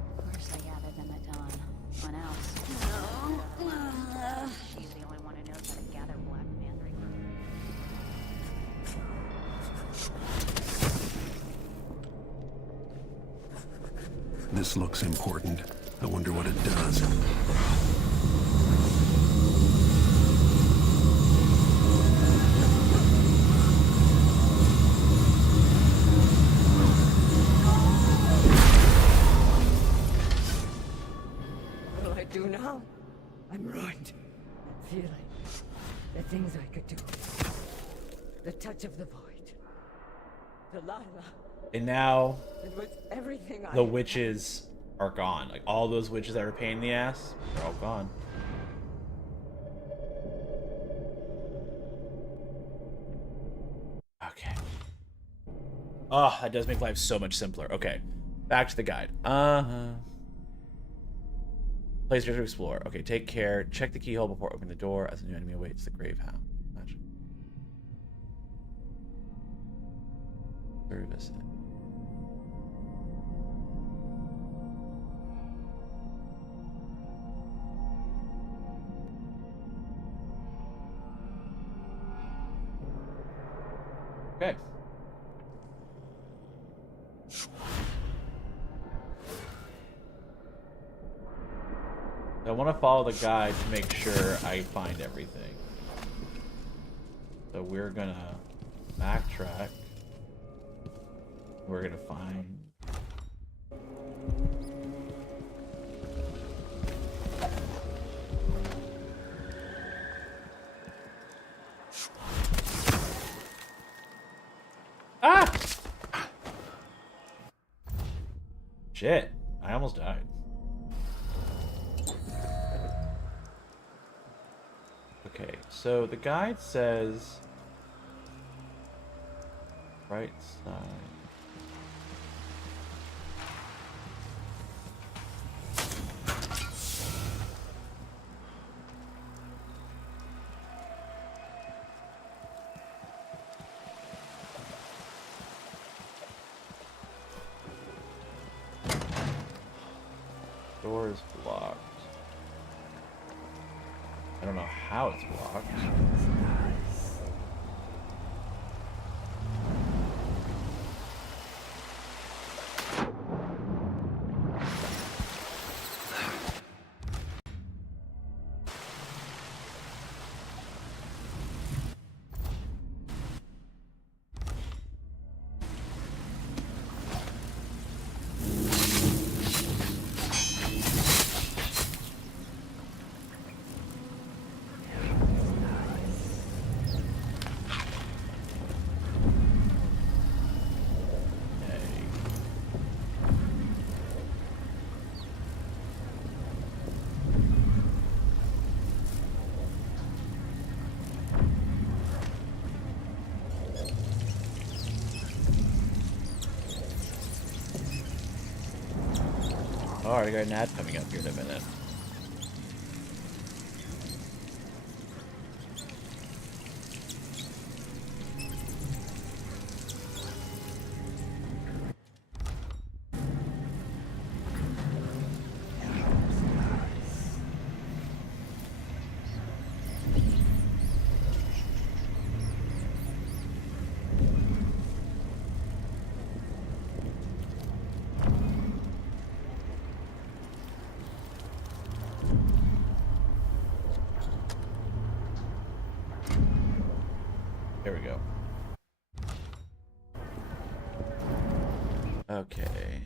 Of course I gathered them at dawn. When else? She's the only one who knows how to gather black mandrake. This looks important. I wonder what it does. What do I do now? I'm ruined. Feeling. The things I could do. The touch of the void. Delilah. And now It was everything the witches are gone. Like all those witches that were a pain in the ass, they're all gone. Okay. Oh, that does make life so much simpler. Okay. Back to the guide. Place here to explore. Okay, take care. Check the keyhole before opening the door as a new enemy awaits the grave hound. Magic. Service. Okay. I want to follow the guide to make sure I find everything. So we're gonna backtrack. We're gonna find... Ah! Shit. I almost died. Okay, so the guide says right side. Door is blocked. I don't know how it's blocked. Alright, I got an ad coming up here in a minute. There we go. Okay.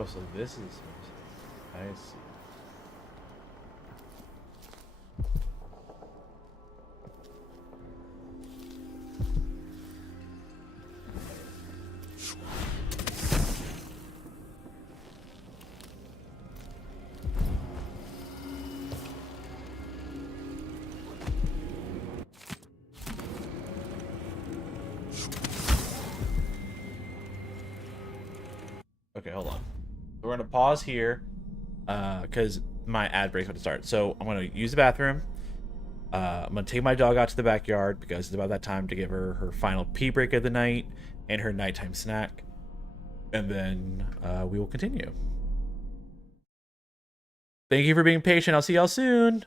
Oh, so this is. I see. Okay, hold on. We're gonna pause here, because my ad break's about to start. So I'm gonna use the bathroom. I'm gonna take my dog out to the backyard because it's about that time to give her her final pee break of the night and her nighttime snack, and then we will continue. Thank you for being patient. I'll see y'all soon.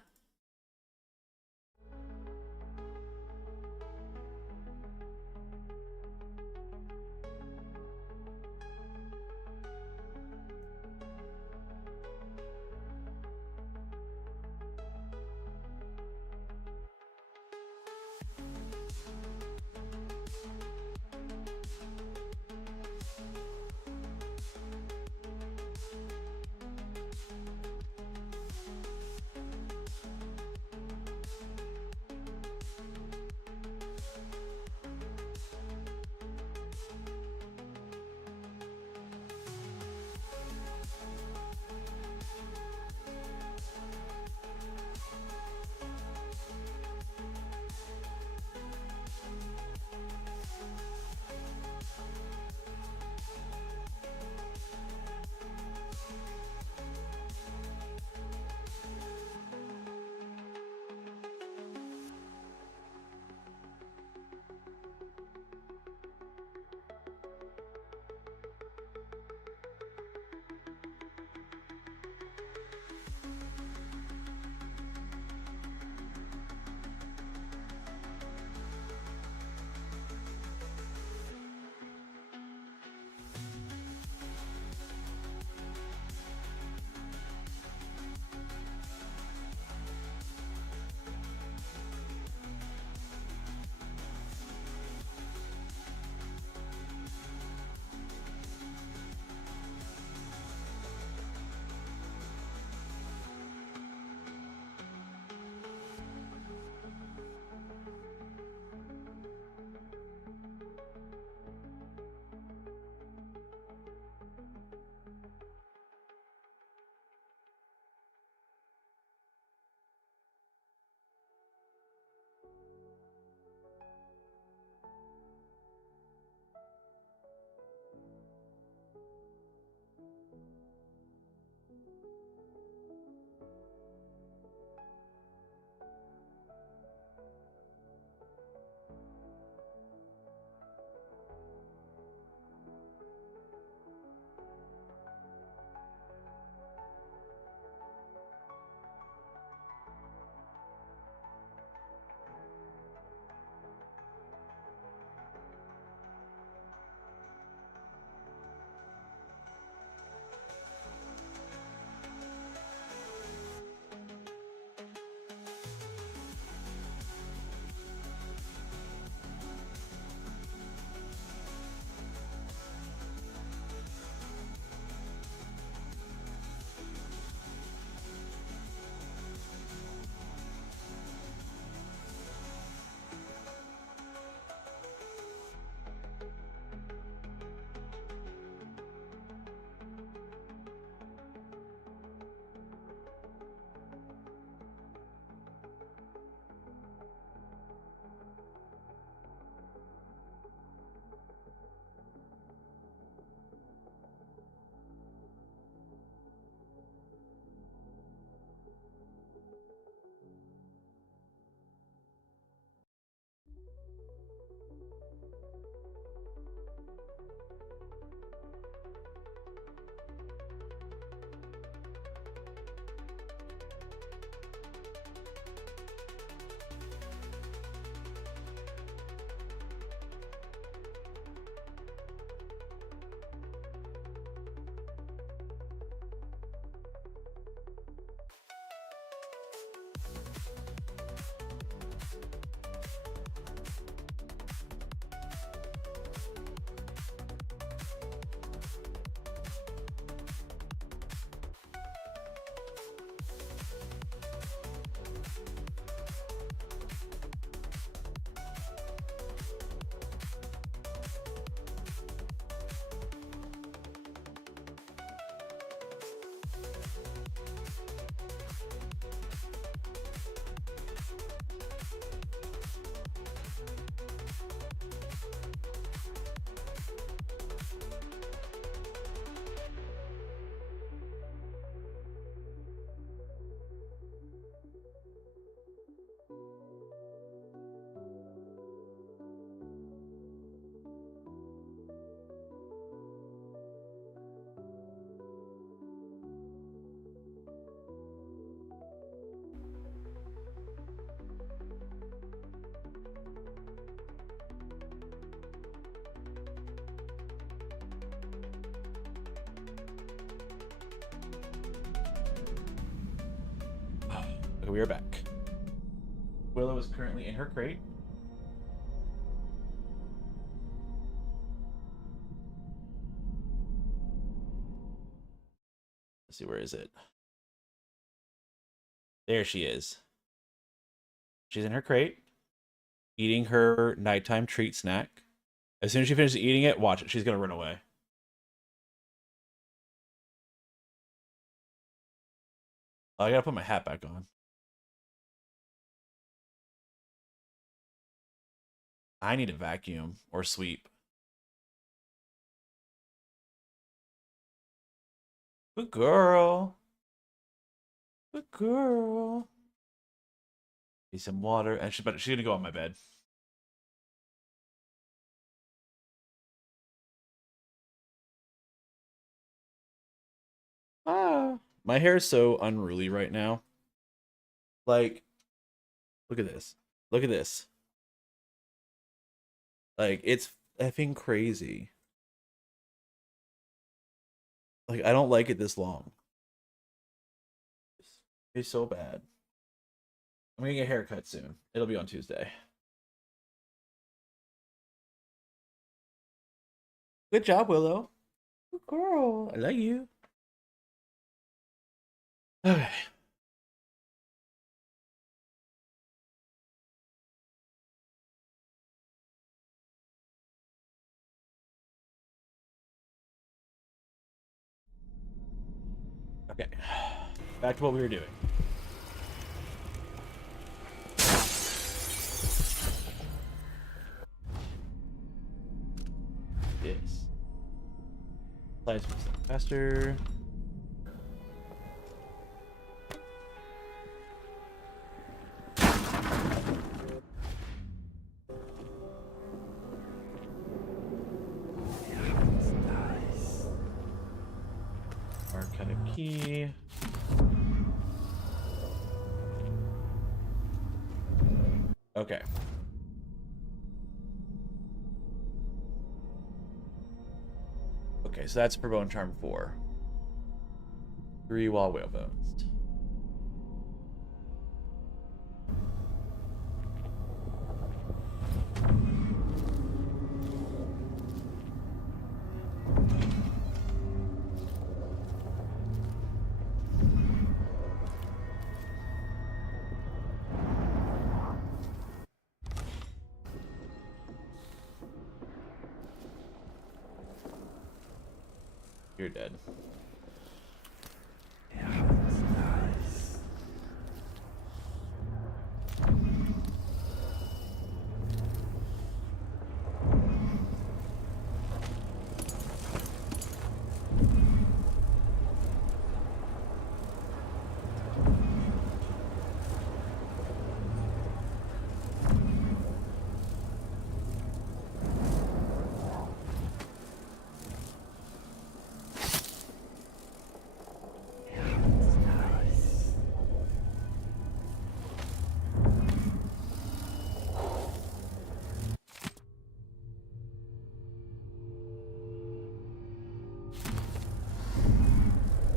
we are back. Willow is currently in her crate. Let's see, where is it? There she is. She's in her crate, eating her nighttime treat snack. As soon as she finishes eating it, watch it. She's gonna run away. Oh, I gotta put my hat back on. I need to vacuum or sweep. Good girl. Good girl. Need some water, and she's gonna go on my bed. Ah, my hair is so unruly right now. Like, look at this. Look at this. Like, it's effing crazy. Like, I don't like it this long. It's so bad. I'm gonna get a haircut soon. It'll be on Tuesday. Good job, Willow. Good girl. I like you. Okay. Okay. Back to what we were doing. Yes. Slides faster. Arcana key. Okay. Okay, so that's for Bone Charm 4. 3 Wall Whale Bones. You're dead.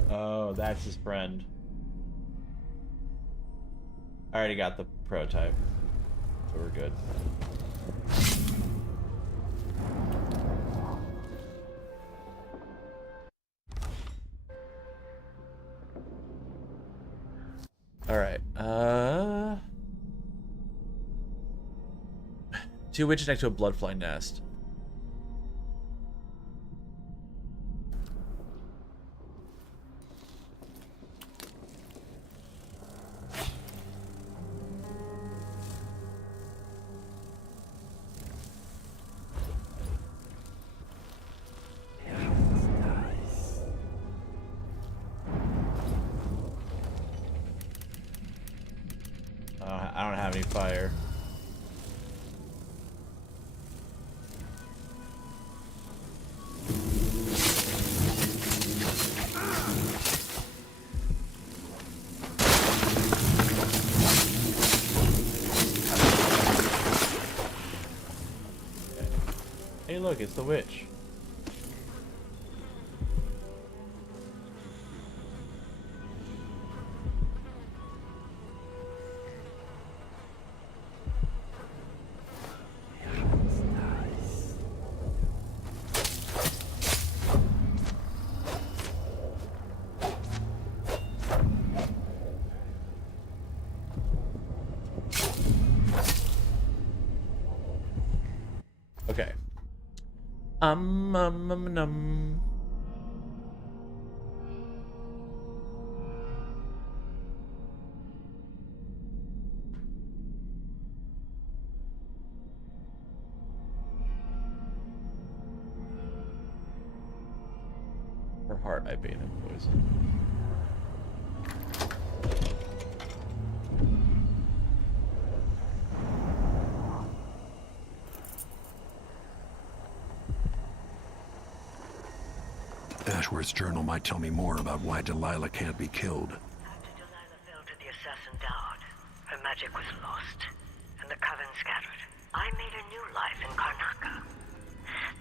Oh, that's his friend. I already got the prototype, so we're good. All right. Two witches next to a bloodfly nest. I don't have any fire. Hey, look, it's the witch. Num. Her heart I bathe in poison. Ashworth's journal might tell me more about why Delilah can't be killed. After Delilah fell to the assassin Dowd, her magic was lost, and the coven scattered. I made a new life in Karnaca.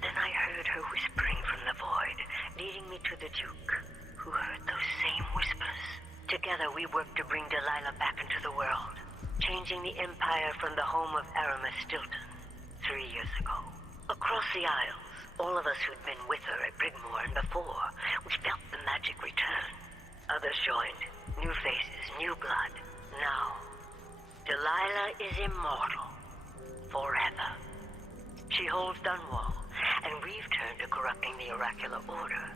Then I heard her whispering from the void, leading me to the Duke, who heard those same whispers. Together we worked to bring Delilah back into the world, changing the Empire from the home of Aramis Stilton 3 years ago. Across the Isles, all of us who'd been with her at Brigmore and before, we felt the magic return. Others joined. New faces, new blood. Now, Delilah is immortal. Forever. She holds Dunwall, and we've turned to corrupting the oracular order.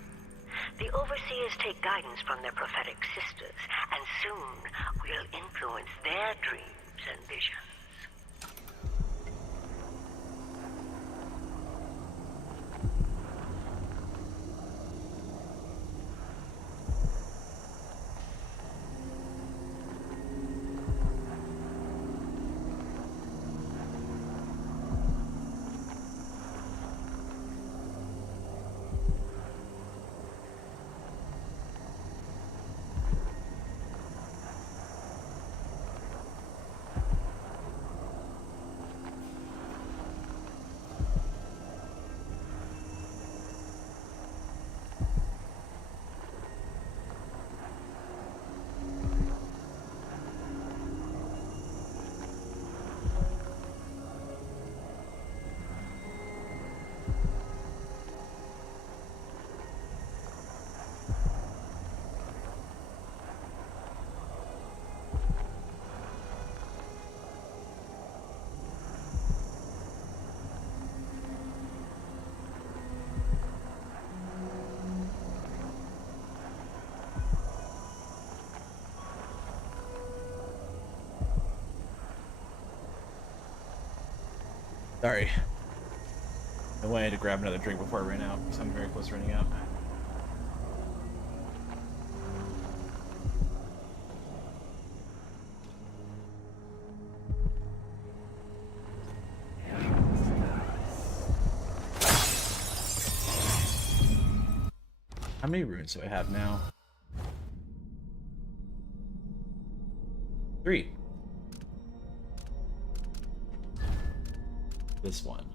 The overseers take guidance from their prophetic sisters, and soon we'll influence their dreams and visions. Sorry. I wanted to grab another drink before I ran out, because I'm very close to running out. How many runes do I have now? 3. This one.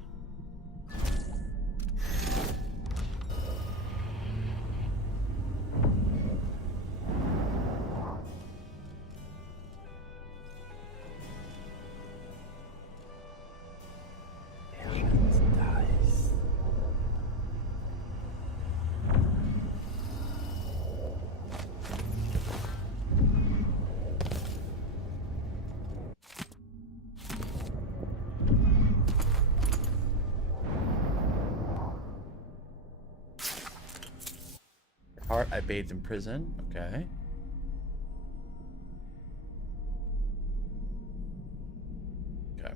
Heart I bathed in prison. Okay. Okay.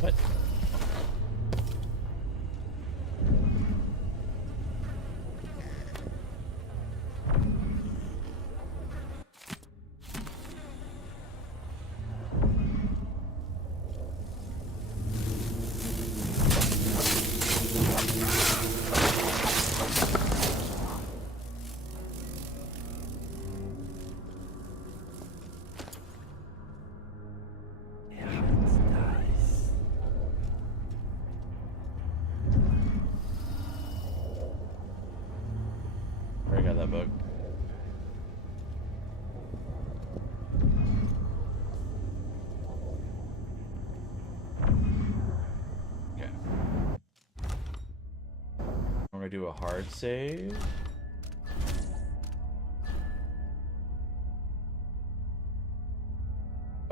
What? I got that book. Okay. I'm gonna do a hard save.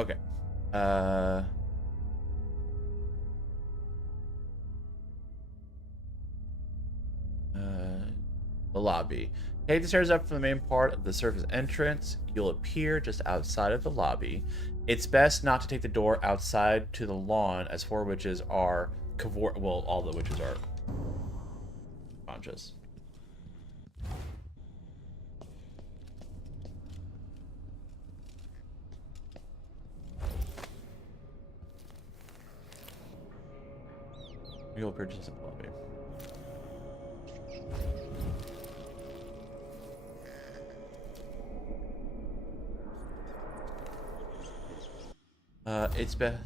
Okay. The lobby. Take the stairs up from the main part of the surface entrance. You'll appear just outside of the lobby. It's best not to take the door outside to the lawn, as 4 witches are well, all the witches are conscious. You'll appear just in the lobby. It's best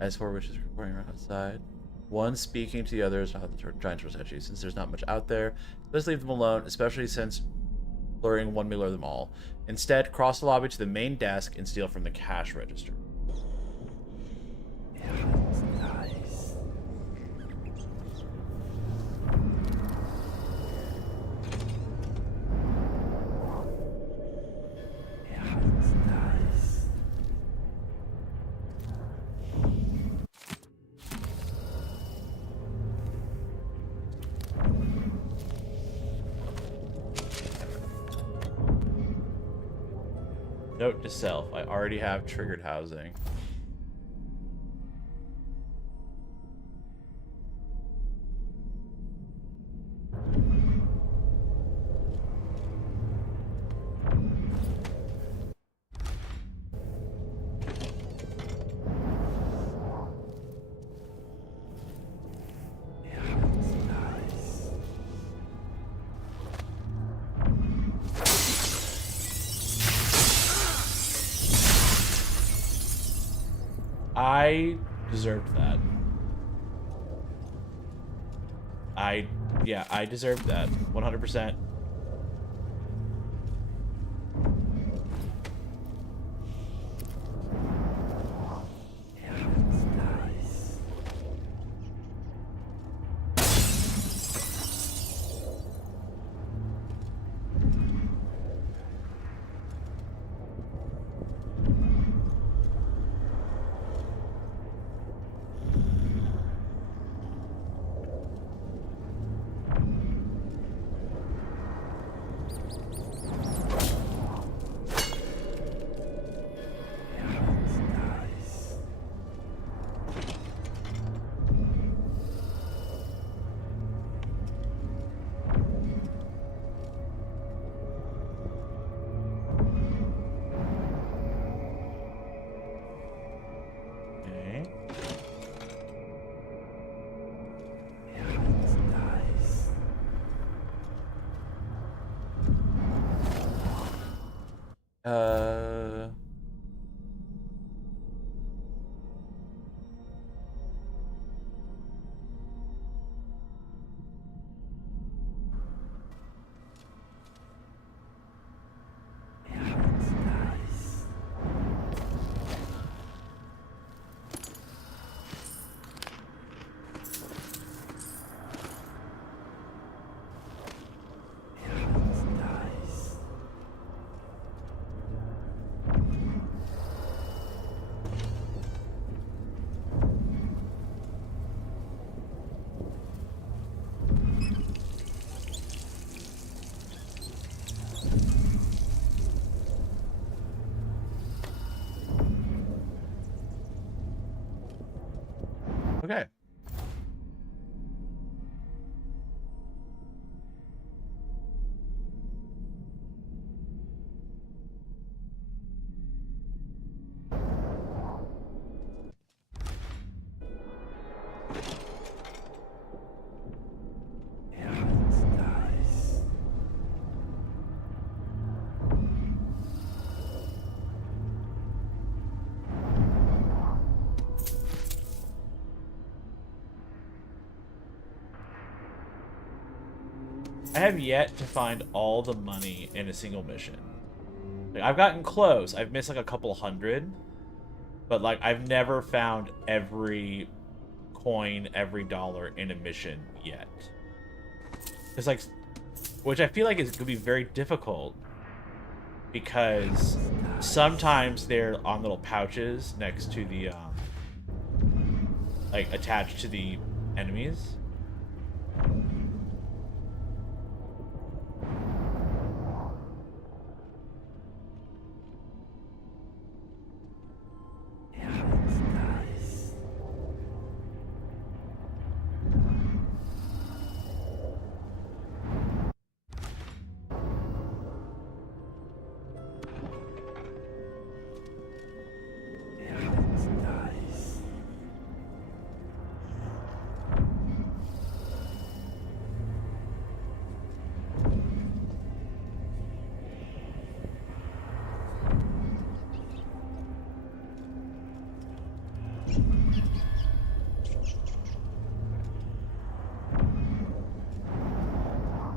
as 4 wishes reporting around outside. One speaking to the others about the giant statue. Since there's not much out there, let's leave them alone, especially since luring one may lure them all. Instead, cross the lobby to the main desk and steal from the cash register. Nice. Note to self, I already have triggered housing. I deserved that. Yeah, I deserved that. 100%. Okay. I have yet to find all the money in a single mission. Like, I've gotten close. I've missed like a couple hundred. But like I've never found every coin, every dollar in a mission yet. It's like, which I feel like is going to be very difficult because sometimes they're on little pouches next to the like attached to the enemies.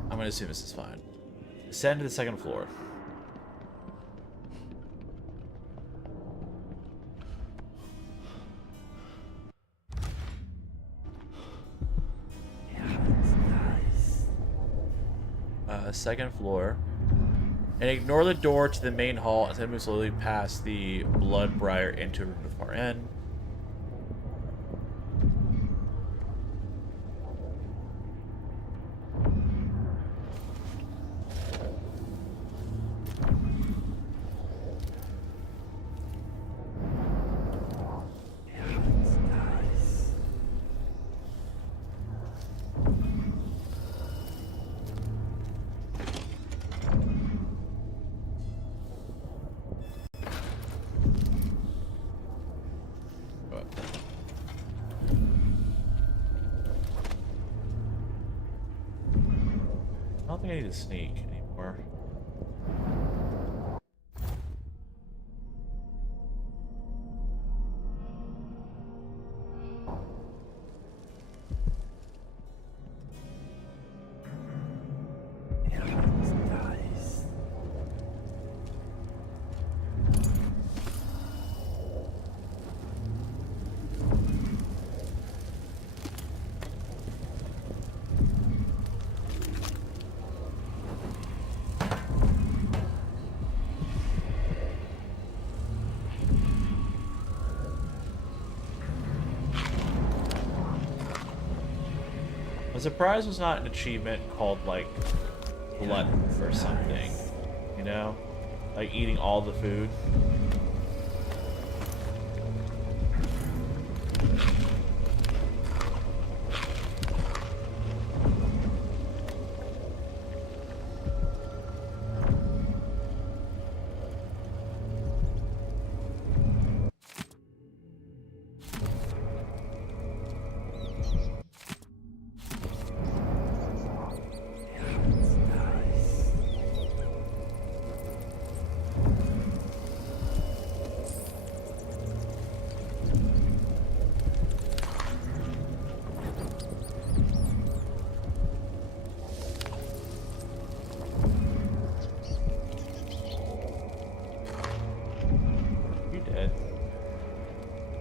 I'm gonna assume this is fine. Ascend to the second floor. Second floor. And ignore the door to the main hall as I move slowly past the Bloodbriar into the far end. I don't think I need to sneak anymore. I'm surprised there's not an achievement called, like, glutton or something, you know? Like eating all the food.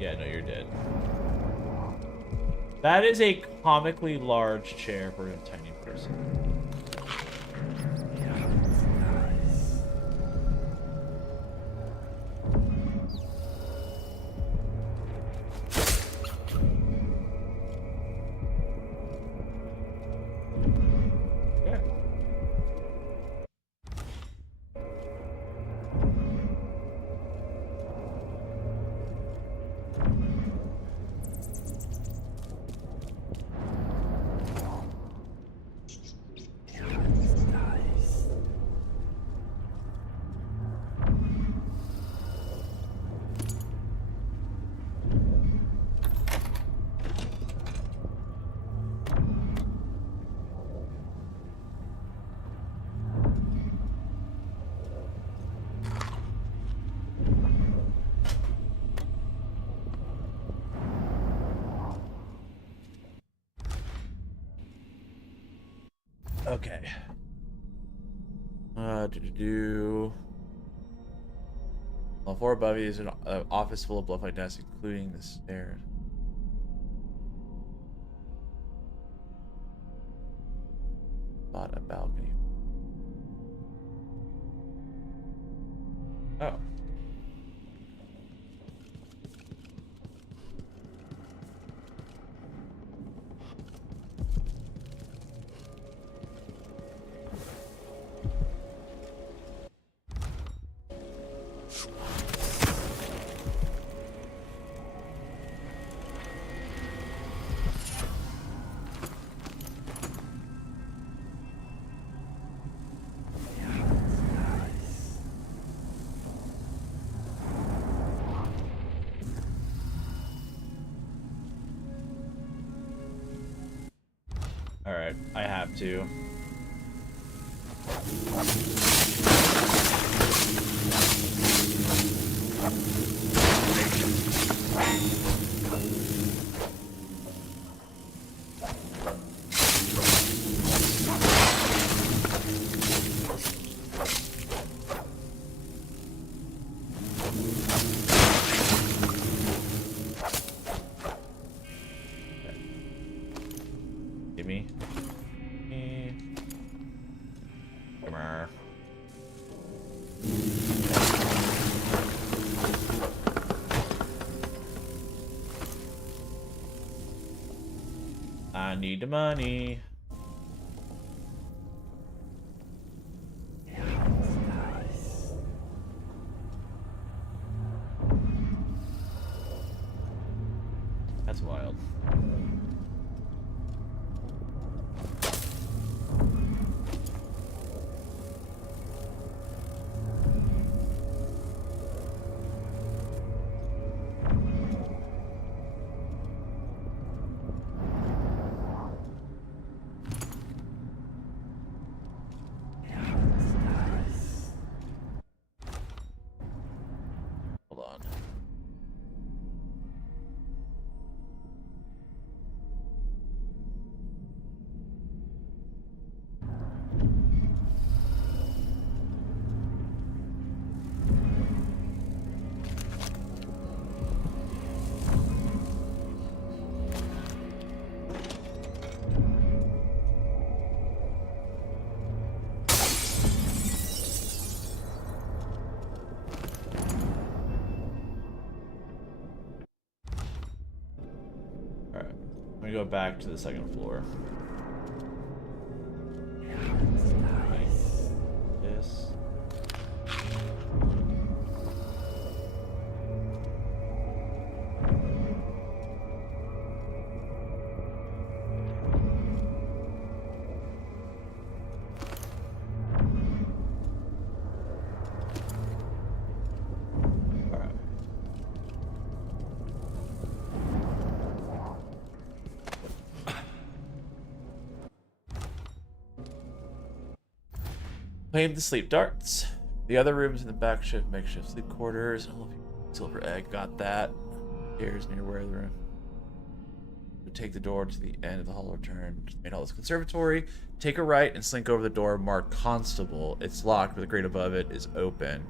Yeah, no, you're dead. That is a comically large chair for a tiny person. Okay. All four above you is an office full of bluff-like desks, including the stairs. Spot a balcony. Oh. Alright, I have to. Give me. Come on. I need the money. That's wild. Hold on. Alright, let me go back to the second floor. This. Claim the sleep darts. The other rooms in the back shift makeshift sleep quarters. Silver egg, got that. Here's near where the room. We take the door to the end of the hall, return to the main hall of the conservatory. Take a right and slink over the door marked Constable. It's locked, but the grate above it is open.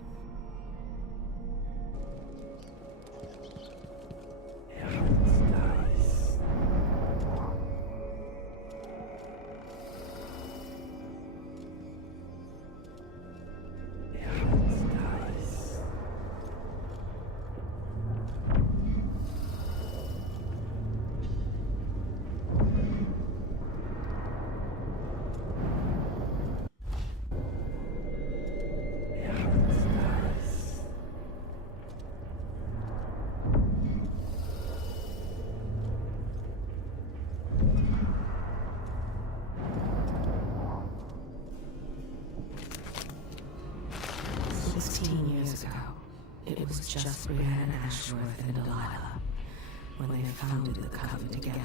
It was just Brianna Ashworth and Delilah when they founded the Coven together.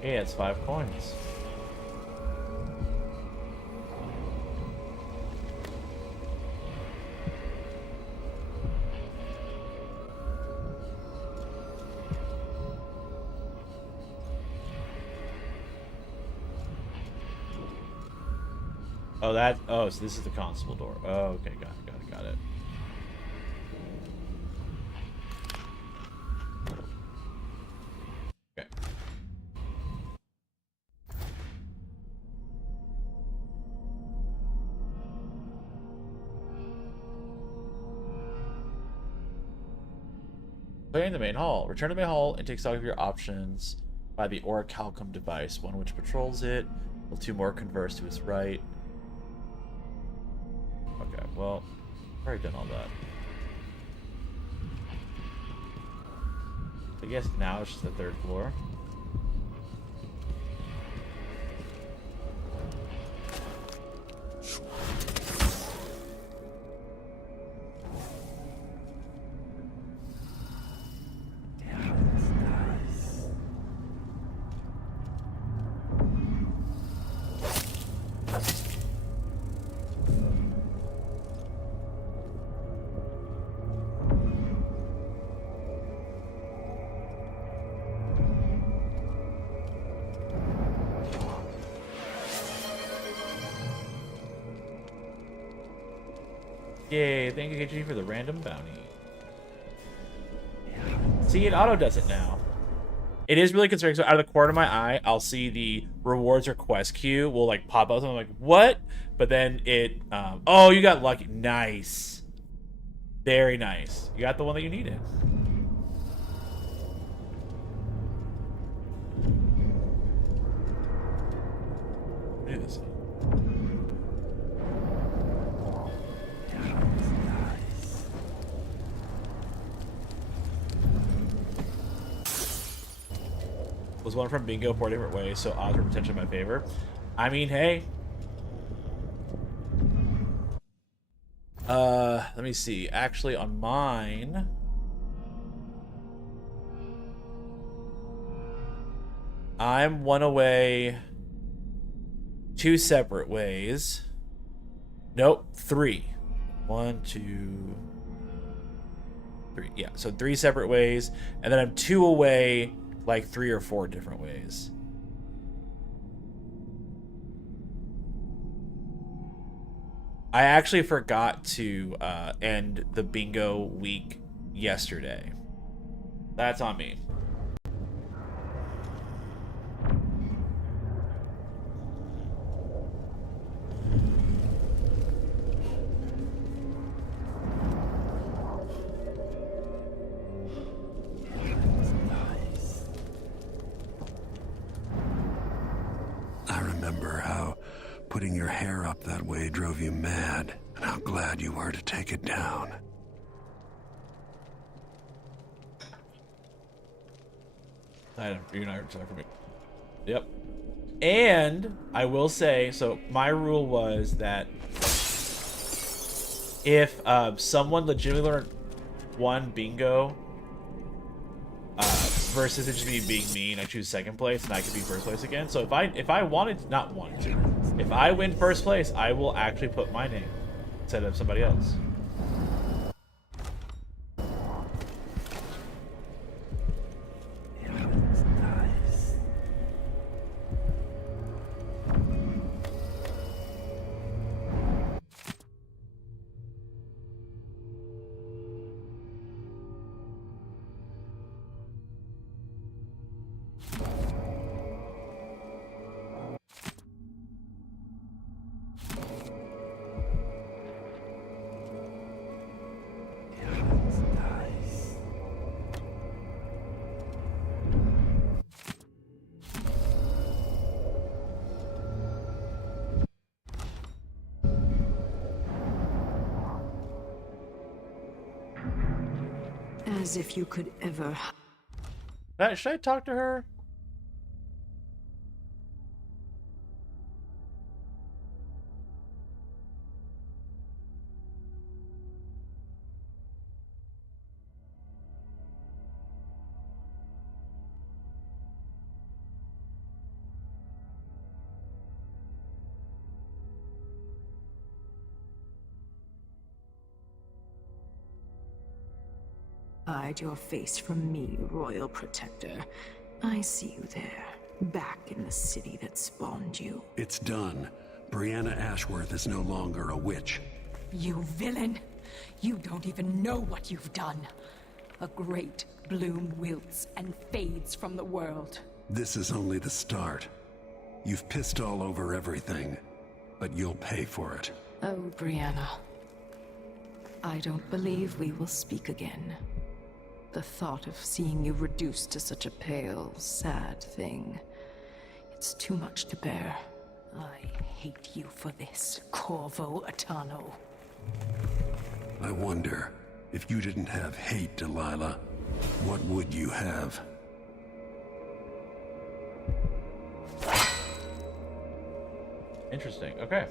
Yeah, it's 5 coins. Oh, that. Oh, so this is the constable door. Oh, okay. Got it. Okay. Play in the main hall. Return to the main hall and take stock of your options by the orichalcum device. One which patrols it, while two more converse to its right. Okay, well, I've already done all that. I guess now it's just the 3rd floor. Yay, thank you, KG, for the random bounty. See, it auto does it now. It is really concerning. So out of the corner of my eye, I'll see the rewards or quest queue will like pop up. And I'm like, what? But then it, oh, you got lucky. Nice. Very nice. You got the one that you needed. Look at this. Was one from bingo 4 different ways, so odds were potentially in my favor. I mean, hey. Let me see. Actually, on mine, I'm one away 2 separate ways. Nope, 3. 1, 2, 3. Yeah, so 3 separate ways, and then I'm 2 away like 3 or 4 different ways. I actually forgot to end the bingo week yesterday. That's on me. I remember how putting your hair up that way drove you mad, and how glad you were to take it down. You're not sorry for me. Yep. And I will say, so my rule was that if someone legitimately won bingo versus it just me being mean, I choose 2nd place and I could be 1st place again. So if I wanted, not wanted to, if I win 1st place, I will actually put my name instead of somebody else. As if you could ever... Should I talk to her? Hide your face from me, Royal Protector. I see you there, back in the city that spawned you. It's done. Brianna Ashworth is no longer a witch. You villain! You don't even know what you've done. A great bloom wilts and fades from the world. This is only the start. You've pissed all over everything, but you'll pay for it. Oh, Brianna. I don't believe we will speak again. The thought of seeing you reduced to such a pale, sad thing. It's too much to bear. I hate you for this, Corvo Atano. I wonder, if you didn't have hate, Delilah, what would you have? Interesting. Okay.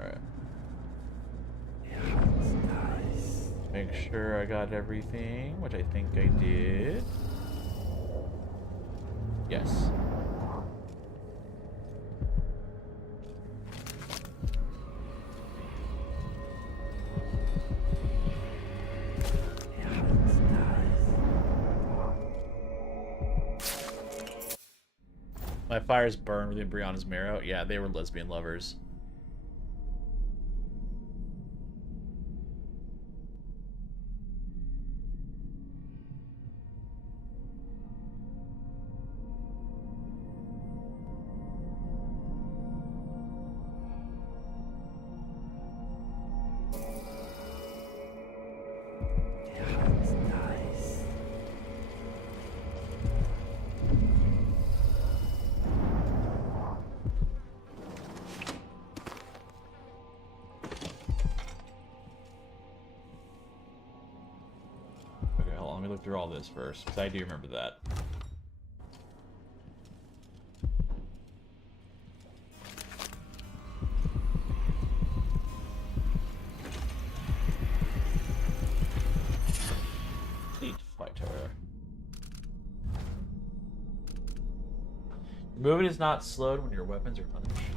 Alright. Make sure I got everything, which I think I did. Yes. My fires burn within Brianna's marrow. Yeah, they were lesbian lovers. Through all this first, because I do remember that. Need to fight her. Your movement is not slowed when your weapons are unsheathed.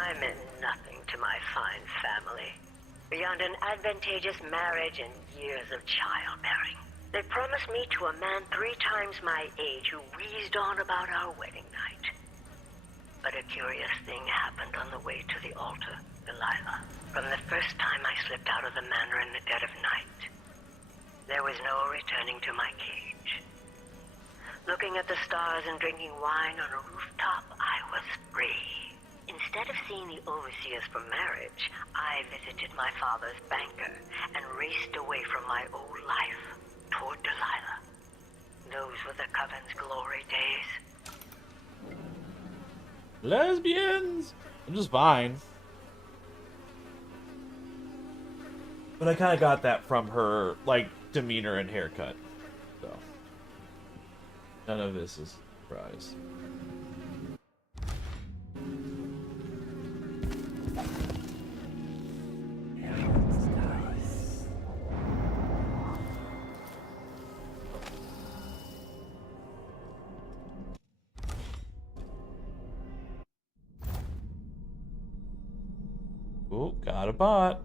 I meant nothing to my fine family, beyond an advantageous marriage and years of childbearing. They promised me to a man 3 times my age who wheezed on about our wedding night. But a curious thing happened on the way to the altar, Delilah. From the first time I slipped out of the manor in the dead of night, there was no returning to my cage. Looking at the stars and drinking wine on a rooftop, I was free. Instead of seeing the overseers for marriage, I visited my father's banker and raced away from my old life toward Delilah. Those were the Coven's glory days. Lesbians! I'm just fine. But I kind of got that from her, like, demeanor and haircut. So, none of this is a surprise. Ooh, got a bot.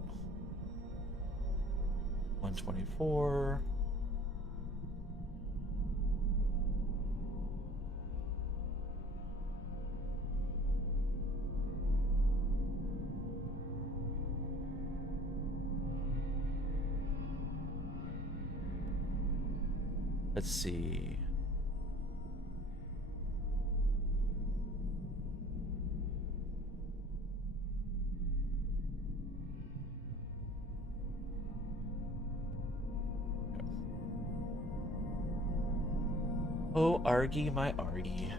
124. Let's see. Oh, Argy, my Argy.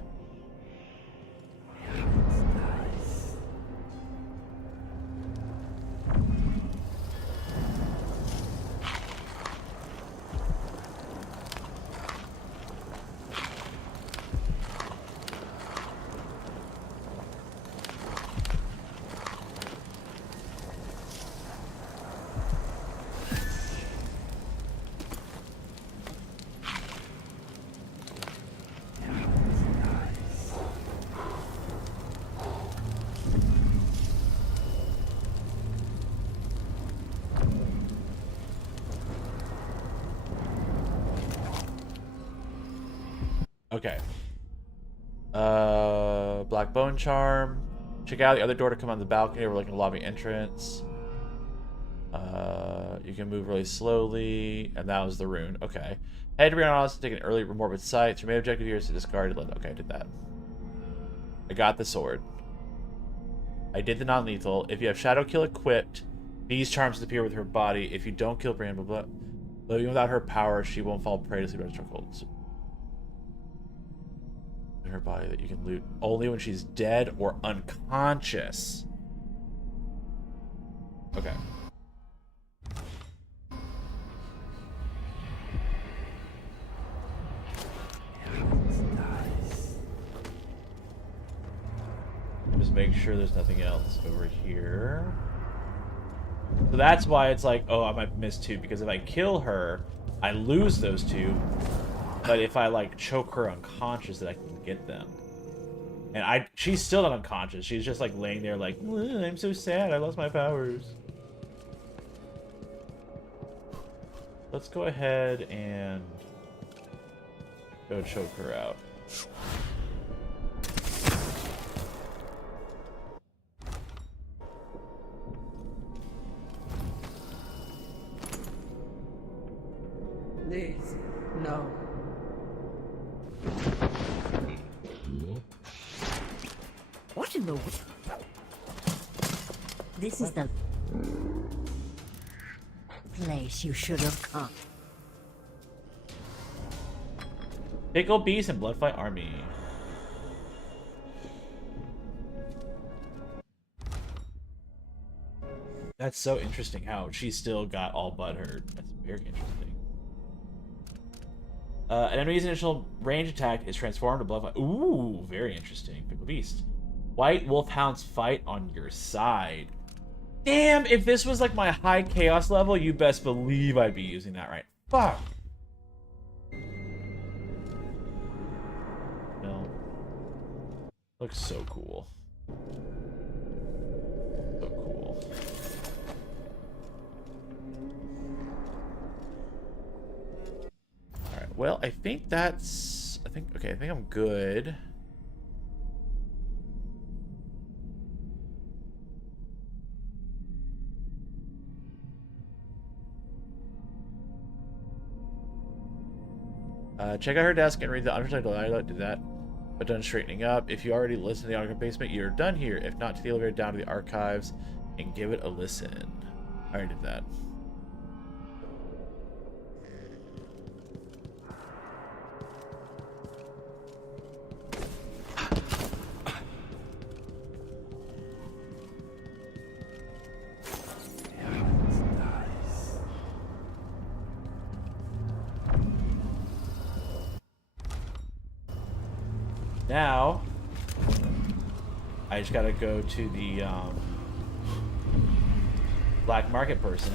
Okay. Black Bone Charm. Check out the other door to come on the balcony overlooking the lobby entrance. You can move really slowly, and that was the rune. Okay. Head to be honest, take an early morbid sight. Your main objective here is to discard it. Okay, I did that. I got the sword. I did the non-lethal. If you have Shadow Kill equipped, these charms disappear with her body. If you don't kill Brienne, but even without her power, she won't fall prey to sleep strongholds. In her body that you can loot only when she's dead or unconscious. Okay. Just make sure there's nothing else over here. So that's why it's like, oh, I might miss two, because if I kill her, I lose those two. But if I like choke her unconscious, then I can get them. And she's still not unconscious. She's just like laying there like, I'm so sad, I lost my powers. Let's go ahead and go choke her out. Please, no. What in the... This is the place you should have come. Pickle Beast and Bloodfight Army. That's so interesting how she still got all but hurt. That's very interesting. An enemy's initial range attack is transformed to Bloodfight. Ooh, very interesting. Pickle Beast. White Wolfhounds fight on your side. Damn, if this was like my high chaos level, you best believe I'd be using that right. Fuck. No. Looks so cool. So cool. Alright, well, I think that's... okay, I think I'm good. Check out her desk and read the unprotected dialogue. Did that, but done straightening up. If you already listened to the audio basement, you're done here. If not, to the elevator down to the archives and give it a listen. I already did that. Now, I just gotta go to the black market person.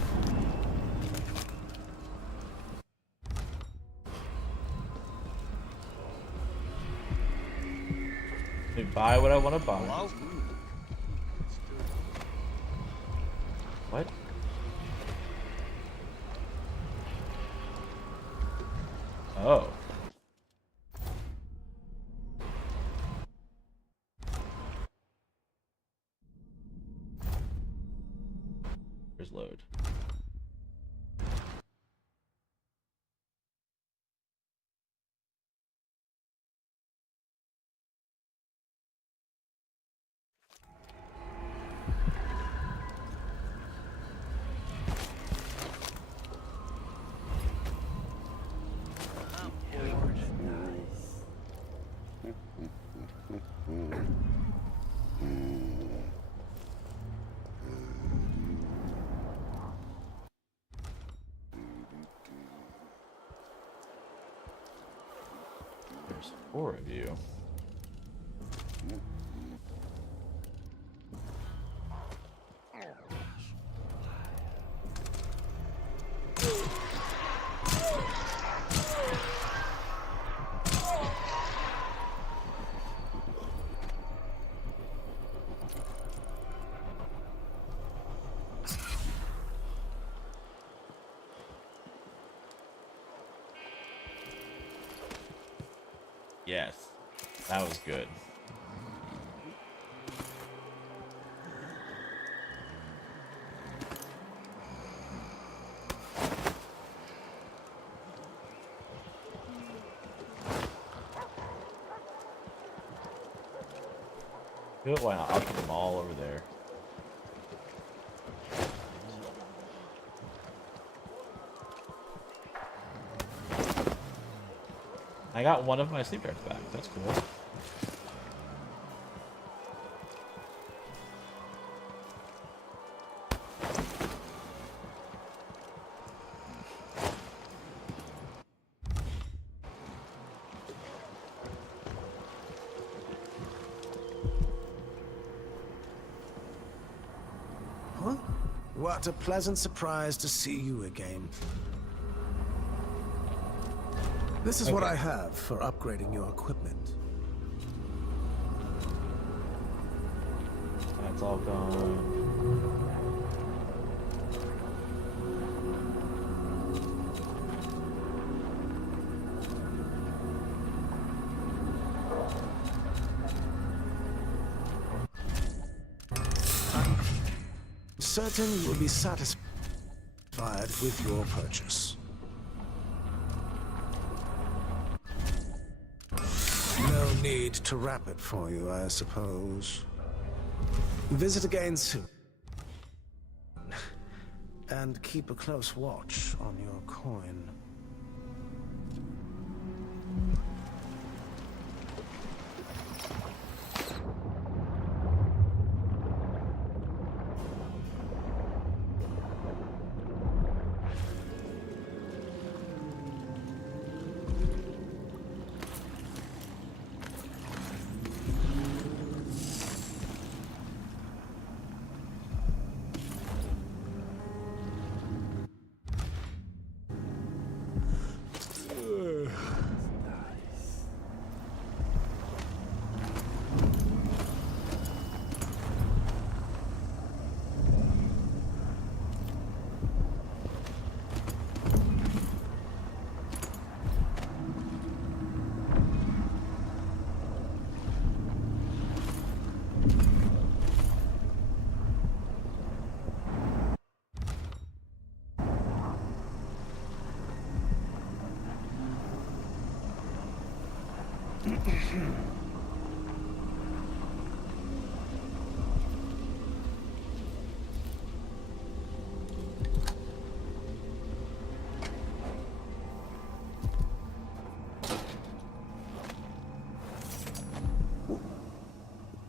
To buy what I want to buy. What? Oh. Here's load. There's 4 of you. Yes, that was good. Do it, why not? I'll put them all over there. I got one of my sleep darts back. That's cool. Huh? What a pleasant surprise to see you again. This is what I have for upgrading your equipment. That's all gone. Certain you will be satisfied with your purchase. No need to wrap it for you, I suppose. Visit again soon. And keep a close watch on your coin.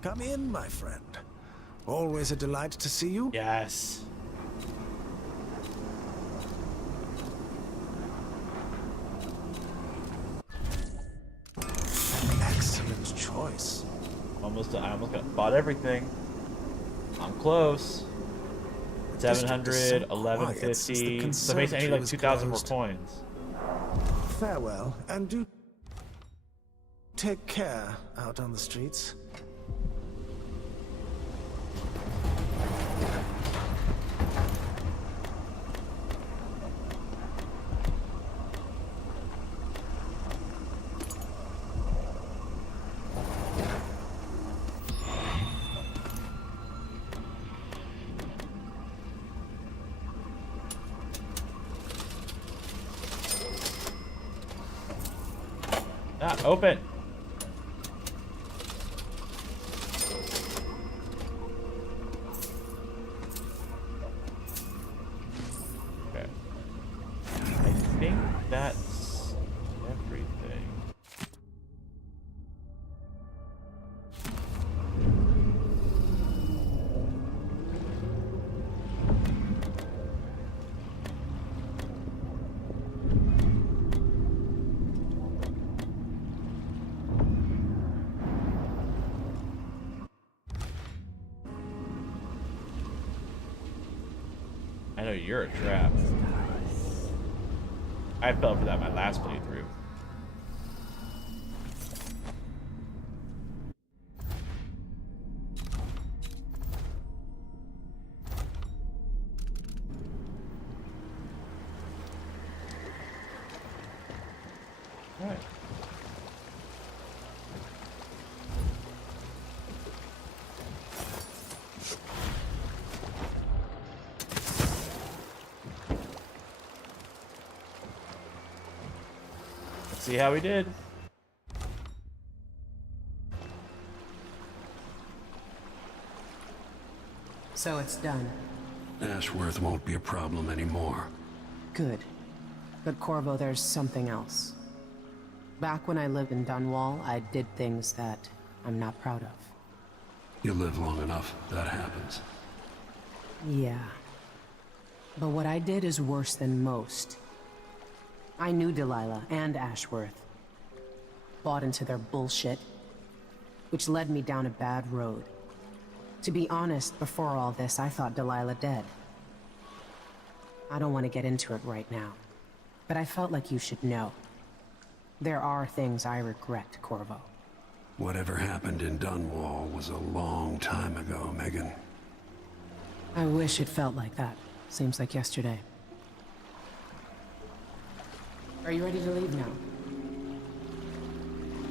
Come in, my friend. Always a delight to see you. Yes. Excellent choice. I almost bought everything. I'm close. 700, 1150. So basically, I need like 2,000 more coins. Farewell, and do take care out on the streets. Ah, open. Okay. I think that's everything. I know you're a trap. I fell for that my last playthrough. Alright. Let's see how we did. So it's done. Ashworth won't be a problem anymore. Good. But Corvo, there's something else. Back when I lived in Dunwall, I did things that I'm not proud of. You live long enough, that happens. Yeah. But what I did is worse than most. I knew Delilah and Ashworth. Bought into their bullshit, which led me down a bad road. To be honest, before all this, I thought Delilah dead. I don't want to get into it right now, but I felt like you should know. There are things I regret, Corvo. Whatever happened in Dunwall was a long time ago, Megan. I wish it felt like that. Seems like yesterday. Are you ready to leave now?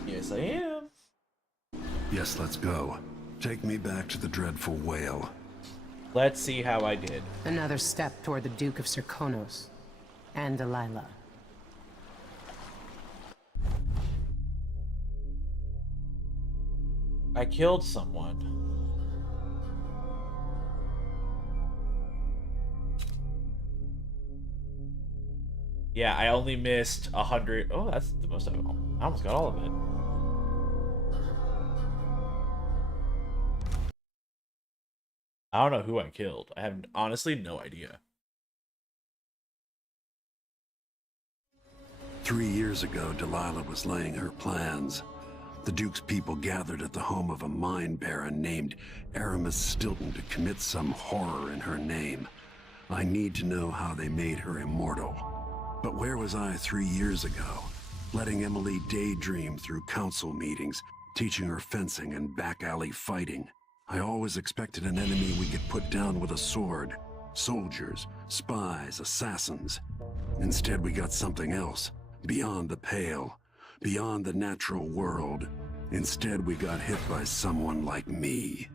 Yes, I am. Yes, let's go. Take me back to the dreadful whale. Let's see how I did. Another step toward the Duke of Serkonos. And Delilah. I killed someone. Yeah, I only missed 100. Oh, that's the most I've... I almost got all of it. I don't know who I killed. I have honestly no idea. 3 years ago, Delilah was laying her plans. The Duke's people gathered at the home of a mine baron named Aramis Stilton to commit some horror in her name. I need to know how they made her immortal. But where was I 3 years ago? Letting Emily daydream through council meetings, teaching her fencing and back alley fighting. I always expected an enemy we could put down with a sword. Soldiers, spies, assassins. Instead, we got something else. Beyond the pale. Beyond the natural world. Instead, we got hit by someone like me.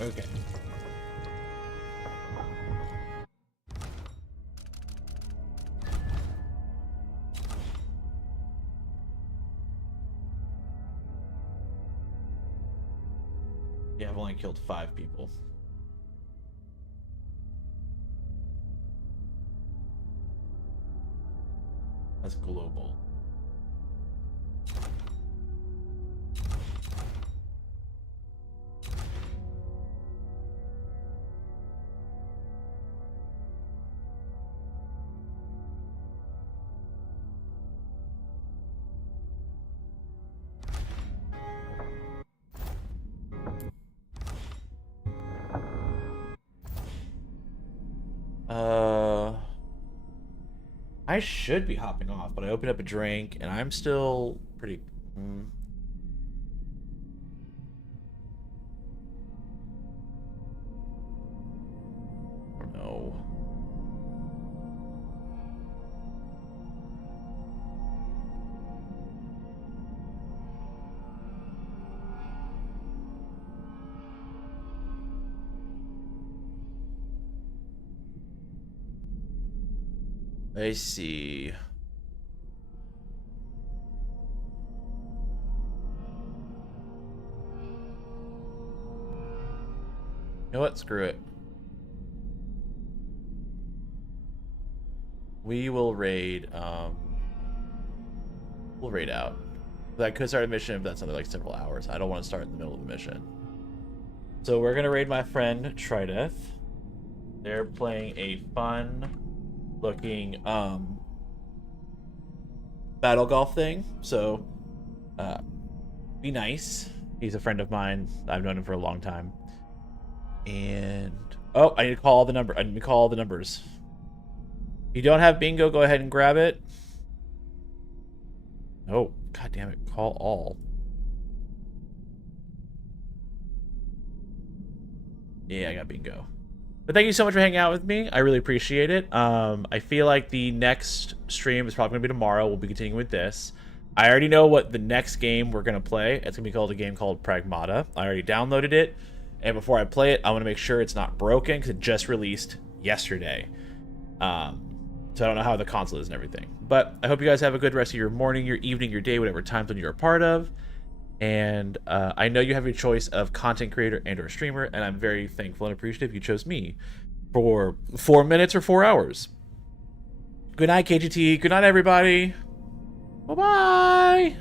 Okay. Yeah, I've only killed 5 people. That's global. I should be hopping off, but I opened up a drink and I'm still pretty. I don't know. I see. You know what? Screw it. We will raid, we'll raid out. I could start a mission if that's another like several hours. I don't want to start in the middle of a mission. So we're gonna raid my friend Trideth. They're playing a fun looking battle golf thing. So be nice. He's a friend of mine. I've known him for a long time. And oh, I need to call the number. I need to call the numbers. If you don't have bingo, go ahead and grab it. Oh, god damn it. Call all. Yeah, I got bingo. But thank you so much for hanging out with me. I really appreciate it. I feel like the next stream is probably going to be tomorrow. We'll be continuing with this. I already know what the next game we're going to play. It's going to be called a game called Pragmata. I already downloaded it. And before I play it, I want to make sure it's not broken because it just released yesterday. So I don't know how the console is and everything. But I hope you guys have a good rest of your morning, your evening, your day, whatever time zone you're a part of. And I know you have your choice of content creator and or streamer, and I'm very thankful and appreciative you chose me for 4 minutes or 4 hours. Good night, KGT. Good night, everybody. Bye-bye.